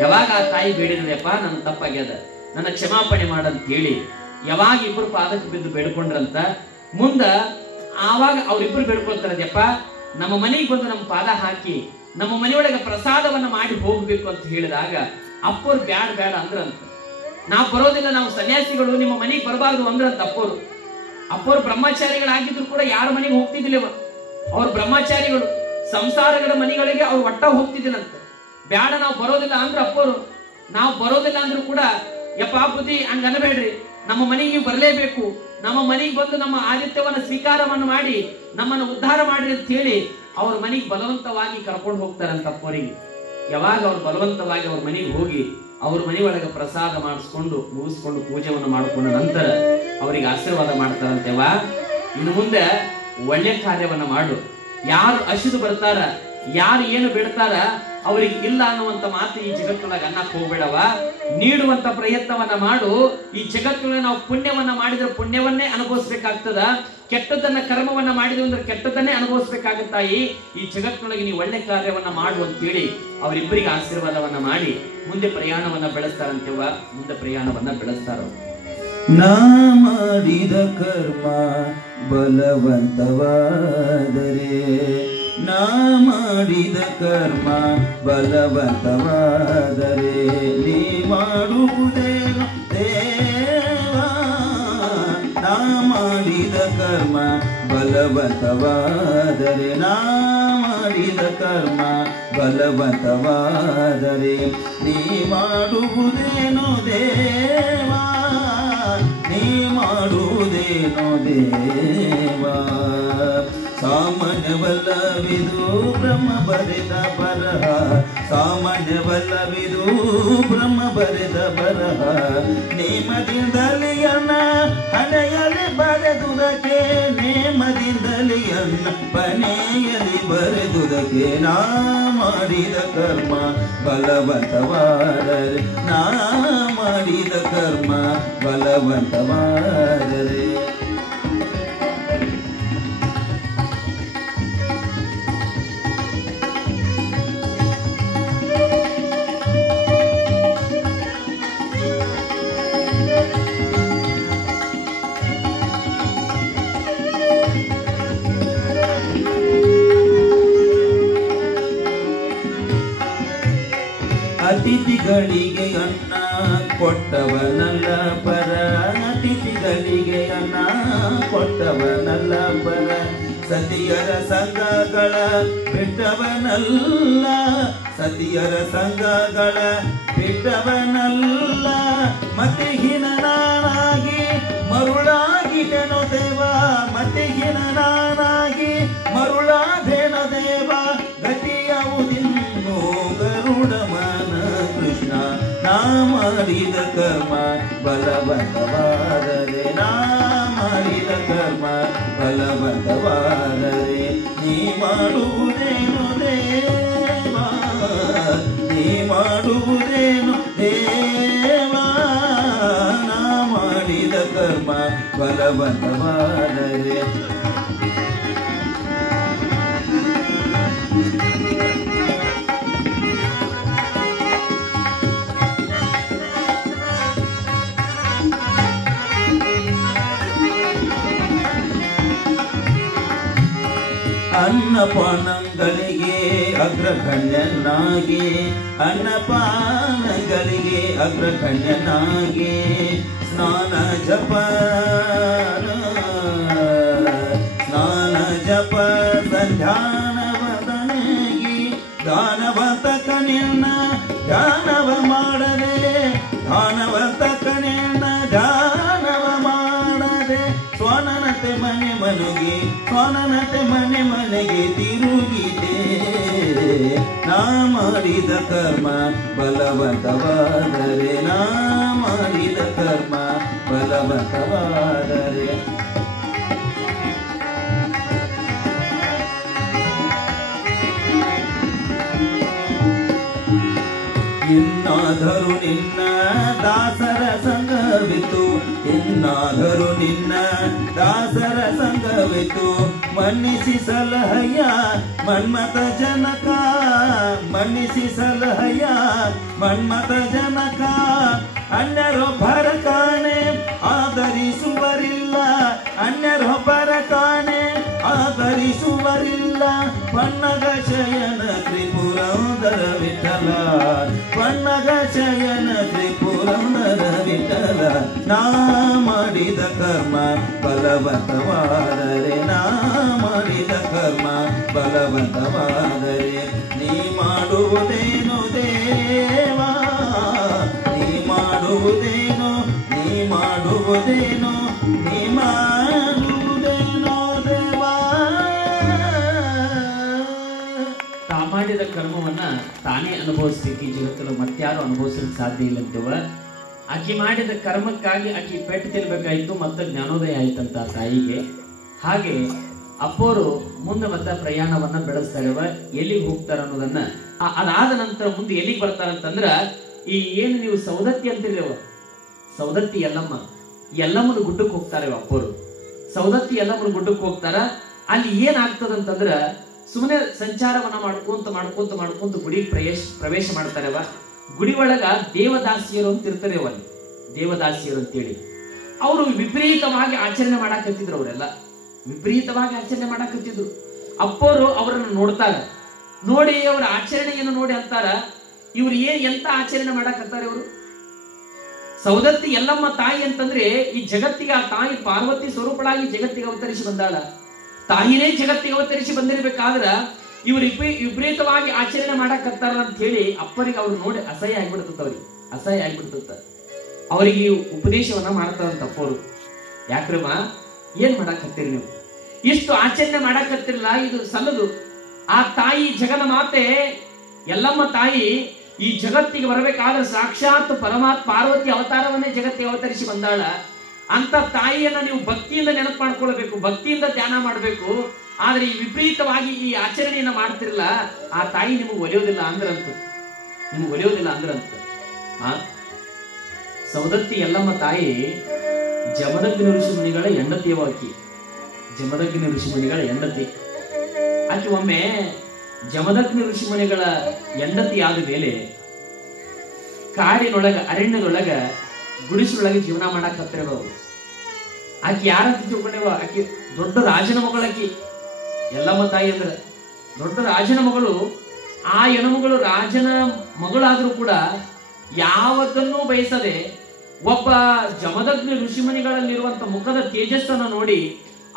ಯಾವಾಗ ಆ ತಾಯಿ ಬೇಡಿದ್ರಪ್ಪ, ನನ್ನ ತಪ್ಪಾಗ್ಯದ, ನನ್ನ ಕ್ಷಮಾಪಣೆ ಮಾಡಂತ ಹೇಳಿ ಯಾವಾಗ ಇಬ್ಬರು ಪಾದಕ್ಕೆ ಬಿದ್ದು ಬೇಡ್ಕೊಂಡ್ರಂತ. ಮುಂದ ಆವಾಗ ಅವ್ರಿಬ್ರು ಬೇಡ್ಕೊಳ್ತಾರದಪ್ಪ, ನಮ್ಮ ಮನೆಗೆ ಬಂದು ನಮ್ಮ ಪಾದ ಹಾಕಿ ನಮ್ಮ ಮನೆಯೊಳಗೆ ಪ್ರಸಾದವನ್ನ ಮಾಡಿ ಹೋಗ್ಬೇಕು ಅಂತ ಹೇಳಿದಾಗ ಅಪ್ಪೋರು ಬ್ಯಾಡ ಬ್ಯಾಡ ಅಂದ್ರಂತ. ನಾವು ಬರೋದಿಲ್ಲ, ನಾವು ಸನ್ಯಾಸಿಗಳು, ನಿಮ್ಮ ಮನೆಗೆ ಬರಬಾರ್ದು ಅಂದ್ರಂತ ಅಪ್ಪೋರು. ಅಪ್ಪೋರು ಬ್ರಹ್ಮಚಾರಿಗಳಾಗಿದ್ರು ಕೂಡ ಯಾರ ಮನೆಗೆ ಹೋಗ್ತಿದ್ದಿಲ್ಲವ. ಅವ್ರು ಬ್ರಹ್ಮಚಾರಿಗಳು, ಸಂಸಾರಗಳ ಮನೆಗಳಿಗೆ ಅವ್ರು ಒಟ್ಟ ಹೋಗ್ತಿದ್ದಿಲ್ಲಂತ. ಬ್ಯಾಡ ನಾವು ಬರೋದಿಲ್ಲ ಅಂದ್ರ ಅಪ್ಪೋರು. ನಾವು ಬರೋದಿಲ್ಲ ಅಂದ್ರೂ ಕೂಡ ಯಪ್ಪ ಬುದ್ಧಿ ಹಂಗ ಅನ್ಬೇಡ್ರಿ, ನಮ್ಮ ಮನೆಗೆ ಬರಲೇಬೇಕು, ನಮ್ಮ ಮನೆಗೆ ಬಂದು ನಮ್ಮ ಆದಿತ್ಯವನ್ನ ಸ್ವೀಕಾರವನ್ನು ಮಾಡಿ ನಮ್ಮನ್ನು ಉದ್ಧಾರ ಮಾಡ್ರಿ ಅಂತ ಹೇಳಿ ಅವ್ರ ಮನೆಗೆ ಬಲವಂತವಾಗಿ ಕರ್ಕೊಂಡು ಹೋಗ್ತಾರಂತ ಅಪ್ಪೋರಿಗೆ. ಯಾವಾಗ ಅವ್ರು ಬಲವಂತವಾಗಿ ಅವ್ರ ಮನೆಗೆ ಹೋಗಿ ಅವ್ರ ಮನೆಯೊಳಗೆ ಪ್ರಸಾದ ಮಾಡಿಸ್ಕೊಂಡು ಮುಗಿಸ್ಕೊಂಡು ಪೂಜೆಯನ್ನು ಮಾಡಿಕೊಂಡ ನಂತರ ಅವರಿಗೆ ಆಶೀರ್ವಾದ ಮಾಡ್ತಾರಂತೆವ, ಇನ್ನು ಮುಂದೆ ಒಳ್ಳೆ ಕಾರ್ಯವನ್ನ ಮಾಡು, ಯಾರು ಅಶುದು ಬರ್ತಾರ, ಯಾರು ಏನು ಬಿಡ್ತಾರ ಅವರಿಗೆ ಇಲ್ಲ ಅನ್ನುವಂತ ಮಾತು ಈ ಜಗತ್ತೊಳಗೆ ಅನ್ನಕ್ ಹೋಗ್ಬೇಡವ. ನೀಡುವಂತ ಪ್ರಯತ್ನವನ್ನ ಮಾಡು. ಈ ಜಗತ್ತೊಳಗೆ ನಾವು ಪುಣ್ಯವನ್ನ ಮಾಡಿದ್ರೆ ಪುಣ್ಯವನ್ನೇ ಅನುಭವಿಸ್ಬೇಕಾಗ್ತದ, ಕೆಟ್ಟದನ್ನ ಕರ್ಮವನ್ನ ಮಾಡಿದ್ವಿ ಅಂದ್ರೆ ಕೆಟ್ಟದನ್ನೇ ಅನುಭವಿಸ್ಬೇಕಾಗುತ್ತಾಯಿ. ಈ ಜಗತ್ತಿನೊಳಗೆ ನೀವು ಒಳ್ಳೆ ಕಾರ್ಯವನ್ನ ಮಾಡು ಅಂತೇಳಿ ಅವರಿಬ್ಬರಿಗೆ ಆಶೀರ್ವಾದವನ್ನ ಮಾಡಿ ಮುಂದೆ ಪ್ರಯಾಣವನ್ನ ಬೆಳೆಸ್ತಾರಂತೆವ. ಮುಂದೆ ಪ್ರಯಾಣವನ್ನ ಬೆಳೆಸ್ತಾರ. ನಾ ಮಾಡಿದ ಕರ್ಮ ಬಲವಂತವಾದರೆ, ನಾ ಮಾಡಿದ ಕರ್ಮ ಬಲವಂತವಾದರೆ, ನೀ ಮಾಡುವುದೇನು ದೇವಾ, ನಾ ಮಾಡಿದ ಕರ್ಮ ಬಲವಂತವಾದರೆ, ನಾ ಮಾಡಿದ ಕರ್ಮ ಬಲವಂತವಾದರೆ, ನೀ ಮಾಡುವುದೇನು ದೇವಾ, ನೀ ಮಾಡುವುದೇನು ದೇವಾ. ಸಾಮಾನ್ಯವಲ್ಲವಿದು ಬ್ರಹ್ಮ ಬರೆದ ಬರಹ, ಸಾಮಾನ್ಯವಲ್ಲವಿದು ಬ್ರಹ್ಮ ಬರೆದ ಬರಹ, ನೇಮದಿಂದಲೇ ಅನ್ನ ಹಣೆಯಲ್ಲಿ ಬರೆದುದಕ್ಕೆ, ನೇಮದಿಂದಲೇ ಅನ್ನ ಪನೆಯಲ್ಲಿ ಬರೆದುದಕ್ಕೆ, ನಾ ಮಾಡಿದ ಕರ್ಮ ಬಲವಂತವಾದರೆ, ನಾ ಮಾಡಿದ ಕರ್ಮ ಬಲವಂತವಾದರೆ. ಅತಿಥಿಗಳಿಗೆ ಅನ್ನ ಕೊಟ್ಟವನಲ್ಲ ಪರ, ಅತಿಥಿಗಳಿಗೆ ಅನ್ನ ಕೊಟ್ಟವನಲ್ಲ ಪರ, ಸತಿಯರ ಸಂಘಗಳ ಬಿಟ್ಟವನಲ್ಲ, ಸತಿಯರ ಸಂಘಗಳ ಬಿಟ್ಟವನಲ್ಲ, ಮತಿಹೀನನಾಗಿ ಮರುಳಾಗಿದೆನೋ ದೇವ, ಮತಿಹೀನನಾಗಿ ಮರುಳಾದೆನೋ ದೇವ, ಗತಿಯಾವುದಿನ್ನು ಗರುಡಮನ ಕೃಷ್ಣ. ನಾ ಮಾಡಿದ ಕರ್ಮ ಬಲವಂತವಾದರೆ, ನಾ ಮಾಡಿದ ಕರ್ಮ ಬಲವಂತವಾದರೆ, ನೀ ಮಾಡುವುದೇನು ದೇವಾ, ನೀ ಮಾಡುವುದೇನು ದೇವಾ, ನಾ ಮಾಡಿದ ಕರ್ಮ ಬಲವಂತವಾದರೆ. ಅನ್ನಪಾನಗಳಿಗೆ ಅಗ್ರಗಣ್ಯನಾಗಿ, ಅನ್ನಪಾನಗಳಿಗೆ ಅಗ್ರಗಣ್ಯನಾಗಿ, ಸ್ನಾನ ಜಪ ಸ್ನಾನ ಜಪ ಸಂಧ್ಯಾನವದನೆಗಿ, ದಾನವಂತಕ ನಿನ್ನ ದಾನವ ಮಾಡದೆ, ದಾನವಂತಕ ನಿನ್ನ ದಾನವ ಮಾಡದೆ, ಸ್ವಾನನತೆ ಮನೆ ಮನುಗೆ, ಸ್ವಾನನತೆ ಮನೆ ಮನೆಗೆ ತಿರುಗಿದೆ. ನಾ ಮಾಡಿದ ಕರ್ಮ ಬಲವಂತವಾದರೆ, ನಾ ಮಾಡಿದ ಕರ್ಮ ಬಲವಂತವಾದರೆ. ಇನ್ನಾದರೂ ನಿನ್ನ ದಾಸರ ಸಂಘವಿತು, ಇನ್ನಾದರೂ ನಿನ್ನ ದಾಸರ ಸಂಘವಿತು, ಮನ್ನಿಸಿ ಸಲಹಯ್ಯ ಮನ್ಮತ ಜನಕ, ಮನ್ನಿಸಿ ಸಲಹಯ್ಯ ಮನ್ಮತ ಜನಕ. ಅನ್ಯರೊಬ್ಬರ ಕಾಣೆ ಆದರಿಸುವರಿಲ್ಲ, ಅನ್ಯರೊಬ್ಬರ ಕಾಣೆ ದೇವರಿಲ್ಲ ಪನ್ನಗ ಶಯನ ತ್ರಿಪುರಂದರ ವಿಠಲ ಪನ್ನಗ ಶಯನ ತ್ರಿಪುರಂದರ ವಿಠಲ ನಾ ಮಾಡಿದ ಕರ್ಮ ಬಲವಂತವಾದರೆ ನಾ ಮಾಡಿದ ಕರ್ಮ ಬಲವಂತವಾದರೆ ನೀ ಮಾಡುವುದೇನು ದೇವಾ ನೀ ಮಾಡುವುದೇನು ನೀ ಮಾಡುವುದೇನು ನೀ ಮಾಡುವುದೇನೋ ದೇವಾ. ತಾ ಮಾಡಿದ ಕರ್ಮವನ್ನ ತಾನೇ ಅನುಭವಿಸ್ಲಿಕ್ಕೆ ಈ ಜಗತ್ತಲ್ಲಿ ಮತ್ತಾರು ಅನುಭವಿಸಲಿಕ್ಕೆ ಸಾಧ್ಯ ಇಲ್ಲ ಅಂತವ. ಆಕಿ ಮಾಡಿದ ಕರ್ಮಕ್ಕಾಗಿ ಆಕಿ ಪೆಟ್ಟು ತಿನ್ಬೇಕಾಯ್ತು, ಮತ್ತೆ ಜ್ಞಾನೋದಯ ಆಯ್ತಂತ ತಾಯಿಗೆ. ಹಾಗೆ ಅಪ್ಪೋರು ಮುಂದೆ ಮತ್ತೆ ಪ್ರಯಾಣವನ್ನ ಬೆಳೆಸ್ತಾರವ. ಎಲ್ಲಿಗೆ ಹೋಗ್ತಾರ ಅನ್ನೋದನ್ನ ಅದಾದ ನಂತರ ಮುಂದೆ ಎಲ್ಲಿಗೆ ಬರ್ತಾರಂತಂದ್ರ ಈ ಏನು ನೀವು ಸೌದತ್ತಿ ಅಂತಿರ್ಲೇವ, ಸೌದತ್ತಿ ಎಲ್ಲಮ್ಮನ ಗುಡ್ಡಕ್ಕೆ ಹೋಗ್ತಾರೆ ಅಪ್ಪೋರು. ಸೌದತ್ತಿ ಎಲ್ಲಮ್ಮನ ಗುಡ್ಡಕ್ಕೆ ಹೋಗ್ತಾರ. ಅಲ್ಲಿ ಏನಾಗ್ತದಂತಂದ್ರ ಸುಮ್ಮನೆ ಸಂಚಾರವನ್ನ ಮಾಡ್ಕೊಂತ ಗುಡಿ ಪ್ರವೇಶ ಮಾಡ್ತಾರವ. ಗುಡಿ ಒಳಗ ದೇವದಾಸಿಯರು ಅಂತ ಇರ್ತಾರೆ. ಅಲ್ಲಿ ದೇವದಾಸಿಯರು ಅಂತೇಳಿ ಅವರು ವಿಪರೀತವಾಗಿ ಆಚರಣೆ ಮಾಡಾಕತ್ತಿದ್ರು. ಅವರೆಲ್ಲ ವಿಪರೀತವಾಗಿ ಆಚರಣೆ ಮಾಡಾಕತ್ತಿದ್ರು. ಅಪ್ಪೋರು ಅವರನ್ನು ನೋಡ್ತಾರ. ನೋಡಿ ಅವರ ಆಚರಣೆಯನ್ನು ನೋಡಿ ಅಂತಾರ, ಇವ್ರು ಎಂತ ಆಚರಣೆ ಮಾಡಾಕತ್ತಾರೆ ಇವರು. ಸೌದತ್ತಿ ಎಲ್ಲಮ್ಮ ತಾಯಿ ಅಂತಂದ್ರೆ ಈ ಜಗತ್ತಿಗೆ ಆ ತಾಯಿ ಪಾರ್ವತಿ ಸ್ವರೂಪಳಾಗಿ ಜಗತ್ತಿಗೆ ಅವತರಿಸಿ ಬಂದಾಳ. ತಾಯಿನೇ ಜಗತ್ತಿಗೆ ಅವತರಿಸಿ ಬಂದಿರ್ಬೇಕಾದ್ರ ಇವ್ರು ವಿಪರೀತವಾಗಿ ಆಚರಣೆ ಮಾಡಾಕತ್ತಾರ ಅಂತ ಹೇಳಿ ಅಪ್ಪರಿಗೆ ಅವ್ರು ನೋಡಿ ಅಸಹ್ಯ ಆಗ್ಬಿಡ್ತತ್ತ. ಅವರಿಗೆ ಉಪದೇಶವನ್ನ ಮಾಡ್ತಾರಂತ ಅಪ್ಪರು. ಯಾಕ್ರಮ್ಮ ಏನ್ ಮಾಡಾಕತ್ತೀರಿ ನೀವು, ಇಷ್ಟು ಆಚರಣೆ ಮಾಡಾಕತ್ತಿರಲ್ಲ, ಇದು ಸಲ್ಲದು. ಆ ತಾಯಿ ಜಗನ ಮಾತೆ ಎಲ್ಲಮ್ಮ ತಾಯಿ ಈ ಜಗತ್ತಿಗೆ ಬರಬೇಕಾದ್ರೆ ಸಾಕ್ಷಾತ್ ಪರಮಾತ್ಮ ಪಾರ್ವತಿ ಅವತಾರವನ್ನೇ ಜಗತ್ತಿಗೆ ಅವತರಿಸಿ ಬಂದಾಳ. ಅಂತ ತಾಯಿಯನ್ನ ನೀವು ಭಕ್ತಿಯಿಂದ ನೆನಪು ಮಾಡ್ಕೊಳ್ಬೇಕು, ಭಕ್ತಿಯಿಂದ ಧ್ಯಾನ ಮಾಡಬೇಕು. ಆದ್ರೆ ಈ ವಿಪರೀತವಾಗಿ ಈ ಆಚರಣೆಯನ್ನ ಮಾಡ್ತಿರಲ್ಲ, ಆ ತಾಯಿ ನಿಮಗೆ ಒಲಿಯೋದಿಲ್ಲ ಅಂದ್ರಂತ. ಸೌದತ್ತಿ ಎಲ್ಲಮ್ಮ ತಾಯಿ ಜಮದಗ್ನಿ ಋಷಿಮುನಿಗಳ ಹೆಂಡತಿಯವ. ಜಮದಗ್ನಿ ಋಷಿಮುನಿಗಳ ಹೆಂಡತಿ ಆಕೆ. ಒಮ್ಮೆ ಜಮದಗ್ನಿ ಋಷಿಮುನಿಗಳ ಹೆಂಡತಿ ಆದ ಮೇಲೆ ಕಾಡಿನೊಳಗ ಅರಣ್ಯದೊಳಗ ಗುಡಿಸಲೊಳಗೆ ಜೀವನ ಮಾಡಾಕತ್ತಿರ. ಆಕೆ ಯಾರಂತ ತಿಳ್ಕೊಂಡೇವ, ಆಕೆ ದೊಡ್ಡ ರಾಜನ ಮಗಳಾಕಿ. ಎಲ್ಲಮ್ಮ ತಾಯಿ ಅಂದ್ರೆ ದೊಡ್ಡ ರಾಜನ ಮಗಳು. ಆ ಹೆಣ್ಮಗಳು ರಾಜನ ಮಗಳಾದ್ರೂ ಕೂಡ ಯಾವತ್ತನ್ನೂ ಬಯಸದೆ ಒಬ್ಬ ಜಮದಗ್ನಿ ಋಷಿಮುನಿಗಳಲ್ಲಿರುವಂತ ಮುಖದ ತೇಜಸ್ಸನ್ನು ನೋಡಿ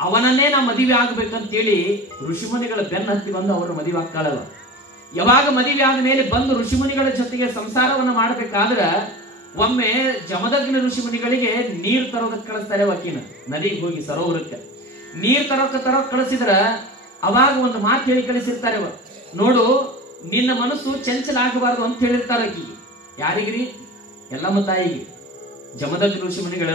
ಅವನನ್ನೇ ನಾ ಮದುವೆ ಆಗ್ಬೇಕಂತೇಳಿ ಋಷಿಮುನಿಗಳ ಬೆನ್ನ ಹತ್ತಿ ಬಂದು ಅವರ ಮದುವೆ ಆಗ್ತಾಳವ. ಯಾವಾಗ ಮದುವೆ ಆದ ಮೇಲೆ ಬಂದು ಋಷಿಮುನಿಗಳ ಜೊತೆಗೆ ಸಂಸಾರವನ್ನ ಮಾಡ್ಬೇಕಾದ್ರ ಒಮ್ಮೆ ಜಮದಗ್ನಿ ಋಷಿಮುನಿಗಳಿಗೆ ನೀರ್ ತರೋದಕ್ಕೆ ಕಳಿಸ್ತಾರೆ. ಆಕಿನ ನದಿಗೆ ಹೋಗಿ ಸರೋವರಕ್ಕೆ ನೀರ್ ತರೋಕ್ ಕಳಿಸಿದ್ರ ಅವಾಗ ಒಂದು ಮಾತು ಹೇಳಿ ಕಳಿಸಿರ್ತಾರೆ. ನೋಡು, ನಿನ್ನ ಮನಸ್ಸು ಚಂಚಲ ಆಗಬಾರದು ಅಂತ ಹೇಳಿರ್ತಾರ ಆಕಿ. ಯಾರಿಗ್ರಿ? ಎಲ್ಲಮ್ಮ ತಾಯಿಗೆ. ಜಮದಗ್ನಿ ಋಷಿಮುನಿಗಳ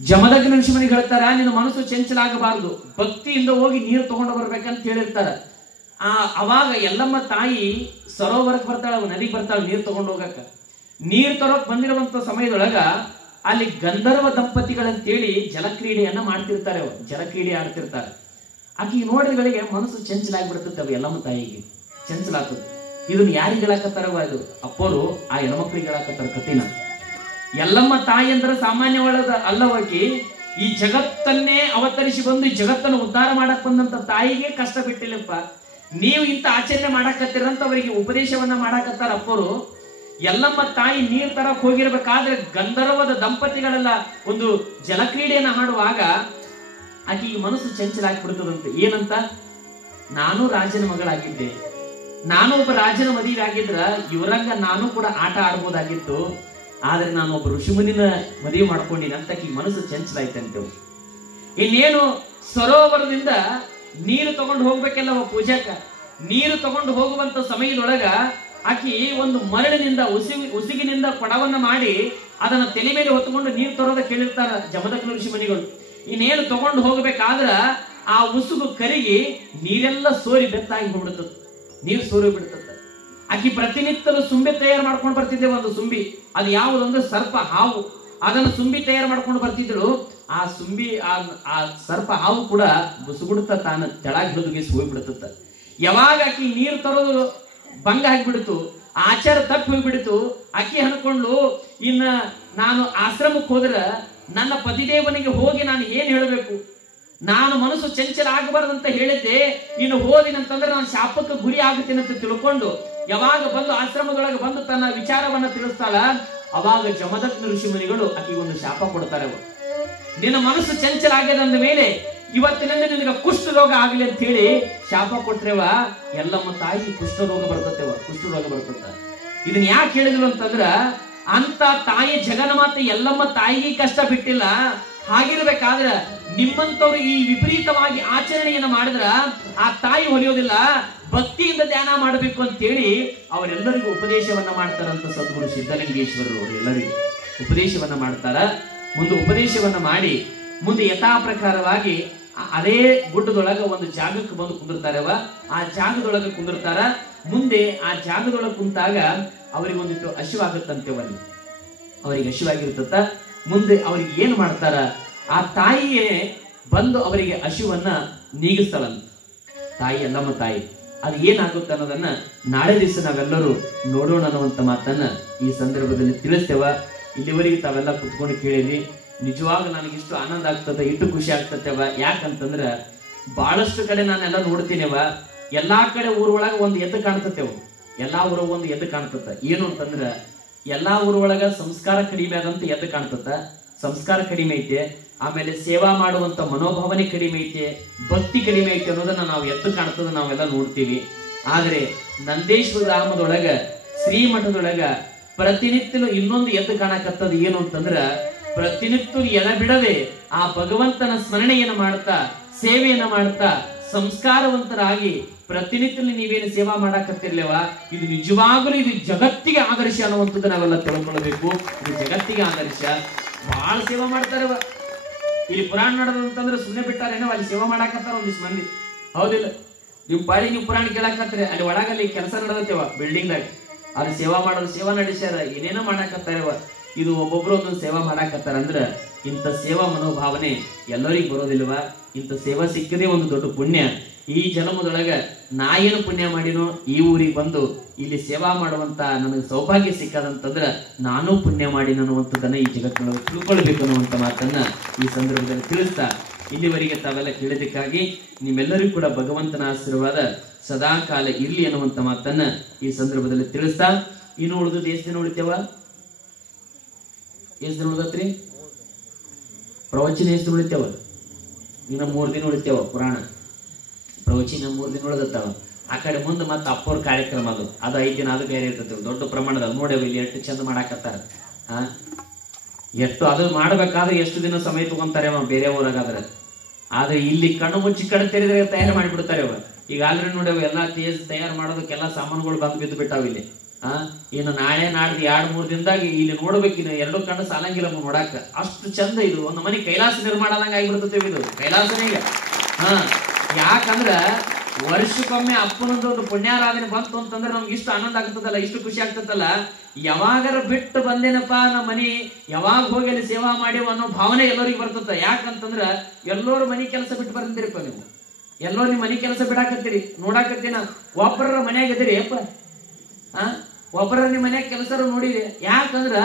ಜಮದಗ್ನಿ ಋಷಿಮುನಿಗಳು ಹೇಳ್ತಾರ, ನಿನ್ನ ಮನಸ್ಸು ಚಂಚಲ ಆಗಬಾರದು, ಭಕ್ತಿಯಿಂದ ಹೋಗಿ ನೀರು ತಗೊಂಡು ಬರ್ಬೇಕಂತ ಹೇಳಿರ್ತಾರ. ಅವಾಗ ಎಲ್ಲಮ್ಮ ತಾಯಿ ಸರೋವರಕ್ಕೆ ಬರ್ತಾಳ, ನದಿಗೆ ಬರ್ತಾಳ ನೀರು ತಗೊಂಡು ಹೋಗಕ್ಕ. ನೀರ್ ತರೋಕ್ ಬಂದಿರುವಂತ ಸಮಯದೊಳಗ ಅಲ್ಲಿ ಗಂಧರ್ವ ದಂಪತಿಗಳಂತೇಳಿ ಜಲಕ್ರೀಡೆಯನ್ನ ಮಾಡ್ತಿರ್ತಾರೆ. ಜಲಕ್ರೀಡೆ ಆಡ್ತಿರ್ತಾರೆ. ಆಕಿ ನೋಡಿಗಳಿಗೆ ಮನಸ್ಸು ಚಂಚಲ ಆಗ್ಬಿಡ್ತವೆ. ಎಲ್ಲಮ್ಮ ತಾಯಿಗೆ ಚಂಚಲ ಆಗ್ತದೆ. ಇದನ್ನ ಯಾರಿಗೆ ಹೇಳಾಕತ್ತಾರವ? ಇದು ಅಪ್ಪೋರು ಆ ಹೆಣ್ಮಕ್ಳಿಗೆ ಹೇಳಾಕತ್ತಾರ ಕಥೆನ. ಎಲ್ಲಮ್ಮ ತಾಯಿ ಅಂದ್ರೆ ಸಾಮಾನ್ಯ ಒಳಗ ಅಲ್ಲವಾಕಿ. ಈ ಜಗತ್ತನ್ನೇ ಅವತರಿಸಿ ಬಂದು ಈ ಜಗತ್ತನ್ನು ಉದ್ಧಾರ ಮಾಡಕ್ ಬಂದಂತ ತಾಯಿಗೆ ಕಷ್ಟ ಬಿಟ್ಟಿಲ್ಲಪ್ಪ. ನೀವು ಇಂತ ಆಚರಣೆ ಮಾಡಾಕತ್ತೀರಂತ ಅವರಿಗೆ ಉಪದೇಶವನ್ನ ಮಾಡಾಕತ್ತಾರ ಅಪ್ಪರು. ಎಲ್ಲಮ್ಮ ತಾಯಿ ನೀರ್ ತರಕ್ ಹೋಗಿರ್ಬೇಕಾದ್ರೆ ಗಂಧರ್ವದ ದಂಪತಿಗಳೆಲ್ಲ ಒಂದು ಜಲಕ್ರೀಡೆಯನ್ನ ಹಾಡುವಾಗ ಆಕೆಗೆ ಮನಸ್ಸು ಚಂಚಲ ಆಗ್ಬಿಡ್ತದಂತೆ. ಏನಂತ? ನಾನು ರಾಜನ ಮಗಳಾಗಿದ್ದೆ, ನಾನು ಒಬ್ಬ ರಾಜನ ಮದುವೆ ಆಗಿದ್ರ ಇವರಂಗ ನಾನು ಕೂಡ ಆಟ ಆಡ್ಬೋದಾಗಿತ್ತು. ಆದ್ರೆ ನಾನು ಒಬ್ಬ ಋಷಿಮುನಿನ ಮದುವೆ ಮಾಡ್ಕೊಂಡಿನಿ ಅಂತ ಆಕೆಗೆ ಮನಸ್ಸು ಚಂಚಲ ಐತಂತೆ. ಇನ್ನೇನು ಸರೋವರದಿಂದ ನೀರು ತಗೊಂಡು ಹೋಗ್ಬೇಕೆಲ್ಲ ಪೂಜಾಕ. ನೀರು ತಗೊಂಡು ಹೋಗುವಂತ ಸಮಯದೊಳಗ ಆಕಿ ಒಂದು ಮರಳಿನಿಂದ ಉಸಿಗಿನಿಂದ ಕೊಡವನ್ನ ಮಾಡಿ ಅದನ್ನ ತಲೆ ಮೇಲೆ ಹೊತ್ತುಕೊಂಡು ನೀರು ತರೋದ ಕೇಳಿರ್ತಾರ ಜಮದಗ್ನಿ ಋಷಿಮುನಿಗಳು. ಇನ್ನೇನು ತಗೊಂಡು ಹೋಗ್ಬೇಕಾದ್ರ ಆ ಉಸುಗು ಕರಿಗಿ ನೀರೆಲ್ಲ ಸೋರಿ ಬೆತ್ತಾಗಿ ಹೋಗ್ಬಿಡ್ತದ, ನೀರು ಸೋರಿ ಬಿಡ್ತದ. ಆಕಿ ಪ್ರತಿನಿತ್ಯದ ಸುಂಬಿ ತಯಾರು ಮಾಡ್ಕೊಂಡು ಬರ್ತಿದ್ದೆ. ಒಂದು ಸುಂಬಿ, ಅದು ಯಾವುದೊಂದು ಸರ್ಪ ಹಾವು, ಅದನ್ನು ಸುಂಬಿ ತಯಾರು ಮಾಡ್ಕೊಂಡು ಬರ್ತಿದ್ರು. ಆ ಸುಂಬಿ ಆ ಸರ್ಪ ಹಾವು ಕೂಡ ಬುಸುಗುಡುತ್ತ ತಾನು ತೆಳಗಿ ಹಿಡಿದುಗಿಸಿ ಹೋಗ್ಬಿಡ್ತದ. ಯಾವಾಗ ಆಕಿ ನೀರು ತರೋದು ಭಂಗ ಆಗ್ಬಿಡ್ತು, ಆಚಾರ ತಪ್ಪಿ ಹೋಗ್ಬಿಡ್ತು, ಆಕಿ ಅನ್ಕೊಂಡು ಇನ್ನ ನಾನು ಆಶ್ರಮಕ್ಕೆ ಹೋದ್ರ ನನ್ನ ಪತಿದೇವನಿಗೆ ಹೋಗಿ ನಾನು ಏನ್ ಹೇಳಬೇಕು? ನಾನು ಮನಸ್ಸು ಚಂಚಲ ಆಗಬಾರ್ದಂತ ಹೇಳಿದ್ದೆ, ಇನ್ನು ಹೋದಿನಂತಂದ್ರೆ ನಾನು ಶಾಪಕ್ಕೆ ಗುರಿ ಆಗುತ್ತೇನೆ ಅಂತ ತಿಳ್ಕೊಂಡು ಯಾವಾಗ ಬಂದು ಆಶ್ರಮದೊಳಗೆ ಬಂದು ತನ್ನ ವಿಚಾರವನ್ನ ತಿಳಿಸ್ತಾಳ, ಅವಾಗ ಜಮದಗ್ನಿ ಋಷಿ ಮುನಿಗಳು ಆಕೆಗೊಂದು ಶಾಪ ಕೊಡ್ತಾರೆ. ನಿನ್ನ ಮನಸ್ಸು ಚಂಚಲ ಆಗ್ಯದಂದ ಮೇಲೆ ಇವತ್ತಿನಿಂದ ನಿನಗೆ ಕುಷ್ಠ ರೋಗ ಆಗ್ಲಿ ಅಂತ ಹೇಳಿ ಶಾಪ ಕೊಟ್ರೇವ, ಎಲ್ಲಮ್ಮ ತಾಯಿ ಕುಷ್ಠರೋಗ ಬರ್ತತೆವ, ಕುಷ್ಠರೋಗ ಬರ್ತದ. ಇದನ್ನ ಯಾಕೆ ಹೇಳಿದ್ರು ಅಂತಂದ್ರ, ಅಂತ ತಾಯಿ ಜಗನ್ಮಾತೆ ಎಲ್ಲಮ್ಮ ತಾಯಿಗೆ ಕಷ್ಟ ಬಿಟ್ಟಿಲ್ಲ. ಹಾಗಿರ್ಬೇಕಾದ್ರ ನಿಮ್ಮಂತವ್ರು ಈ ವಿಪರೀತವಾಗಿ ಆಚರಣೆಯನ್ನ ಮಾಡಿದ್ರ ಆ ತಾಯಿ ಹೊಲಿಯೋದಿಲ್ಲ, ಭಕ್ತಿಯಿಂದ ಧ್ಯಾನ ಮಾಡಬೇಕು ಅಂತೇಳಿ ಅವರೆಲ್ಲರಿಗೂ ಉಪದೇಶವನ್ನ ಮಾಡ್ತಾರಂತ ಸದ್ಗುರು ಸಿದ್ಧಲಿಂಗೇಶ್ವರರು. ಅವರೆಲ್ಲರಿಗೂ ಉಪದೇಶವನ್ನ ಮಾಡ್ತಾರ. ಮುಂದೆ ಉಪದೇಶವನ್ನ ಮಾಡಿ ಮುಂದೆ ಯಥಾ ಪ್ರಕಾರವಾಗಿ ಅದೇ ಗುಡ್ಡದೊಳಗ ಒಂದು ಜಾಗಕ್ಕೆ ಬಂದು ಕುಂದಿರ್ತಾರವ. ಆ ಜಾಗದೊಳಗ ಕುಂದಿರ್ತಾರ. ಮುಂದೆ ಆ ಜಾಗದೊಳಗೆ ಕುಂತಾಗ ಅವರಿಗೆ ಒಂದಿಟ್ಟು ಹಸಿವಾಗುತ್ತಂತೆವಲ್ಲಿ, ಅವರಿಗೆ ಹಸಿವಾಗಿರ್ತದ. ಮುಂದೆ ಅವ್ರಿಗೆ ಏನ್ ಮಾಡ್ತಾರ, ಆ ತಾಯಿಯೇ ಬಂದು ಅವರಿಗೆ ಹಸಿವನ್ನ ನೀಗಿಸ್ತಾಳಂತ. ತಾಯಿ ಎಲ್ಲಮ್ಮ ತಾಯಿ ಅದು ಏನಾಗುತ್ತೆ ಅನ್ನೋದನ್ನ ನಾಳೆ ದಿವಸ ನಾವೆಲ್ಲರೂ ನೋಡೋಣ ಅನ್ನುವಂತ ಮಾತನ್ನ ಈ ಸಂದರ್ಭದಲ್ಲಿ ತಿಳಿಸ್ತೇವ. ಇಲ್ಲಿವರೆಗೆ ತಾವೆಲ್ಲ ಕುತ್ಕೊಂಡು ಕೇಳಿದ್ವಿ. ನಿಜವಾಗ ನನಗಿಷ್ಟು ಆನಂದ ಆಗ್ತದೆ, ಇಟ್ಟು ಖುಷಿ ಆಗ್ತತೆವ. ಯಾಕಂತಂದ್ರ ಬಹಳಷ್ಟು ಕಡೆ ನಾನೆಲ್ಲ ನೋಡ್ತೀನಿವ, ಎಲ್ಲಾ ಕಡೆ ಊರೊಳಗ ಒಂದು ಎದ್ದು ಕಾಣ್ತತೆವ, ಎಲ್ಲಾ ಊರಾಗ ಒಂದು ಎದ್ದು ಕಾಣ್ತತ. ಏನು ಅಂತಂದ್ರ ಎಲ್ಲಾ ಊರೊಳಗ ಸಂಸ್ಕಾರ ಕಡಿಮೆ ಆದಂತ ಎದ್ದು ಕಾಣ್ತತ, ಸಂಸ್ಕಾರ ಕಡಿಮೆ ಐತೆ. ಆಮೇಲೆ ಸೇವಾ ಮಾಡುವಂತ ಮನೋಭಾವನೆ ಕಡಿಮೆ ಐತೆ, ಭಕ್ತಿ ಕಡಿಮೆ ಐತೆ ಅನ್ನೋದನ್ನ ನಾವು ಎದ್ದು ಕಾಣ್ತದ, ನಾವೆಲ್ಲ ನೋಡ್ತೀವಿ. ಆದ್ರೆ ನಂದೇಶ್ವರ ಗ್ರಾಮದೊಳಗ ಶ್ರೀಮಠದೊಳಗ ಪ್ರತಿನಿತ್ಯನು ಇನ್ನೊಂದು ಎದ್ದು ಕಾಣಕತ್ತದ. ಏನು ಅಂತಂದ್ರ ಪ್ರತಿನಿತ್ಯ ಎಡ ಬಿಡದೆ ಆ ಭಗವಂತನ ಸ್ಮರಣೆಯನ್ನ ಮಾಡ್ತಾ ಸೇವೆಯನ್ನ ಮಾಡ್ತಾ ಸಂಸ್ಕಾರವಂತರಾಗಿ ಪ್ರತಿನಿತ್ಯ ನೀವೇನು ಸೇವಾ ಮಾಡಾಕತ್ತಿರ್ಲೇವ, ಇದು ನಿಜವಾಗಲೂ ಇದು ಜಗತ್ತಿಗೆ ಆದರ್ಶ ಅನ್ನುವಂಥದ್ದು ನಾವೆಲ್ಲ ತಿಳ್ಕೊಳ್ಬೇಕು. ಇದು ಜಗತ್ತಿಗೆ ಆದರ್ಶ. ಬಹಳ ಸೇವಾ ಮಾಡ್ತಾರವ. ಇಲ್ಲಿ ಪುರಾಣ ನಡೆದಂತಂದ್ರೆ ಸುಮ್ಮನೆ ಬಿಟ್ಟಾರೇನೋ, ಅಲ್ಲಿ ಸೇವಾ ಮಾಡಾಕತ್ತಾರ ಒಂದಿಷ್ಟು ಮಂದಿ. ಹೌದಿಲ್ಲ? ನೀವು ಪಾಳಿ ನೀವು ಪುರಾಣ ಕೇಳಾಕತ್ತೀರಿ, ಅಲ್ಲಿ ಒಳಗಲ್ಲಿ ಕೆಲಸ ನಡೆದತ್ತೇವ ಬಿಲ್ಡಿಂಗ್ ದಾಗ, ಅಲ್ಲಿ ಸೇವಾ ಮಾಡೋದು ಸೇವಾ ನಡೆಸ್ಯಾರ, ಏನೇನೋ ಮಾಡಾಕತ್ತಾರವ. ಇದು ಒಬ್ಬೊಬ್ರು ಒಂದೊಂದು ಸೇವಾ ಮಾಡಾಕತ್ತಾರ. ಅಂದ್ರ ಇಂಥ ಸೇವಾ ಮನೋಭಾವನೆ ಎಲ್ಲರಿಗೂ ಬರೋದಿಲ್ವ? ಇಂಥ ಸೇವಾ ಸಿಕ್ಕದೇ ಒಂದು ದೊಡ್ಡ ಪುಣ್ಯ. ಈ ಜನ್ಮದೊಳಗ ನಾ ಏನು ಪುಣ್ಯ ಮಾಡಿನೋ, ಈ ಊರಿಗೆ ಬಂದು ಇಲ್ಲಿ ಸೇವಾ ಮಾಡುವಂತ ನನಗೆ ಸೌಭಾಗ್ಯ ಸಿಕ್ಕದಂತಂದ್ರ ನಾನು ಪುಣ್ಯ ಮಾಡಿ ಅನ್ನುವಂಥದ್ದನ್ನ ಈ ಜಗತ್ತಿನೊಳಗೆ ತಿಳ್ಕೊಳ್ಬೇಕು ಅನ್ನುವಂಥ ಮಾತನ್ನ ಈ ಸಂದರ್ಭದಲ್ಲಿ ತಿಳಿಸ್ತಾ, ಇಲ್ಲಿವರೆಗೆ ತಾವೆಲ್ಲ ಕೇಳಿದಕ್ಕಾಗಿ ನಿಮ್ಮೆಲ್ಲರಿಗೂ ಕೂಡ ಭಗವಂತನ ಆಶೀರ್ವಾದ ಸದಾ ಕಾಲ ಇರ್ಲಿ ಅನ್ನುವಂಥ ಮಾತನ್ನ ಈ ಸಂದರ್ಭದಲ್ಲಿ ತಿಳಿಸ್ತಾ, ಇನ್ನು ಉಳಿದು ಎಷ್ಟು ದಿನ ಉಳಿತೇವ? ಎಷ್ಟು ದಿನ ಉಳಿದತ್ರಿ? ಪ್ರವಚನ ಎಷ್ಟು ದಿನ ಉಳಿತೇವ? ಇನ್ನ 3 ದಿನ ಉಳಿತೇವ. ಪುರಾಣ ಪ್ರವಚನ 3 ದಿನ ಉಳಿದತ್ತವ. ಆ ಕಡೆ ಮುಂದೆ ಮತ್ತೆ ಅಪ್ಪವ್ರ ಕಾರ್ಯಕ್ರಮ ಅದು 5 ದಿನ, ಅದು ಬೇರೆ ಇರ್ತದೆ ದೊಡ್ಡ ಪ್ರಮಾಣದ. ನೋಡೇವ ಇಲ್ಲಿ ಎಷ್ಟು ಚಂದ ಮಾಡಾಕತ್ತಾರ. ಎಷ್ಟು ಅದು ಮಾಡ್ಬೇಕಾದ್ರೆ ಎಷ್ಟು ದಿನ ಸಮಯ ತಗೊಂತಾರೆ ಬೇರೆ ಊರಾಗಾದ್ರೆ. ಆದ್ರೆ ಇಲ್ಲಿ ಕಣ್ಣು ಮುಚ್ಚಿ ಕಡೆ ತೆರೆದ್ರೆ ತಯಾರು ಮಾಡಿಬಿಡ್ತಾರೆ ಅವ. ಈಗ ಆಲ್ರೆಡಿ ನೋಡೇವ ಎಲ್ಲಾ ತಯಾರು ಮಾಡೋದಕ್ಕೆಲ್ಲ ಸಾಮಾನುಗಳು ಬಂದು ಬಿದ್ದು ಬಿಟ್ಟಾವ ಇಲ್ಲಿ. ಇನ್ನು ನಾಳೆ ನಾಡ್ದು 2-3 ದಿನದಾಗ ಇಲ್ಲಿ ನೋಡ್ಬೇಕು. ಇನ್ನು 2 ಕಣ್ಣು ಸಾಲಂಗಿಲ್ಲ ನೋಡಾಕ, ಅಷ್ಟು ಚಂದ. ಇದು ಒಂದು ಮನೆ ಕೈಲಾಸ ನಿರ್ಮಾಣ ಆದಂಗ ಆಗಿಬಿಡ್ತೇವೆ. ಇದು ಕೈಲಾಸನೇ ಈಗ. ಯಾಕಂದ್ರ ವರ್ಷಕ್ಕೊಮ್ಮೆ ಅಪ್ಪನದ್ದು ಒಂದು ಪುಣ್ಯಾರಾಧನೆ ಬಂತು ಅಂತಂದ್ರೆ ನಮ್ಗೆ ಇಷ್ಟು ಆನಂದ ಆಗ್ತದಲ್ಲ, ಇಷ್ಟು ಖುಷಿ ಆಗ್ತದಲ್ಲ. ಯಾವಾಗಾರ ಬಿಟ್ಟು ಬಂದೇನಪ್ಪ ನಮ್ಮ ಮನಿ, ಯಾವಾಗ ಹೋಗಿ ಅಲ್ಲಿ ಸೇವಾ ಮಾಡಿವ ಅನ್ನೋ ಭಾವನೆ ಎಲ್ಲರಿಗೂ ಬರ್ತದ. ಯಾಕಂತಂದ್ರ ಎಲ್ಲರೂ ಮನಿ ಕೆಲಸ ಬಿಟ್ಟು ಬರ್ತೀರಿಪ್ಪ ನೀವು. ಎಲ್ಲರೂ ನಿಮ್ ಮನಿ ಕೆಲಸ ಬಿಡಾಕತ್ತೀರಿ, ನೋಡಾಕತ್ತೀನ. ಒಬ್ಬರ ಮನ್ಯಾಗ ಇದ್ದೀರಿ ಅಪ್ಪ, ಒಬ್ಬರ ನಿಮ್ ಮನ್ಯಾಗ ಕೆಲಸ ನೋಡಿರಿ. ಯಾಕಂದ್ರ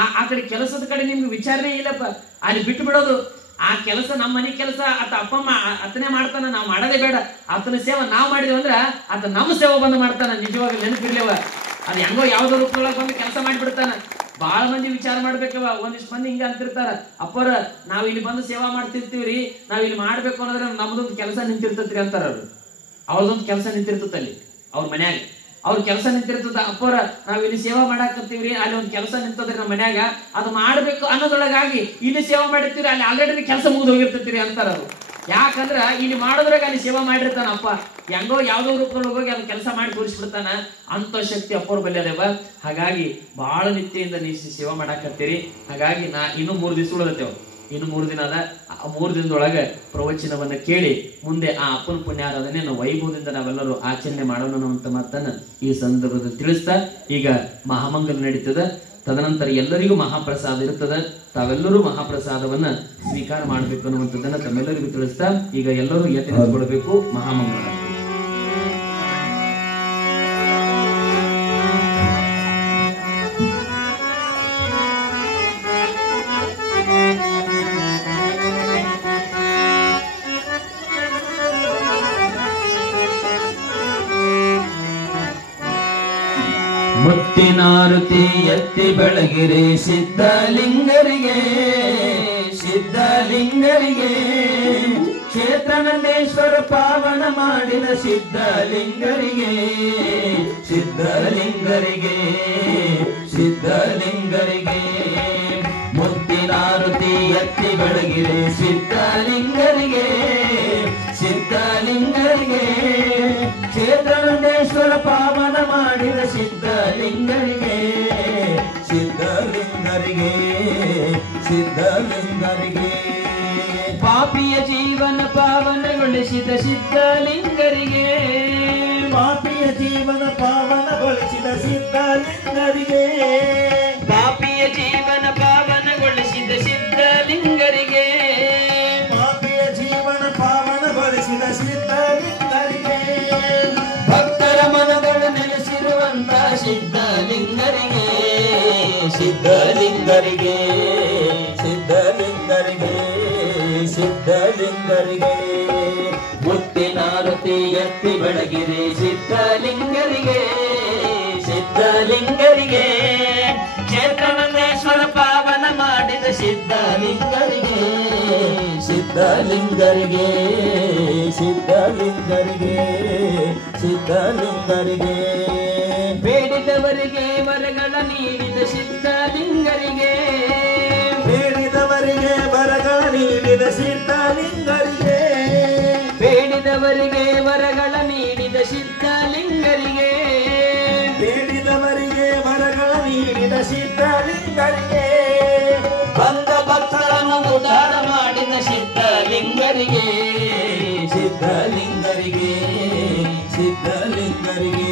ಆ ಕಡೆ ಕೆಲಸದ ಕಡೆ ನಿಮ್ಗೆ ವಿಚಾರನೆ ಇಲ್ಲಪ್ಪ. ಅಲ್ಲಿ ಬಿಟ್ಟು ಬಿಡೋದು. ಆ ಕೆಲಸ ನಮ್ಮ ಮನೆ ಕೆಲಸ ಆತ ಅಪ್ಪಮ್ಮ ಆತನೇ ಮಾಡ್ತಾನ, ನಾವ್ ಮಾಡೋದೇ ಬೇಡ. ಆತನ ಸೇವೆ ನಾವ್ ಮಾಡಿದೇವ ಅಂದ್ರ ಆತ ನಮ್ಮ ಸೇವೆ ಬಂದು ಮಾಡ್ತಾನ. ನಿಜವಾಗ ನೆನಪಿರ್ಲೇವ, ಅದ್ ಹೆಂಗೋ ಯಾವ್ದೋ ರೂಪದೊಳಗೆ ಬಂದು ಕೆಲಸ ಮಾಡ್ಬಿಡ್ತಾನ. ಬಹಳ ಮಂದಿ ವಿಚಾರ ಮಾಡ್ಬೇಕವ. ಒಂದಿಷ್ಟು ಮಂದಿ ಹಿಂಗ ಅಂತಿರ್ತಾರ, ಅಪ್ಪರ ನಾವ್ ಇಲ್ಲಿ ಬಂದು ಸೇವಾ ಮಾಡ್ತಿರ್ತೀವ್ರಿ, ನಾವ್ ಇಲ್ಲಿ ಮಾಡ್ಬೇಕು ಅನ್ನೋದ್ರೆ ನಮ್ದೊಂದು ಕೆಲಸ ನಿಂತಿರ್ತತ್ರಿ ಅಂತಾರ. ಅವ್ರದೊಂದು ಕೆಲಸ ನಿಂತಿರ್ತತ್ ಅಲ್ಲಿ ಅವ್ರ ಮನ್ಯಾಗ. ಅವ್ರ ಕೆಲಸ ನಿಂತಿರ್ತದ. ಅಪ್ಪರ ನಾವ್ ಇಲ್ಲಿ ಸೇವಾ ಮಾಡಾಕತ್ತೀವ್ರಿ, ಅಲ್ಲಿ ಒಂದು ಕೆಲಸ ನಿಂತದ್ರಿ ನಮ್ಮ ಮನ್ಯಾಗ, ಅದು ಮಾಡ್ಬೇಕು ಅನ್ನೋದೊಳಗಾಗಿ ಇಲ್ಲಿ ಸೇವಾ ಮಾಡಿರ್ತೀವಿ, ಅಲ್ಲಿ ಆಲ್ರೆಡಿ ಕೆಲಸ ಮುಗಿದು ಹೋಗಿರ್ತೈತಿರಿ ಅಂತಾರ ಅವ್ರು. ಯಾಕಂದ್ರ ಇಲ್ಲಿ ಮಾಡೋದ್ರಾಗ ಅಲ್ಲಿ ಸೇವಾ ಮಾಡಿರ್ತಾನ ಅಪ್ಪ. ಹೆಂಗೋ ಯಾವ್ದೋ ರೂಪದೊಳಗೆ ಹೋಗಿ ಅದು ಕೆಲಸ ಮಾಡಿ ತೋರಿಸ್ಬಿಡ್ತಾನ. ಅಂತ ಶಕ್ತಿ ಅಪ್ಪವ್ರ ಬಲ್ಲಿ ಅದೇವ. ಹಾಗಾಗಿ ಬಹಳ ನಿತ್ಯೆಯಿಂದ ನೀವು ಸೇವಾ ಮಾಡಾಕತ್ತೀರಿ. ಹಾಗಾಗಿ ಇನ್ನು 3 ದಿವಸ ಉಳಿದತ್ತೇವ. ಇನ್ನು 3 ದಿನ ಅದ. 3 ದಿನದೊಳಗೆ ಪ್ರವಚನವನ್ನ ಕೇಳಿ ಮುಂದೆ ಆ ಅಪ್ಪನ ಪುಣ್ಯಾರಾಧನೆ ನಾವು ವೈಭವದಿಂದ ನಾವೆಲ್ಲರೂ ಆಚರಣೆ ಮಾಡೋಣ ಅನ್ನುವಂತ ಮಾತನ್ನ ಈ ಸಂದರ್ಭದಲ್ಲಿ ತಿಳಿಸ್ತಾ, ಈಗ ಮಹಾಮಂಗಲ ನಡೀತದ. ತದನಂತರ ಎಲ್ಲರಿಗೂ ಮಹಾಪ್ರಸಾದ ಇರ್ತದ. ತಾವೆಲ್ಲರೂ ಮಹಾಪ್ರಸಾದವನ್ನ ಸ್ವೀಕಾರ ಮಾಡಬೇಕು ಅನ್ನುವಂಥದ್ದನ್ನ ತಮ್ಮೆಲ್ಲರಿಗೂ ತಿಳಿಸ್ತಾ, ಈಗ ಎಲ್ಲರೂ ಎತ್ತಿ ನಿಂತುಕೊಳ್ಬೇಕು. ಮಹಾಮಂಗಳ. ಮುತ್ತಿನಾರುತಿ ಎತ್ತಿ ಬೆಳಗಿರೆ ಸಿದ್ಧಲಿಂಗರಿಗೆ ಸಿದ್ಧಲಿಂಗರಿಗೆ ಕ್ಷೇತ್ರನಂದೇಶ್ವರ ಪಾವನ ಮಾಡಿದ ಸಿದ್ಧಲಿಂಗರಿಗೆ ಸಿದ್ಧಲಿಂಗರಿಗೆ ಸಿದ್ಧಲಿಂಗರಿಗೆ ಮುತ್ತಿನಾರುತಿ ಎತ್ತಿ ಬೆಳಗಿರೆ ಸಿದ್ಧಲಿಂಗರಿಗೆ ಸಿದ್ಧಲಿಂಗರಿಗೆ ಕ್ಷೇತ್ರನಂದೇಶ್ವರ ಪಾವನ ಮಾಡಿದ ಸಿದ್ಧಲಿಂಗರಿಗೆ ಸಿದ್ಧಲಿಂಗರಿಗೆ ಸಿದ್ಧಲಿಂಗರಿಗೆ ಪಾಪಿಯ ಜೀವನ ಪಾವನಗೊಳಿಸಿದ ಸಿದ್ಧಲಿಂಗರಿಗೆ ಪಾಪಿಯ ಜೀವನ ಪಾವನಗೊಳಿಸಿದ ಸಿದ್ಧಲಿಂಗರಿಗೆ ಪಾಪಿಯ ಜೀವನ ಪಾವನಗೊಳಿಸಿದ ಸಿದ್ಧಲಿಂಗರಿಗೆ ಪಾಪಿಯ ಜೀವನ ಪಾವನಗೊಳಿಸಿದ ಸಿದ್ಧಲಿಂಗರಿಗೆ ಭಕ್ತರ ಮನಗಳು ನೆಲೆಸಿರುವಂತ ಸಿದ್ಧಲಿಂಗರಿಗೆ ಸಿದ್ಧಲಿಂಗರಿಗೆ ಸಿದ್ಧಲಿಂಗರಿಗೆ ಸಿದ್ಧಲಿಂಗರಿಗೆ ಮುತ್ತಿನಾರುತಿ ಎತ್ತಿ ಬೆಳಗಿರೆ ಸಿದ್ಧಲಿಂಗರಿಗೆ ಸಿದ್ಧಲಿಂಗರಿಗೆ ಕ್ಷೇತ್ರನಂದೇಶ್ವರ ಪಾವನ ಮಾಡಿದ ಸಿದ್ಧಲಿಂಗರಿಗೆ ಸಿದ್ಧಲಿಂಗರಿಗೆ ಸಿದ್ಧಲಿಂಗರಿಗೆ ಸಿದ್ಧಲಿಂಗರಿಗೆ ಬೇಡಿದವರಿಗೆ ವರಗಳ ನೀಡಿದ ಸಿದ್ಧಲಿಂಗರಿಗೆ ಬೇಡಿದವರಿಗೆ ವರಗಳ ನೀಡಿದ ಸಿದ್ಧಲಿಂಗರಿಗೆ ಬೇಡಿದವರಿಗೆ ವರಗಳ ನೀಡಿದ ಸಿದ್ಧಲಿಂಗರಿಗೆ ಬೇಡಿದವರಿಗೆ ವರಗಳ ನೀಡಿದ ಸಿದ್ಧಲಿಂಗರಿಗೆ ಬಂದ ಭಕ್ತರನ್ನು ಉದ್ಧಾರ ಮಾಡಿದ ಸಿದ್ಧಲಿಂಗರಿಗೆ ಸಿದ್ಧಲಿಂಗರಿಗೆ ಸಿದ್ಧಲಿಂಗರಿಗೆ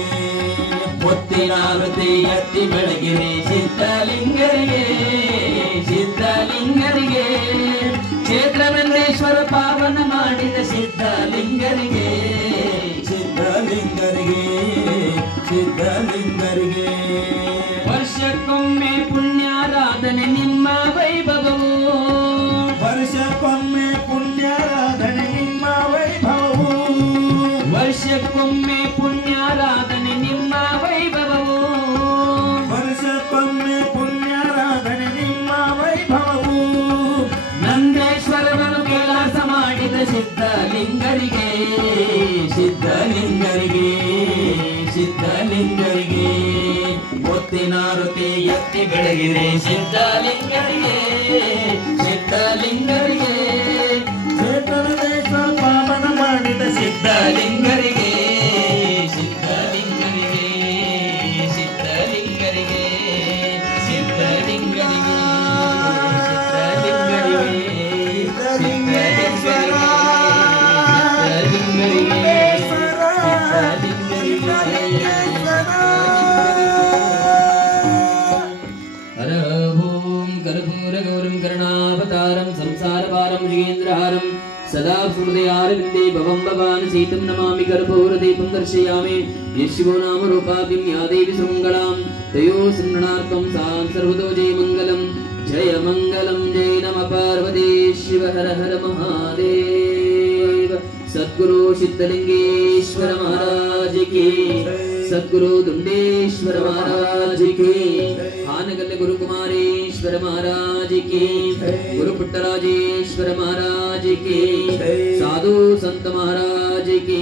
ಮುತ್ತಿನಾರುತಿ ಎತ್ತಿ ಬೆಳಗಿರೆ ಸಿದ್ಧಲಿಂಗರಿಗೆ ಸಿದ್ಧಲಿಂಗರಿಗೆ ಕ್ಷೇತ್ರನಂದೇಶ್ವರ ಪಾವನ ಮಾಡಿದ ಸಿದ್ಧಲಿಂಗರಿಗೆ ಸಿದ್ಧಲಿಂಗರಿಗೆ ಸಿದ್ಧಲಿಂಗರಿಗೆ ವರ್ಷಕ್ಕೊಮ್ಮೆ ಪುಣ್ಯಾರಾಧನೆ ನಿಮ್ಮ ವೈಭವವು ವರ್ಷಕ್ಕೊಮ್ಮೆ ಪುಣ್ಯಾರಾಧನೆ ನಿಮ್ಮ ವೈಭವವು ವರ್ಷಕ್ಕೊಮ್ಮೆ ಪುಣ್ಯಾರಾಧನೆ ನಿಮ್ಮ ವೈಭವವು ವರ್ಷಕ್ಕೊಮ್ಮೆ ಪುಣ್ಯಾರಾಧನೆ ನಿಮ್ಮ ವೈಭವವು ನಂದೇಶ್ವರವನ್ನು ಕೈಲಾಸ ಮಾಡಿದ ಸಿದ್ಧಲಿಂಗರಿಗೆ ಸಿದ್ಧಲಿಂಗರಿಗೆ ಸಿದ್ಧಲಿಂಗರಿಗೆ ಮುತ್ತಿನಾರುತಿ ಎತ್ತಿ ಬೆಳಗಿರೆ ಸಿದ್ಧಲಿಂಗರಿಗೆ ಸಿದ್ಧಲಿಂಗರಿಗೆ ಕ್ಷೇತ್ರನಂದೇಶ್ವರ ಪಾವನ ಮಾಡಿದ ಸಿದ್ಧಲಿಂಗರಿಗೆ ಸಿದ್ಧಲಿಂಗರಿಗೆ ಸಿದ್ಧಲಿಂಗರಿಗೆ ಸಿದ್ಧಲಿಂಗರಿಗೆ सदा सुहृदयारविन्दे भवं भवान् सीतं नमामि कर्पूरदीपं दर्शयामि यशिवो नाम रूपाभिं या देवी सुमङ्गलां तयोः स्मरणार्थं सां सर्वतो जयमङ्गलं जय नमः पार्वती शिव हर हर महादेव सद्गुरु सिद्धलिंगेश्वर महाराज की सद्गुरु दुंडेश्वर महाराज की हानगल्ले गुरु कुमारेश्वर महाराज की गुरु पुट्टराजेश्वर महाराज की साधु संत महाराज की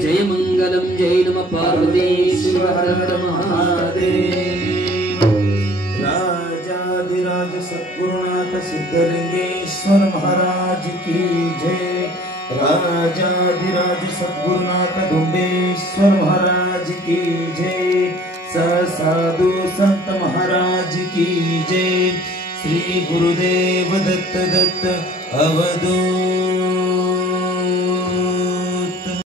जय मंगलम जय नमः पार्वती शिव हर हर महादेव राजाधिराज सद्गुरुनाथ सिद्धलिंगेश्वर महाराज की जय राजाधिराज सद्गुरुनाथ दुंडेश्वर महाराज की जय साधु संत महाराज की जय श्री गुरुदेव दत्त दत्त अवधूत।